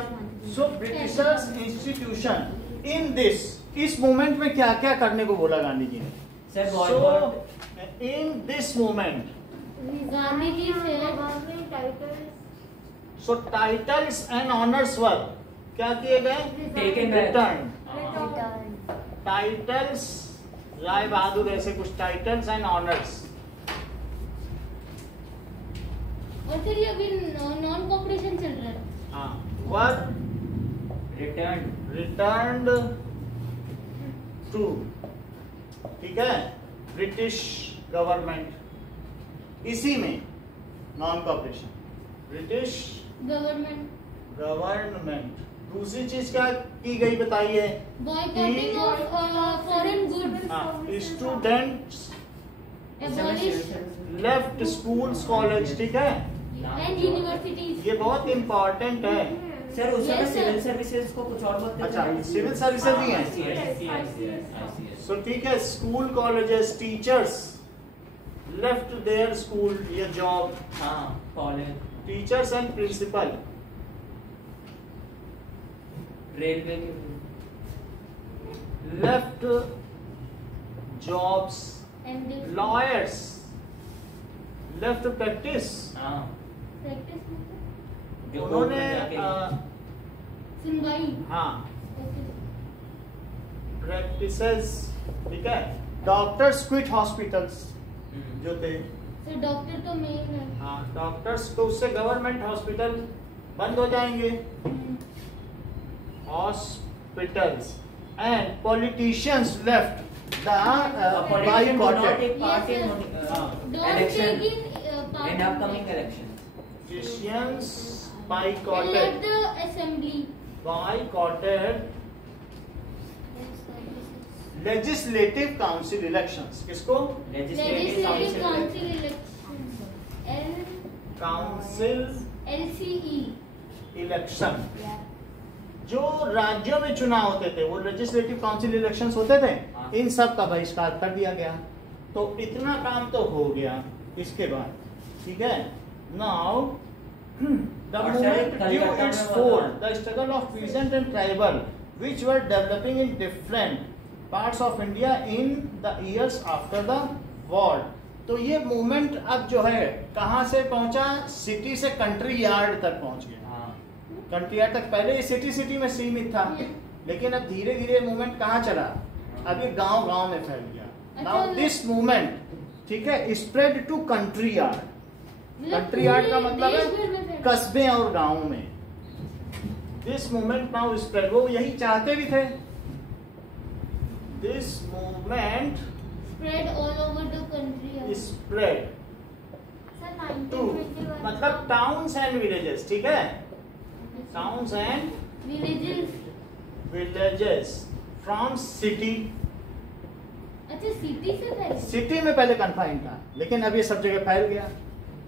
सो ब्रिटिशर्स इंस्टीट्यूशन इन दिस, इस मूवमेंट में क्या क्या करने को बोला गांधी जी ने? सो इन दिस मूवमेंट गांधी जी से सो टाइटल्स एंड ऑनर्स वर क्या किए गए? रिटर्न। टाइटल्स, राय बहादुर, ऐसे कुछ टाइटल्स एंड ऑनर्स। और फिर ये अभी नॉन कॉपरेशन चल रहा है। हाँ, वर रिटर्न्ड टू, ठीक है, ब्रिटिश गवर्नमेंट। इसी में नॉन कॉपरेशन, ब्रिटिश गवर्नमेंट। दूसरी चीज क्या की गई बताइए? Boycotting of foreign goods. Students left schools, college, ठीक है, एंड यूनिवर्सिटीज। ये बहुत इम्पोर्टेंट है सर। उसमें सिविल सर्विसेज को कुछ और बोलते हैं। अच्छा, सिविल सर्विसेज भी है। सो ठीक है, school, colleges, teachers left their school या जॉब। हाँ, college, teachers and principal. Railway left jobs, lawyers left practice. हाँ, उन्होंने सुनवाई। हाँ, प्रैक्टिसेस, ठीक है। डॉक्टर्स क्विट हॉस्पिटल्स जो थे। तो डॉक्टर तो मेन है। हाँ, डॉक्टर्स तो उससे गवर्नमेंट हॉस्पिटल बंद हो जाएंगे। Hospitals and politicians left the boycotted election in upcoming election. Politicians Left boycotted the assembly. Legislative council elections. किसको? Legislative Council elections. Council LCE. Election. जो राज्यों में चुनाव होते थे वो लेजिस्लेटिव काउंसिल इलेक्शंस होते थे। इन सब का बहिष्कार कर दिया गया। तो इतना काम तो हो गया। इसके बाद ठीक है, now the movement due its fall, the struggle of peasant and tribal which were developing in different parts of India in the years after the war। तो ये मूवमेंट अब जो है कहाँ से पहुंचा? सिटी से कंट्री यार्ड तक पहुंच गया। कंट्री यार्ड तक, पहले ये सिटी में सीमित था, लेकिन अब धीरे धीरे मूवमेंट कहाँ चला? अब ये गांव गांव में फैल गया। नाउ दिस मूवमेंट, ठीक है, spread to country yard. Country yard का मतलब है कस्बे और गांव में। दिस मूवमेंट नाउ स्प्रेड, वो यही चाहते भी थे। This movement spread all over the country, spread to मतलब टाउन्स एंड विलेजेस, ठीक है, towns and villages from city. अच्छा सिटी से पहले, सिटी में पहले कन्फाइंड था, लेकिन अब ये सब जगह फैल गया।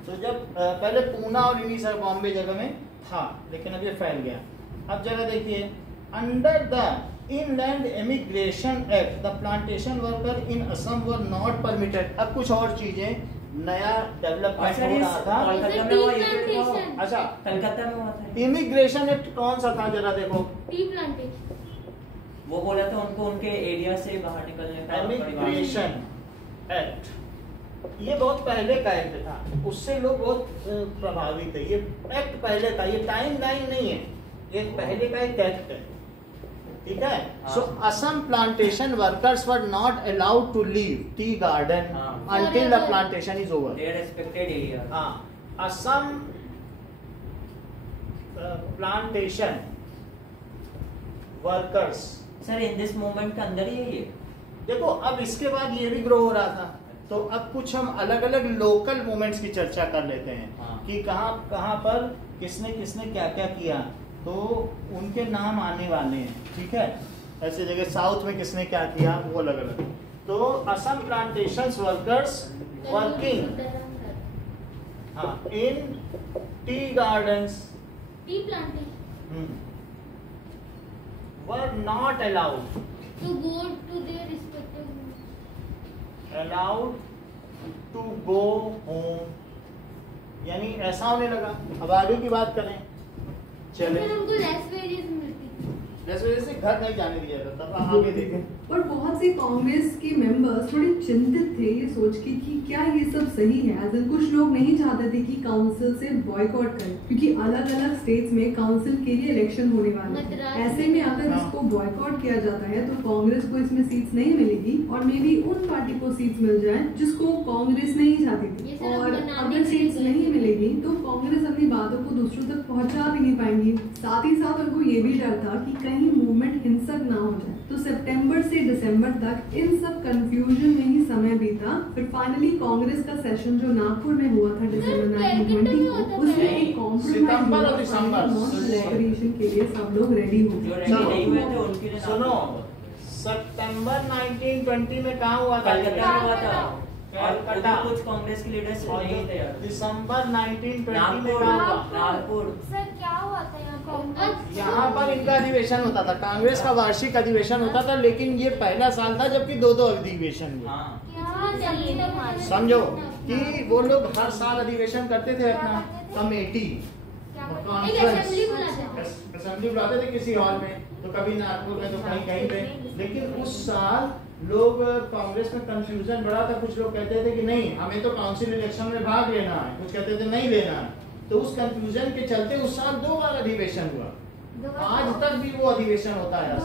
तो जब पहले पूना और इन्हीं सर बॉम्बे जगह में था, लेकिन अब ये फैल गया। अब जगह देखिए, under the inland immigration act the plantation worker in Assam were not permitted. अब कुछ और चीजें नया डेवलपमेंट हो रहा था। अच्छा, कलकत्ता में हुआ था। इमिग्रेशन एक्ट कौन सा था जरा देखो। टी प्लांटेशन, वो बोला था उनको उनके एरिया से बाहर निकलने का। इमिग्रेशन एक्ट ये बहुत पहले का एक्ट था, उससे लोग बहुत प्रभावित है। ये एक्ट पहले का, ये टाइम लाइन नहीं है, ये पहले का एक एक्ट है, ठीक है। So Assam plantation workers were not allowed to leave tea garden until the plantation is over. Their respected area. हाँ, Assam plantation workers. Sir in this movement के अंदर ही है ये। देखो अब इसके बाद ये भी ग्रो हो रहा था, तो अब कुछ हम अलग अलग लोकल मूवमेंट्स की चर्चा कर लेते हैं कि कहाँ कहाँ पर किसने किसने क्या क्या किया, तो उनके नाम आने वाले हैं, ठीक है। ऐसे जगह साउथ में किसने क्या किया वो अलग अलग। तो Assam plantation workers working in tea gardens, tea plantation were not allowed to go to their respective, allowed to go home. यानी ऐसा होने लगा। अब आगे की बात करें, चले उनको लेस वेजेस मिलती, लेस वेजेस से घर नहीं जाने दिया जाता। अब आगे देखें, और बहुत से कांग्रेस के मेंबर्स थोड़े चिंतित थे ये सोच के कि क्या ये सब सही है। एज कुछ लोग नहीं चाहते थे कि काउंसिल से बॉयकॉट करें, क्योंकि अलग अलग स्टेट्स में काउंसिल के लिए इलेक्शन होने वाले हैं। ऐसे में अगर इसको बॉयकॉट किया जाता है तो कांग्रेस को इसमें सीट्स नहीं मिलेगी, और मे बी उन पार्टी को सीट्स मिल जाए जिसको कांग्रेस नहीं चाहती थी। और अगर सीट्स नहीं मिलेगी तो कांग्रेस अपनी बातों को दूसरों तक पहुंचा भी नहीं पाएंगी। साथ ही साथ उनको ये भी डर था कि कहीं मूवमेंट हिंसक ना हो जाए। तो सितंबर से दिसंबर तक इन सब कंफ्यूजन में ही समय बीता। फिर फाइनली कांग्रेस का सेशन जो नागपुर में हुआ था दिसंबर 1920 को, उसमें एक कॉम्प्रोमाइज कोलैबोरेशन के लिए सब लोग रेडी हो गए। सुनो, सितंबर 1920 में कहाँ हुआ था? कलकत्ता में हुआ था, और कुछ कांग्रेस के लीडर्स नहीं थे। दिसंबर 1920 में कहाँ हुआ? नागपुर। सर क्या हुआ था यहाँ पर इनका अधिवेशन होता था, कांग्रेस का वार्षिक अधिवेशन होता था, लेकिन ये पहला साल था जबकि दो अधिवेशन हुए। समझो कि वो लोग हर साल अधिवेशन करते थे अपना कमेटी असेंबली बुलाते थे किसी हॉल में, तो कभी नागपुर में तो कहीं कहीं पे। लेकिन उस साल लोग कांग्रेस में कंफ्यूजन बढ़ा था। कुछ लोग कहते थे कि नहीं हमें तो काउंसिल इलेक्शन में भाग लेना है, कुछ कहते थे नहीं लेना है। तो उस कंफ्यूजन के चलते उस साल 2 बार अधिवेशन हुआ। आज तक भी वो अधिवेशन होता है।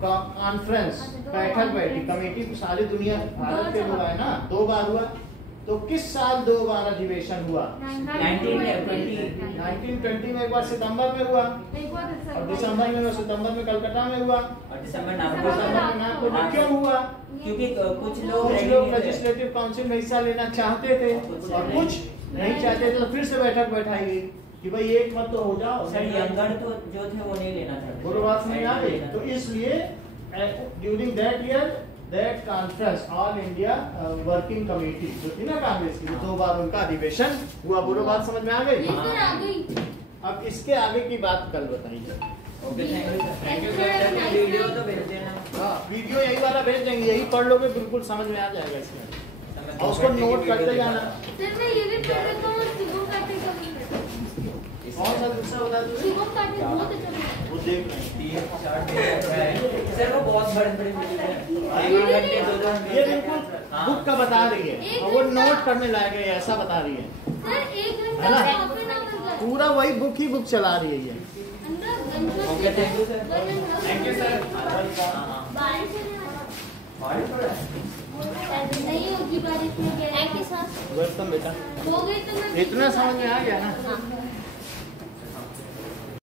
कॉन्फ्रेंस बैठक बैठी कमेटी सारी दुनिया भारत के हुआ है ना, 2 बार हुआ। तो किस साल 2 बार अधिवेशन हुआ? 1920 में एक बार सितंबर में हुआ, और दिसंबर में सितंबर में कलकत्ता में हुआ, और दिसंबर में नागपुर में। क्यों हुआ? क्योंकि कुछ लोग लेजिस्लेटिव काउंसिल में हिस्सा लेना चाहते थे और कुछ नहीं चाहते थे, तो फिर से बैठक बैठाई गई कि भाई एक मत तो हो जाओ। यंगर तो जो थे वो नहीं लेना चाहते, बुरी बात नहीं आ गई। तो इसलिए during that year that conference all India working committee जो थी ना कांग्रेस की, 2 बार उनका अधिवेशन हुआ। बुरी बात समझ में आ गई? अब इसके आगे की बात कल बताइए। Thank you sir. वीडियो तो भेज देना। हाँ, वीडियो यही वाला भेज देंगे, यही पढ़ लोगे बिल्कुल समझ में आ जाएगा इसमें, और उसको नोट करते जाना। सर मैं ये भी पढ़ रहा हूँ, शुभम काटे का भी कौन सा दूसरा बता दो? शुभम काटे बहुत अच्छा वो देख रहे हैं 3-4 सर, वो बहुत बड़े ये बिल्कुल बुक का बता रही है, और वो नोट करने लायक है ऐसा बता रही है। सर 1 घंटा पूरा वही बुक ही बुक चला रही है ये। Okay, thank you sir. Thank you sir. नहीं होगी बारिश में। Thank you sir. वेलकम बेटा। हो गई तो मैं इतना समझ में आ गया ना? हाँ।